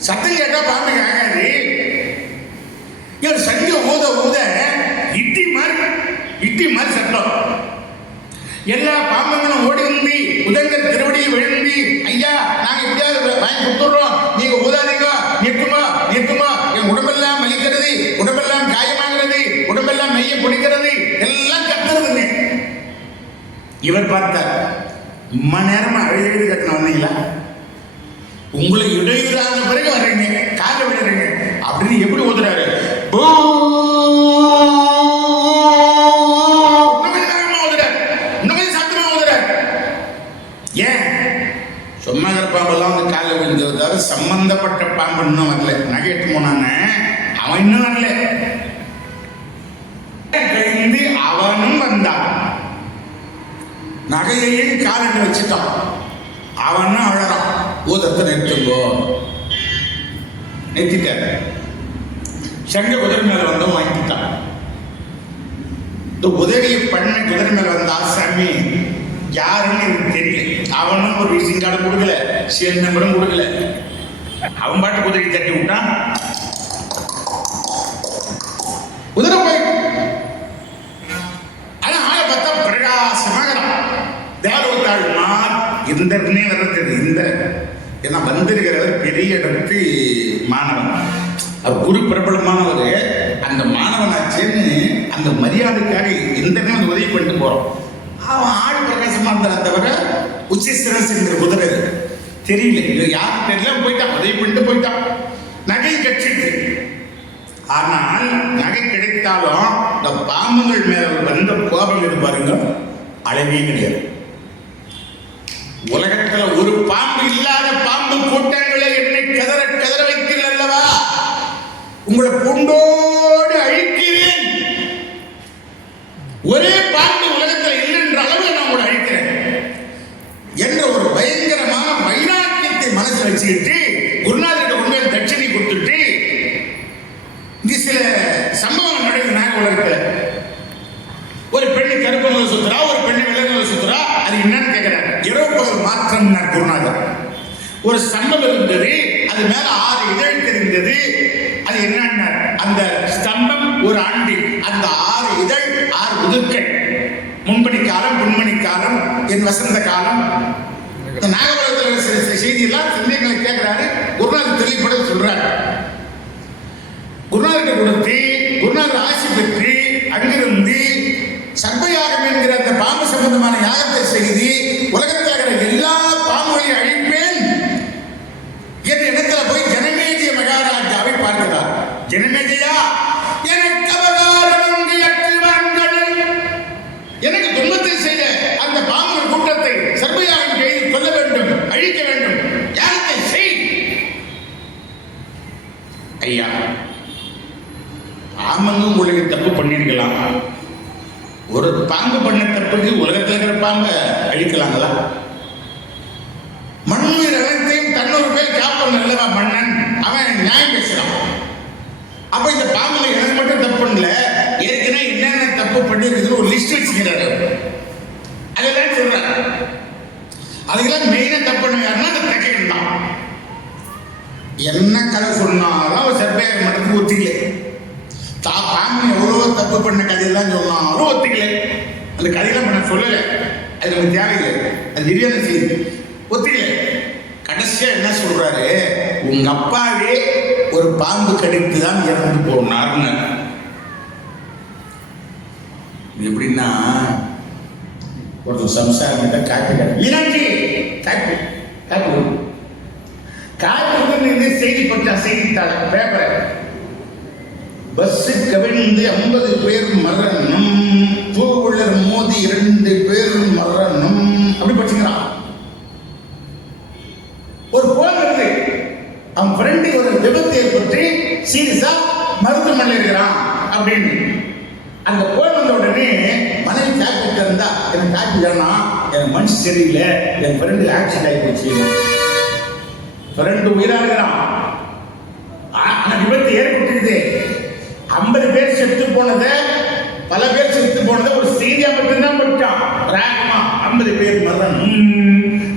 சத்தம் கேட்டா பாம்புக்கு ஆகாது. சங்க ஊத ஊத இட்டி மாதிரி சத்தம். எல்லா பாம்பங்களும் ஓடி வந்து உதங்கர் திருவடியை விழுந்து, ஐயா நாங்க எப்படியாவது வாங்கி கொடுத்துடுறோம், நீங்க ஊதாதீங்க, நிற்குமா என் உடம்பெல்லாம் மலிக்கிறது, உடம்பெல்லாம் காயமாகிறது, உடம்பெல்லாம் மெய்ய பிடிக்கிறது, எல்லாம் கத்துறதுங்க. இவர் பார்த்தார், இம்மா நேரமா அழுது கட்டணும் வந்தீங்களா, உங்களை இடையூறாத பிறகு வர்றீங்க, கால விடுறீங்க அப்படின்னு எப்படி ஊதுறாரு. ஏன் சொன்னாங்கிற பாம்பெல்லாம் வந்து காலில் விழுந்தது சம்பந்தப்பட்ட பாம்பு இன்னும் வரல. நகைட்டு போனான்னு அவன் இன்னும் வரல. கழிந்து அவனும் வந்தான். நகையையும் காலிட்டு வச்சுட்டான். அவனும் அழறான், ஊதத்தை நிறுத்துங்கோ. நிறுத்திட்டார். சங்க குதிரை மேல வந்து வாங்கிட்டான். இந்த உதவியை பண்ண குதிரை மேல வந்த ஆசாமி யாருன்னு எனக்கு தெரியல. அவனும் ஒரு விசிங் கார்டு கொடுக்கல, சேல் நம்பரும் கொடுக்கல. அவன் பாட்டு குதிரைக்கு தட்டி விட்டான். குதிரை போய் ஆனா ஆளை பார்த்தா பிரகாசமாக தேவத்தாள் இந்த வர்றது. இந்த ஏன்னா வந்திருக்கிறவர் பெரிய இடத்து மாணவன், அவர் குரு பிரபலமானவர். அந்த மாணவனாச்சேன்னு அந்த மரியாதைக்காக எந்த நேரம் உதவி பண்ணிட்டு போறோம். அவன் ஆள் பிரகாசமா இருந்தா தவிர உச்சிஸ்திரஸ் என்கிற குதிரை தெரியல, யாரும் தெரியல, போயிட்டான், உதவி பண்ணிட்டு போயிட்டான். நகை கட்சிட்டு. ஆனால் நகை கிடைத்தாலும் இந்த பாம்புகள் மேல வந்த கோபம் இது பாருங்க, அளவே கிடையாது. உலகத்துல ஒரு பாம்பு இல்லாத பாம்பு கூட்டங்களை என்னை கதற கதற வைத்தீர்கள் அல்லவா, உங்களை பூண்டோடு அழிக்கிறேன். ஒரே பாம்பு உலகத்தில் இல்லைன்ற அளவு நான் உங்களை அழிக்கிறேன் என்ற ஒரு பயங்கரமான வைராக்கியத்தை மனசில் வச்சுக்கிட்டு குருநாதர்கிட்ட உண்மையை தட்சணை கொடுத்துட்டு இங்க சில சம்பவம் நடக்குது உலகத்தில். ஒரு பெண்ணு கருப்பு நூல் சுத்துறா, ஒரு பெண்ணு வெள்ளை நூல் சுத்துறா. அது என்னன்னு கேட்கிறாங்க. இரவு பகல் மாற்றம் குருநாதர். ஒரு ஸ்தம்பம் இருந்தது, அது மேல 6 இதழ் தெரிந்தது. அது என்னன்னா அந்த ஸ்தம்பம் ஒரு ஆண்டு, அந்த 6 இதழ் 6 உதுக்கள். முன்பணி காலம், பின்பணி காலம், என் வசந்த காலம். இந்த நாகபுரத்தில் சில செய்தியெல்லாம் சிந்தைகளை கேட்கிறாரு. குருநாதர் தெளிவுபட சொல்றாரு. குருநாதர்கிட்ட கொடுத்து குருநாதர் ஆட்சி பெற்று அங்கிருந்து சர்ப்பயாகம் என்கிற அந்த பாம்பு சம்பந்தமான யாகத்தை செய்து உலகத்தில் இருக்கிற எல்லா பாம்புகளையும் அழிப்பேன் என்ற இடத்துல போய் ஜனமேஜய மகாராஜாவை பார்க்கிறார். ஜனமேஜயா, எனக்கு அவதாரம் எனக்கு துன்பத்தை செய்த அந்த பாம்பு கூட்டத்தை சர்ப்பயாகம் செய்து கொல்ல வேண்டும், அழிக்க வேண்டும், யாகத்தை செய். ஐயா, பாம்புங்க உங்களுக்கு தப்பு பண்ணிருக்கலாம். ஒரு பாம்பு பண்ண தப்புக்கு உலகத்தில் இருக்கிற பாம்பை அழிக்கலாங்களா? மண்ணுயிர் அனைத்தையும் தன்னொரு பேர் காப்பவன் அல்லவா மன்னன், அவன் நியாயம் பேசுறான். அப்ப இந்த பாம்புல எனக்கு மட்டும் தப்பு பண்ணல, ஏற்கனவே என்னென்ன தப்பு பண்ணிருக்குன்னு ஒரு லிஸ்ட் வச்சுக்கிறாரு. அதெல்லாம் சொல்றாரு. அதுக்கெல்லாம் மெயினா தப்பு பண்ணுவாருன்னா அந்த தக்கைகள் தான். என்ன கதை சொன்னாலும் அவர் சர்ப்பயாகம் மட்டத்துக்கு ஒத்திக்கல. பாம்பு எவ்வளோ தப்பு பண்ண கதையெல்லாம் சொன்னாலும் ஒத்திக்கல. அந்த கதையெல்லாம் பண்ண சொல்லலை, அது நமக்கு தேவையில்லை, அது தெரியாத செய்தி, ஒத்திக்கல. கடைசியா என்ன சொல்றாரு, உங்க அப்பாவே ஒரு பாம்பு கடித்து தான் இறந்து போனார்னு. எப்படின்னா ஒருத்தர் சம்சாரம் கிட்ட காட்டு காட்டு காட்டு காட்டு செய்தி பற்றா செய்தித்தாள் பேப்பரை பஸ் கவிழ்ந்து 50 பேர் மரணம், டூ வீலர் மோதி 2 பேர் மரணம், அப்படி படிச்சுக்கிறான். ஒரு போன் வருது, அவன் ஃப்ரெண்டு ஒரு விபத்து ஏற்பட்டு சீரியஸா மருத்துவமனையில் இருக்கிறான் அப்படின்னு. அந்த போன் வந்த உடனே மனைவி காப்பிட்டு இருந்தா, எனக்கு காப்பி வேணாம், என் மனசு சரியில்லை, என் ஃப்ரெண்டு ஆக்சிடென்ட் ஆகி போச்சு, ஃப்ரெண்டு உயிரா இருக்கிறான், ஆனா விபத்து ஏற்பட்டுருக்குது, 50 பேர் செத்து போனதை, பல பேர் செத்து போனதை ஒரு செய்தியா மட்டும்தான் படிச்சான். ராகமா 50 பேர் மரணம்,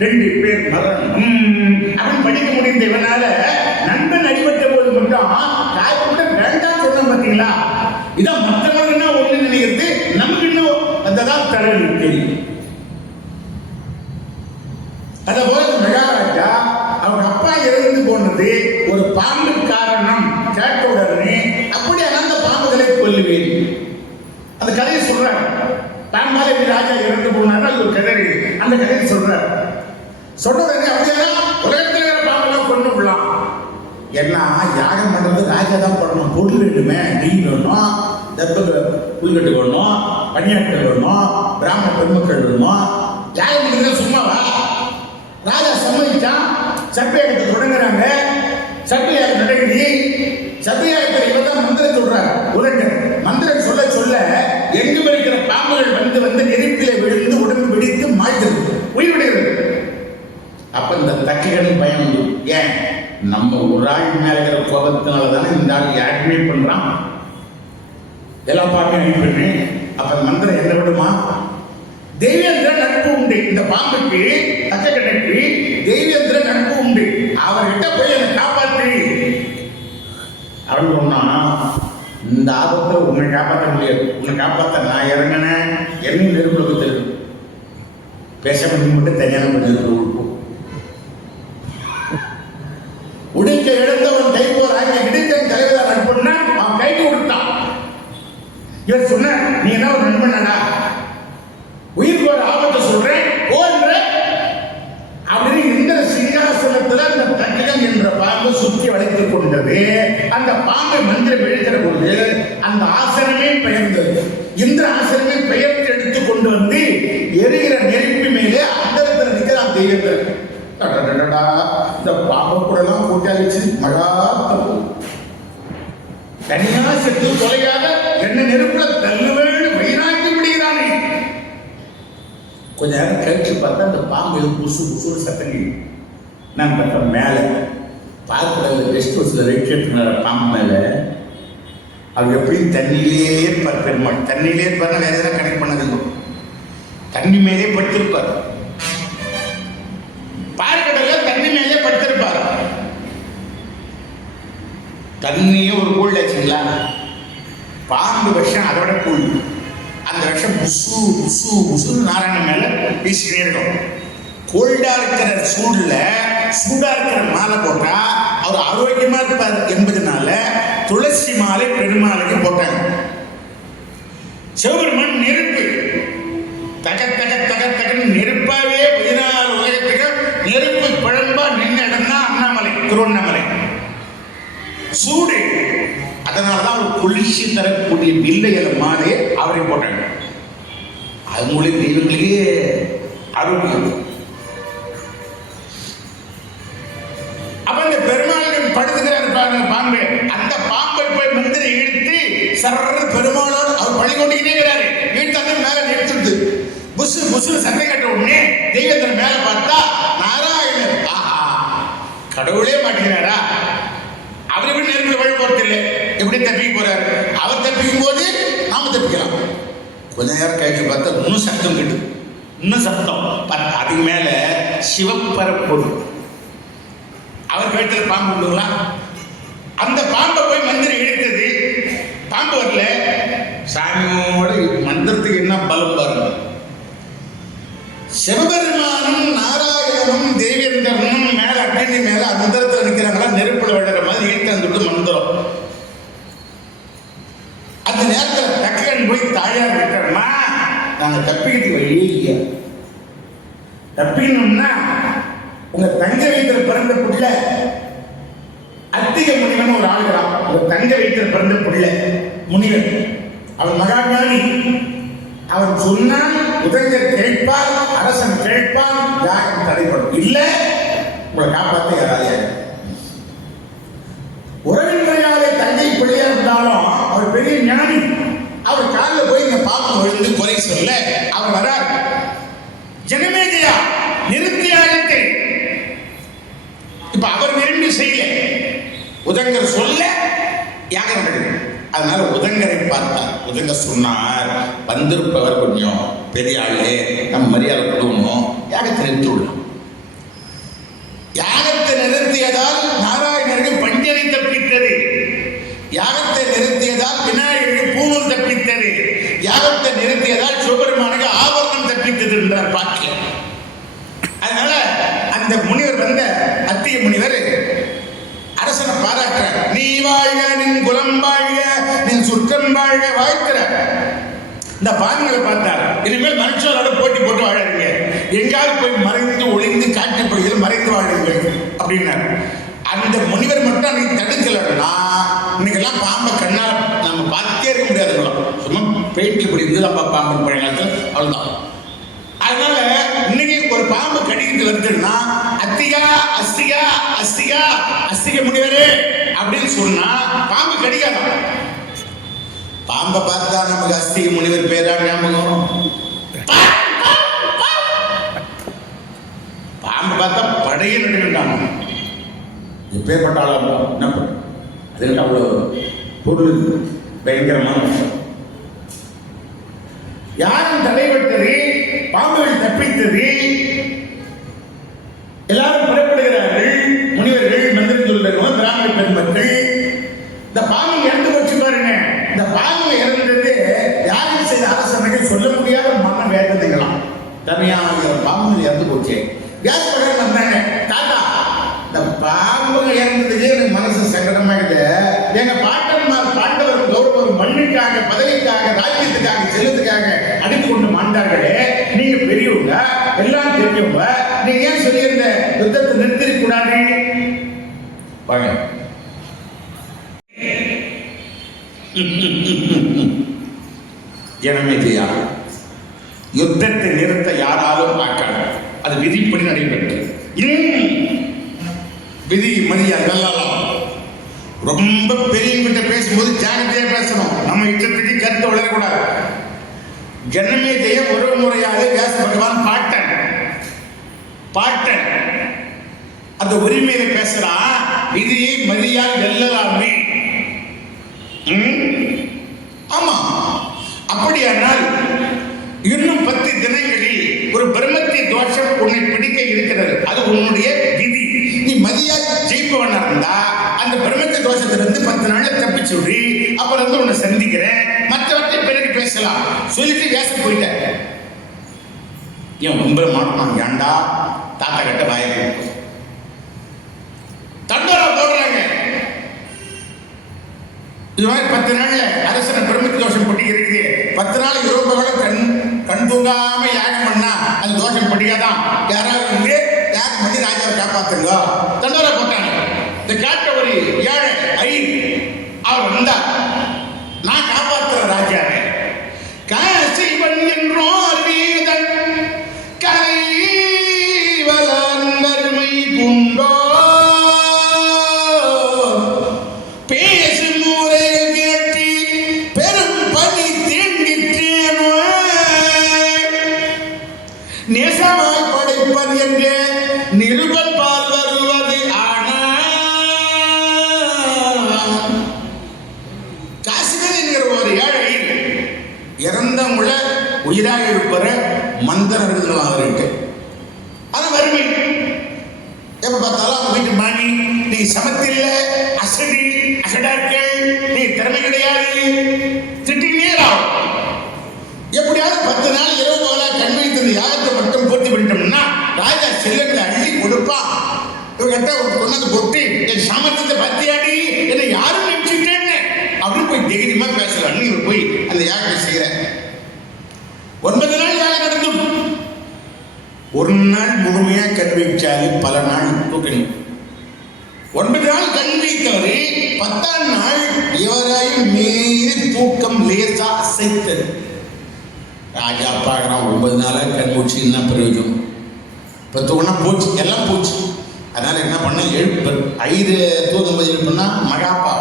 2 பேர் மரணம் அப்படின்னு படிக்க முடிந்த இவனால நண்பன் அடிபட்ட போது மட்டும் காய்ச்சல் வேண்டாம் சொன்ன பார்த்தீங்களா? இதான் மற்றவங்க ஒண்ணு நினைக்கிறது, நமக்கு இன்னும் அதுதான் தலைவலி தெரியும். அதே போல மகாராஜா அவங்க அப்பா இறந்து போனது ஒரு பாம்பு காரணம் கேட்ட உடனே அப்படியே அந்த பாம்புகளை கொல்லுவேன். அந்த கதையை சொல்றாரு. பாம்பால எப்படி ராஜா இறந்து போனாரு, அது ஒரு கதை இருக்கு. அந்த கதையை சொல்றாரு. சொன்ன உடனே அப்படியே உலகத்தில் இருக்கிற பாம்பெல்லாம் கொண்டு விடலாம். ஏன்னா யாகம் பண்றது ராஜா தான் பண்ணணும். பொருள் வேண்டுமே, நெய் வேணும், புல்கட்டு வேணும், பணியாட்கள் வேணும், பிராமண பெருமக்கள் வேணும். யாகம் பண்றது சும்மாவா? ராஜா சம்மதிச்சான். சத்தியாகத்தை தொடங்குறாங்க. சத்தியாகம் நடக்குது. சத்தியாகத்தில் இவர் தான் மந்திரம் சொல்றார். உலகம் மந்திரம் சொல்ல சொல்ல எங்கு இருக்கிற பாம்புகள் வந்து நெருப்பிலே விழுந்து உடம்பு வெடித்து மாய்கிறது, உயிர் விடுகிறது. அப்ப இந்த தக்கிகன் பயம் வந்து, ஏன் நம்ம ஒரு ஆள் மேல இருக்கிற கோபத்தினால தானே இந்த ஆள் யாருமே பண்றான், எல்லா பாம்பையும் அனுப்பி. அப்ப மந்திரம் என்ன விடுமா? தெய்வேந்திர நட்பு உண்டு. இந்த பாம்புக்கு தக்ககனுக்கு தெய்வேந்திர நட்பு உண்டு. அவர்கிட்ட போய் என்னை காப்பாற்றி அவன் சொன்னா, இந்த ஆபத்தை உன்னை காப்பாற்ற முடியாது, உன்னை காப்பாற்ற நான் இறங்கினேன், என்னையும் நெருப்புல தெரியும், பேச முடியும் மட்டும் தனியான நெருப்பு உடிக்க எடுத்தவன் கை போறாங்க. இடித்தன் தலைவரா நட்புன்னா அவன் கைக்கு கொடுத்தான். இவர் சொன்ன, நீ என்ன ஒரு நண்பனடா, உயிர் போற ஆபத்தை சொல்றேன் போன்ற அப்படின்னு இந்த சிங்காசனத்துல அந்த தக்கிகம் என்ற பாம்பு சுற்றி வளைத்துக் கொண்டது. அந்த பாம்பை மந்திரம் எழுக்கிற போது அந்த ஆசனமே பெயர்ந்தது. இந்த ஆசனமே பெயர்த்து எடுத்து கொண்டு வந்து எரிகிற நெருப்பு மேலே அந்தரத்தில் நிற்கிறான் தெய்வத்தில். இந்த பாம்பை கூட எல்லாம் கூட்டாளிச்சு மழா தப்பு தனியா செத்து தொலையாக என்ன நெருப்புல தள்ளுவேடு வயிறாக்கி விடுகிறானே. கொஞ்ச நேரம் கழிச்சு பார்த்தா அந்த பாம்பு புசு புசு சத்தங்க. நான் பார்த்தா மேல பார்க்கல கெஸ்ட் ஹவுஸ்ல ரைட் எடுத்துனார பாம்பு மேல. அவர் எப்படியும் தண்ணியிலேயே இருப்பார். பெருமாள் தண்ணியிலே இருப்பார். வேற எதாவது கனெக்ட் பண்ணது தண்ணி மேலே படுத்திருப்பார். பார்க்கடல தண்ணி மேலே படுத்திருப்பார். தண்ணியே ஒரு கூழ் ஆச்சுங்களா, பாம்பு விஷம் அதோட கூழ். அந்த விஷம் புசு புசு புசு நாராயண மேல வீசிக்கிட்டே இருக்கும். கோல்டா இருக்கிற சூடுல சூடா இருக்கிற மாலை போட்டா அவர் ஆரோக்கியமா இருப்பார் என்பதனால துளசி மாலை பெருமாளுக்கு போட்டாங்க. சிவபெருமான் நெருப்பு தக தக தக தகன்னு நெருப்பாவே 14 உலகத்துக்கு நெருப்பு பழம்பா நின்று இடம்னா அண்ணாமலை, திருவண்ணாமலை. சூடு, அதனாலதான் ஒரு குளிர்ச்சி தரக்கூடிய வில்லையில மாலை அவரை போட்டாங்க. அது மூலம் தெய்வங்களுக்கே ஆரோக்கியம். அப்ப இந்த பெருமாள் படுத்துக்கிறார் பாம்பு. அந்த பாம்பை போய் மந்திர இழுத்து சர்ற பெருமாளோடு அவர் பழி கொண்டுகிட்டே இருக்கிறாரு. இழுத்தாங்க மேல நிறுத்துது. புசு புசு சண்டை கட்ட உடனே தெய்வத்தின் மேல பார்த்தா நாராயணர். ஆஹா, கடவுளே மாட்டேங்கிறாரா? அவர் எப்படி நெருங்கில வழி போறது இல்லை, எப்படி தப்பிக்க போறாரு? அவர் தப்பிக்கும் போது நாம தப்பிக்கலாம். கொஞ்ச நேரம் கழிச்சு பார்த்தா இன்னும் சத்தம் கிட்டு, இன்னும் சத்தம். அதுக்கு மேல சிவப்பரப்பொருள் அவர் கழுத்துல பாம்பு விடுங்களா. அந்த பாம்பை போய் மந்திரம் இழுத்தது. பாம்பு வரல. சாமியோட மந்திரத்துக்கு என்ன பலம் பாருங்க. சிவபெருமானும் நாராயணனும் தேவேந்திரனும் மேல அக்னி மேல மந்திரத்தில் நிற்கிறாங்களா, நெருப்புல விழுற மாதிரி இழுத்து மந்திரம். அந்த நேரத்தில் தக்கன் போய் தாயார் விட்டோம்னா நாங்க தப்பிக்கிறதுக்கு வழியே இல்லையா. தப்பிக்கணும்னா உங்க தங்க வீட்டில் பிறந்த புள்ள அத்திக முனிவன் ஒரு ஆளுகிறான். ஒரு தங்க வீட்டில் பிறந்த பிள்ளை முனிவன். அவன் மகாஞானி. அவன் சொன்னால் உதயர் கேட்பார், அரசன் கேட்பான், யாரும் தடைப்படும். இல்ல உங்களை காப்பாற்ற யாராலே. உறவின் முறையாலே தங்கை பிள்ளையா இருந்தாலும் அவர் பெரிய ஞானி. அவர் காலில் போய் இந்த பாப்பம் விழுந்து குறை சொல்ல அவர் வரார். ஜனமேஜயா நிறுத்தியாயிட்டு. இப்ப அவர் விரும்பி செய்ய உதங்கர் சொல்ல யாகம் நடக்குது. அதனால உதங்கரை பார்த்தார். உதங்கர் சொன்னார், வந்திருப்பவர் கொஞ்சம் பெரிய ஆளே, நம்ம மரியாதை கொடுக்கணும், யாகத்தை நிறுத்தி விடலாம். யாகத்தை நிறுத்தியதால் நாராயணருக்கு பஞ்சனை தப்பித்தது. யாகத்தை நிறுத்தியதால் விநாயகருக்கு பூணூல் தப்பித்தது. யாகத்தை நிறுத்தியதால் சிவபெருமானுக்கு ஆபரணம் தப்பித்தது என்றார் பாக்கியம். அதனால அந்த முனிவர் வந்த அத்திய முனிவர் அரசனை பாராட்டுறார். நீ வாழ்க, நின் குலம் வாழ்க, நின் சுற்றம் வாழ்க வாழ்க்கிற. இந்த பாருங்களை பார்த்தார். இனிமேல் மனுஷனோட போட்டி போட்டு வாழறீங்க, எங்காவது போய் மறைந்து ஒளிந்து காட்டு பகுதியில் மறைந்து வாழுங்கள் அப்படின்னாரு. அந்த முனிவர் மட்டும் அன்னைக்கு தடுக்கலன்னா இன்னைக்கெல்லாம் பாம்பை கண்ணால் நம்ம பார்த்தே இருக்க முடியாதுங்களா. சும்மா பெயிண்ட் இப்படி இருந்துதான்ப்பா பாம்பு பழைய காலத்தில், அவ்வளோதான். அதனால இன்னைக்கு ஒரு பாம்பு கடிக்கிட்டு வருதுன்னா அத்திகா அஸ்திகா அஸ்திகா அஸ்திக முனிவரே அப்படின்னு சொன்னா பாம்பு கடிக்காதான். பாம்பை பார்த்தா நமக்கு அஸ்திக முனிவர் பேரா ஞாபகம். பாம்பு பார்த்தா படையை நடுக்கிட்டாங்க. எப்பேற்பட்டாலும் என்ன பண்ண, அதுக்கு அவ்வளோ பொருள் பயங்கரமான விஷயம். யாரும் தடைபட்டது, பாம்புகள் தப்பித்தது. எல்லாரும் புறப்படுகிறார்கள். முனிவர்கள், மந்திரம் சொல்றவங்க, பிராமண பெருமக்கள். இந்த பாம்பு இறந்து போச்சு பாருங்க. இந்த பாம்பு இறந்தது யாரும் செய்த அரசமைக்கு சொல்ல முடியாத மன வேதனைகளாம். தனியாக பாம்புகள் இறந்து போச்சு. வியாசப்படம் வந்தாங்க, தாத்தா இந்த பாம்புகள் இறந்ததுக்கு எனக்கு மனசு சங்கடமாயிடுது. எங்க பாட்டன்மார் பாண்டவர் கௌரவர் மண்ணுக்காக, பதவிக்காக, ராஜ்யத்துக்காக, செல்வத்துக்காக அடித்து கொண்டு மாண்டார்களே, நீங்க பெரியவங்க, எல்லாம் தெரிஞ்சவங்க, நீங்க ஏன் சொல்லி இந்த யுத்தத்தை நிறுத்திட கூடாது? ஜனமேஜயா, யுத்தத்தை நிறுத்த யாராலும் பார்க்கல. அது விதிப்படி நடைபெற்றது. விதி மதியா நல்லா ரொம்ப பெரியவங்கிட்ட பேசும்போது ஜாகிரதையா பேசணும். நம்ம இஷ்டத்துக்கு கருத்தை வளரக்கூடாது. ஜனமேஜய ஒரு முறையாக வியாச பகவான் பாட்டன் அந்த உரிமையில பேசுறா. விதியை மதியால் வெல்லலாமே. ஆமா, அப்படியானால் இன்னும் 10 தினங்களில் ஒரு பிரம்மத்தி தோஷம் உன்னை பிடிக்க இருக்கிறது. அது உன்னுடைய விதி. நீ மதியா ஜெயிப்பவனா இருந்தா அந்த பிரம்மத்தி தோஷத்திலிருந்து 10 நாள்ல தப்பிச்சு விடு. அப்புறம் வந்து உன்னை சந்திக்கிறேன், மற்றவற்றை பிறகு பேசலாம் சொல்லிட்டு பேச போயிட்டேன். ஏன் ரொம்ப மாட்டோம் ஏண்டா தாத்தா கட்ட வாய தண்டோரா போடுறாங்க. இது மாதிரி 10 நாள்ல அரசன பிரம்மத்தி தோஷம் பட்டி இருக்குது. 10 நாள் யூரோப்போட கண் தூங்காம யாகம் பண்ணா அந்த தோஷம் படிக்காதான். யாராவது யாகம் பண்ணி ராஜாவை காப்பாத்துங்க தண்டோரா போட்டாங்க. இந்த காட்ட ஒரு ஏழை அவர் வந்தா, நான் காப்பாற்றுற ராஜாவை காசிவன் என்றோம் அறிவீதன் கரைவலன் வறுமை பூண்டோ பேசும் ஊரே கேட்டி பெரும் பணி தீண்டிற்றேனோ நேசமாய் படைப்பன் என்று நிருபன் பால் வருவது ஆனா. காசிவன் என்கிற ஒரு ஏழை இறந்தவங்கள உயிராக இருப்பற மந்திரம் இருக்குதுங்களா அவர்கிட்ட. அது வறுமை. எப்ப பார்த்தாலும் அவங்க வீட்டு மாணி, நீ சமத்தில்ல, அசடாக்கள், நீ திறமை கிடையாது, திட்டினேராகும். எப்படியாவது 10 நாள் இரவு போல கண் வைத்து இந்த யாகத்தை மட்டும் பூர்த்தி பண்ணிட்டோம்னா ராஜா செல்லங்களை அள்ளி கொடுப்பான். இவங்கிட்ட ஒரு பொண்ணது பொட்டி என் சாமர்த்தியத்தை பத்தியாடி என்னை யாரும் நினைச்சுட்டேன்னு அப்படின்னு போய் தைரியமா பேசலாம். இவர் போய் அந்த யாகத்தை செய்யற 9 நாள் யாகம் நடந்தும் ஒரு நாள் முழுமையா கண் வைச்சாலே பல நாள் தூக்கணும். 9 நாள் கண் விழித்தவரை 10ஆம் நாள் இவரை மீறி தூக்கம் லேசா அசைத்தது. ராஜா பார்க்குறான், 9 நாளா கண் மூச்சு என்ன பிரயோஜனம், இப்போ தூங்கினா போச்சு, எல்லாம் போச்சு. அதனால என்ன பண்ண, எழுப்பு ஐது தூங்கும்போது எழுப்புனா மகாப்பா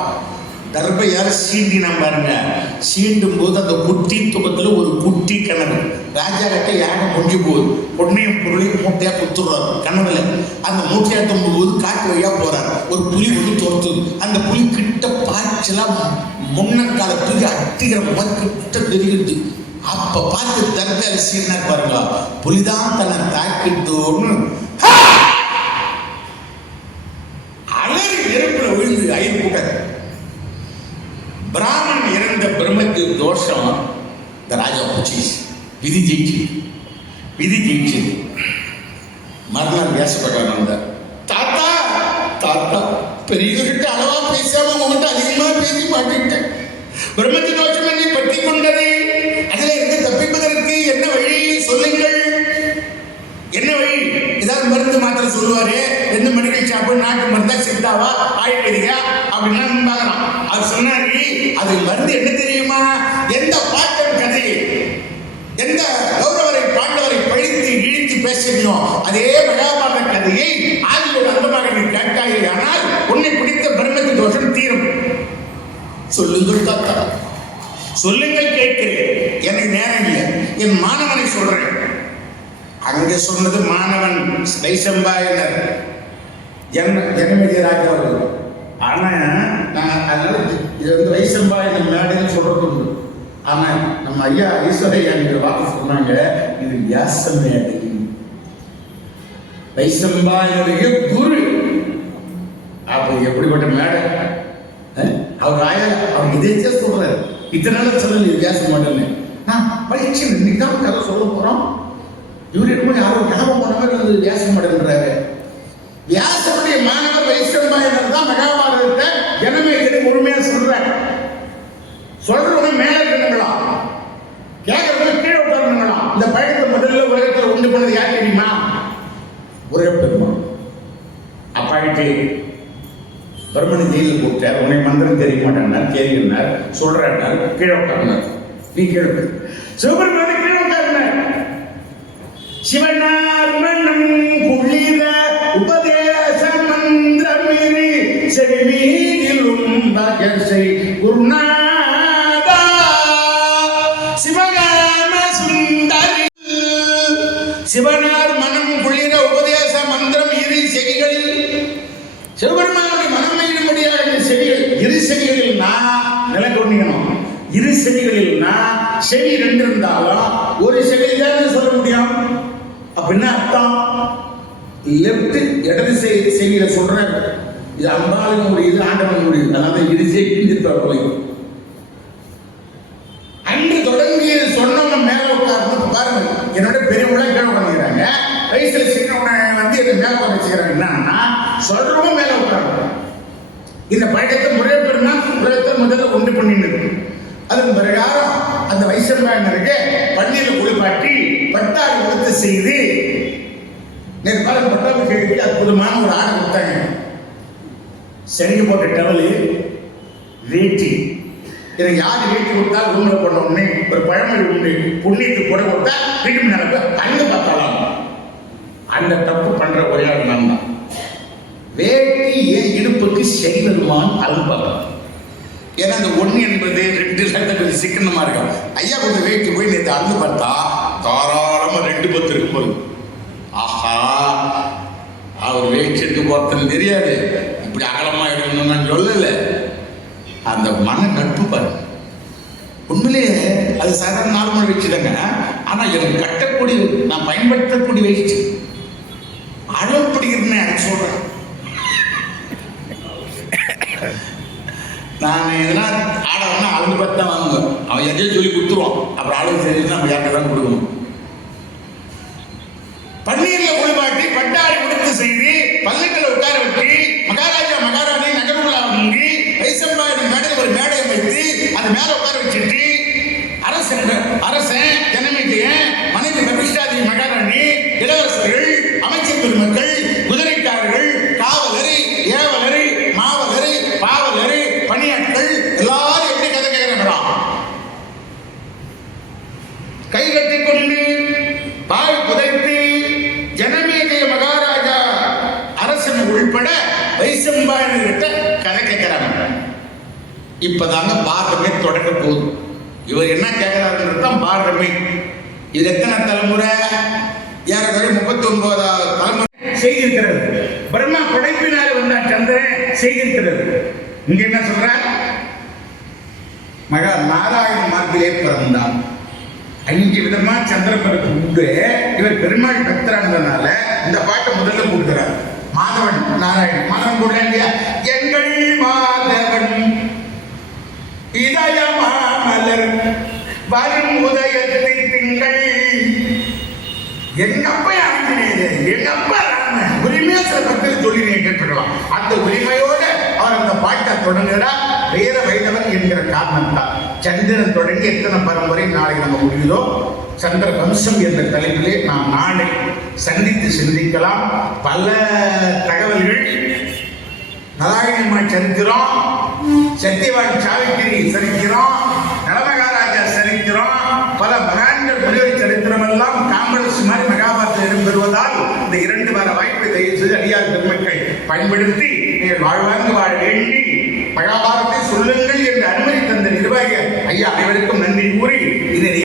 தர்பையார் சீண்டினா பாருங்க. சீண்டும் போது அந்த குட்டி தூக்கத்தில் ஒரு குட்டி கனவு. ராஜா கிட்ட யானை முடிஞ்சு போகுது, பொண்ணையும் பொருளையும் மூட்டையா கொடுத்துடுறாரு கனவுல. அந்த மூட்டையா போது காட்டு வழியா போறாரு, ஒரு புலி வந்து துரத்துது. அந்த புலி கிட்ட பாய்ச்சலாம் முன்னக்கால புலி அட்டிக்கிற மாதிரி கிட்ட தெரியுது. அப்ப பார்த்து தர்பையார் சீனா பாருங்க, புலிதான் தன்னை தாக்கிட்டோன்னு அலறி நெருப்புல விழுந்து ஐந்து கூட்டாரு. பிராமணன் இறந்த பிரம்மக்கு தோஷம். இந்த ராஜா பூச்சி விதி ஜெயிச்சு மறுநாள் வியாசபகவான் வந்தார். தாத்தா தாத்தா பெரியவர்கிட்ட அளவா பேசாம உங்ககிட்ட அதிகமா பேசி மாட்டிட்டேன். பிரம்மத்து தோஷம் என்னை பற்றி கொண்டது. அதில் இருந்து தப்பிப்பதற்கு என்ன வழி சொல்லுங்கள், என்ன வழி? ஏதாவது மருந்து மாத்திரை சொல்லுவாரு, 2 மணிகள் சாப்பிடு, நாட்டு மருந்தா சித்தாவா ஆயுர்வேதிகா அப்படின்னா பார்க்கலாம். அவர் சொன்னாரு, அது மருந்து என்ன தெரியுமா? எந்த பாட்டன் கதை, எந்த கௌரவரை பாண்டவரை பழித்து இழித்து பேசினோ அதே மகாபாரத கதையை ஆதியோட அந்தமாக நீ கேட்டாயே, ஆனால் உன்னை பிடித்த பிரம்மத்து தோஷம் தீரும். சொல்லுங்கள் தாத்தா, சொல்லுங்கள் கேட்கிறேன். எனக்கு நேரம் இல்லை, என் மாணவனை சொல்றேன். அங்கே சொன்னது மாணவன் வைசம்பாயனர் ஜென்மதி ராஜா அவர்கள். ஆனா நான் அதனால இது வந்து வைசம்பாயனர் மேடைன்னு சொல்றது உண்டு. ஆனா நம்ம ஐயா ஈஸ்வரையா வாக்கு சொன்னாங்க, இது வியாச மேடை. வைசம்பாயனுடைய குரு. அப்ப எப்படிப்பட்ட மேடை அவர் ஆயா, அவர் இதே சொல்றாரு. இத்தனை நாள் சொல்லல வியாச மாட்டேன்னு. நான் பயிற்சி இன்னைக்கு தான் கதை சொல்ல போறோம். இவர் என்னமோ யாரும் ஞாபகம் பண்ண மாதிரி வந்து வியாசம் பண்ணுறாரு. வியாசனுடைய மாணவர் வைசம்பாயனர் தான் மகாபாரதத்தை ஜனமேஜனை முழுமையாக சொல்றவங்க மேல இருக்கணுங்களா, கேட்கறவங்க கீழே உட்காரணுங்களா. இந்த பயணத்தை முதல்ல உலகத்தில் உண்டு பண்ணது யார் தெரியுமா? ஒரே பெருமாள். அப்பாயிட்டு பிரம்மணி ஜெயிலில் கூப்பிட்டார். உனக்கு மந்திரம் தெரிய மாட்டேன்னார், தெரியுன்னார், சொல்றார், கீழே உட்கார்னார். நீ கீழே சிவபெருமான கீழே உட்கார்னார். சிவனார் மன்னம் குளிர உபதேச மந்திரமிரி செவிமீதிலும் பகசை குருநாதா சிவகாம சுந்தரி. சிவனார் மனம் குளிர உபதேச மந்திரம் இரு செவிகளில். சிவபெருமானுடைய மனம் ஈடுபடியாக செவிகள், இரு செவிகளில்னா நிலை கொண்டிக்கணும். இரு செவிகளில்னா செவி 2 இருந்தாலும் ஒரு செவி தான் சொல்ல முடியும். அப்படின்னா அர்த்தம் லெப்ட் இடது செய்தியில சொல்றாரு. இது அம்பாளுக்கு முடியுது, ஆண்டவன் முடியுது. அதனால இரு செய்தி அன்று தொடங்கி சொன்னவங்க மேல உட்கார்ந்து பாருங்க. என்னோட பெரியவங்கள கீழே உட்காந்துக்கிறாங்க, வயசுல சின்னவங்க வந்து என்ன மேல உட்கார வச்சுக்கிறாங்க. என்னன்னா சொல்றவங்க மேல உட்கார்ந்து இந்த பழக்கத்தை முறை பெருமா உலகத்தை முதல்ல உண்டு பண்ணிட்டு அதன் பிரகாரம் அந்த வைசம்பாயனருக்கு பன்னீரை குளிப்பாட்டி பட்டாரி உடுத்த செய்து நேற்று பட்டாபிஷேகத்துக்கு அற்புதமான ஒரு ஆடை கொடுத்தாங்க. சரிங்க போட்ட டவலு, வேட்டி. எனக்கு யாரு வேட்டி கொடுத்தா ரூம்ல போன உடனே ஒரு பழமொழி உண்டு, புண்ணியத்துக்கு கூட கொடுத்தா வீட்டு நடப்பு அங்க பார்த்தாலாம். அந்த தப்பு பண்ற ஒரே ஆள் நான் தான். வேட்டி என் இடுப்புக்கு செய்வதுமான் அல்பம். ஏன்னா அந்த 1 என்பது 2 சிக்கனமா இருக்கும். ஐயா கொஞ்சம் வேட்டி போய் நேற்று அழுது பார்த்தா தாராளமா 2 பத்து இருக்கும்போது ஆஹா அவர் வேட்டி எடுத்து போறதுன்னு தெரியாது. இப்படி அகலமா எடுக்கணும்னு நான் சொல்லல. அந்த மன நட்பு பாரு. உண்மையிலேயே அது சாதாரண 4 மணி வச்சுதாங்க. ஆனா எனக்கு கட்டக்கூடிய நான் பயன்படுத்தக்கூடிய வச்சு அளவு பிடிக்கிறேன்னு எனக்கு சொல்றேன். நான் எதனா ஆடை வேணா அளவு பார்த்து தான் வாங்குவேன். அவன் எதையும் சொல்லி கொடுத்துருவான். அப்புறம் அளவு செஞ்சு நம்ம யார்கிட்ட தான் கொடுக்கணும். பன்னீர்ல குளிப்பாட்டி பட்டாரி உடுத்து செய்து பல்லக்கில் உட்கார வச்சு மகாராஜா மகாராணி நகர்வுலா வாங்கி வைசம்பாயன் மேடை ஒரு மேடையை வைத்து அது மேல உட்கார வச்சுட்டு அரசன் ஜனமேஜயன் மனைவி கபிஷ்டாதி மகாராணி இளவரசர்கள் அமைச்சர் பெருமக்கள் குதிரைக்காரர்கள் காவலர் ஏவலர் ஏற்றிக் கொண்டு பால் புதைத்து ஜனமேஜய மகாராஜா அரசன் உள்பட வைசம்பாயன்கிட்ட கதை கேட்கிறாங்க. இப்பதாங்க பாரதமே தொடக்க போகுது. இவர் என்ன கேட்கிறாருன்றது தான் பாரதமே. இது எத்தனை தலைமுறை? ஏறக்குறைய 39வது தலைமுறை செய்திருக்கிறது. பிரம்மா படைப்பினால் வந்த சந்திரன் செய்திருக்கிறது. இங்க என்ன சொல்ற? மகா நாராயண மார்பிலே பிறந்தார். 5 விதமா சந்திரபருக்கு உண்டு. இவர் பெருமாள் பக்தரானதுனால இந்த பாட்டை முதல்ல கொடுக்கிறார். மாதவன் நாராயணன் மாதவன் கூட இல்லையா? எங்கள் மாதவன் இதயமா மலர் வரும் உதயத்தை திங்கள். எங்க அப்பா ஆஞ்சநேயர், எங்க அப்பா ராமன், உரிமையா சில பக்தர்கள் சொல்லி நீங்க கேட்டுக்கலாம். அந்த உரிமையோட அவர் அந்த பாட்டை தொடங்குகிறார். வீர வைணவன் என்கிற காரணத்தால் சந்திரன் தொடங்கி எத்தனை பரம்பரை நாளைக்கு நம்ம முடியுதோ சந்திர வம்சம் என்ற தலைப்பிலே நாம் நாளை சந்தித்து சிந்திக்கலாம். பல தகவல்கள் நாராயணம்மாள் சரித்திரம், சத்தியவான் சாவித்திரி சரித்திரம், நலமகாராஜா சரித்திரம், பல மகான்கள் முனிவர் சரித்திரம் எல்லாம் காம்பரஸ் மாதிரி மகாபாரதத்தில் இடம்பெறுவதால் இந்த 2 வார வாய்ப்பை தயவு செய்து அடியார் பெருமக்கள் பயன்படுத்தி நீங்கள் வாழ்வாங்கு வாழ வேண்டி மகாபாரத்தை சொல்லுங்கள் என்று அனுமதி தந்த நிர்வாகி ஐயா அனைவருக்கும் நன்றி.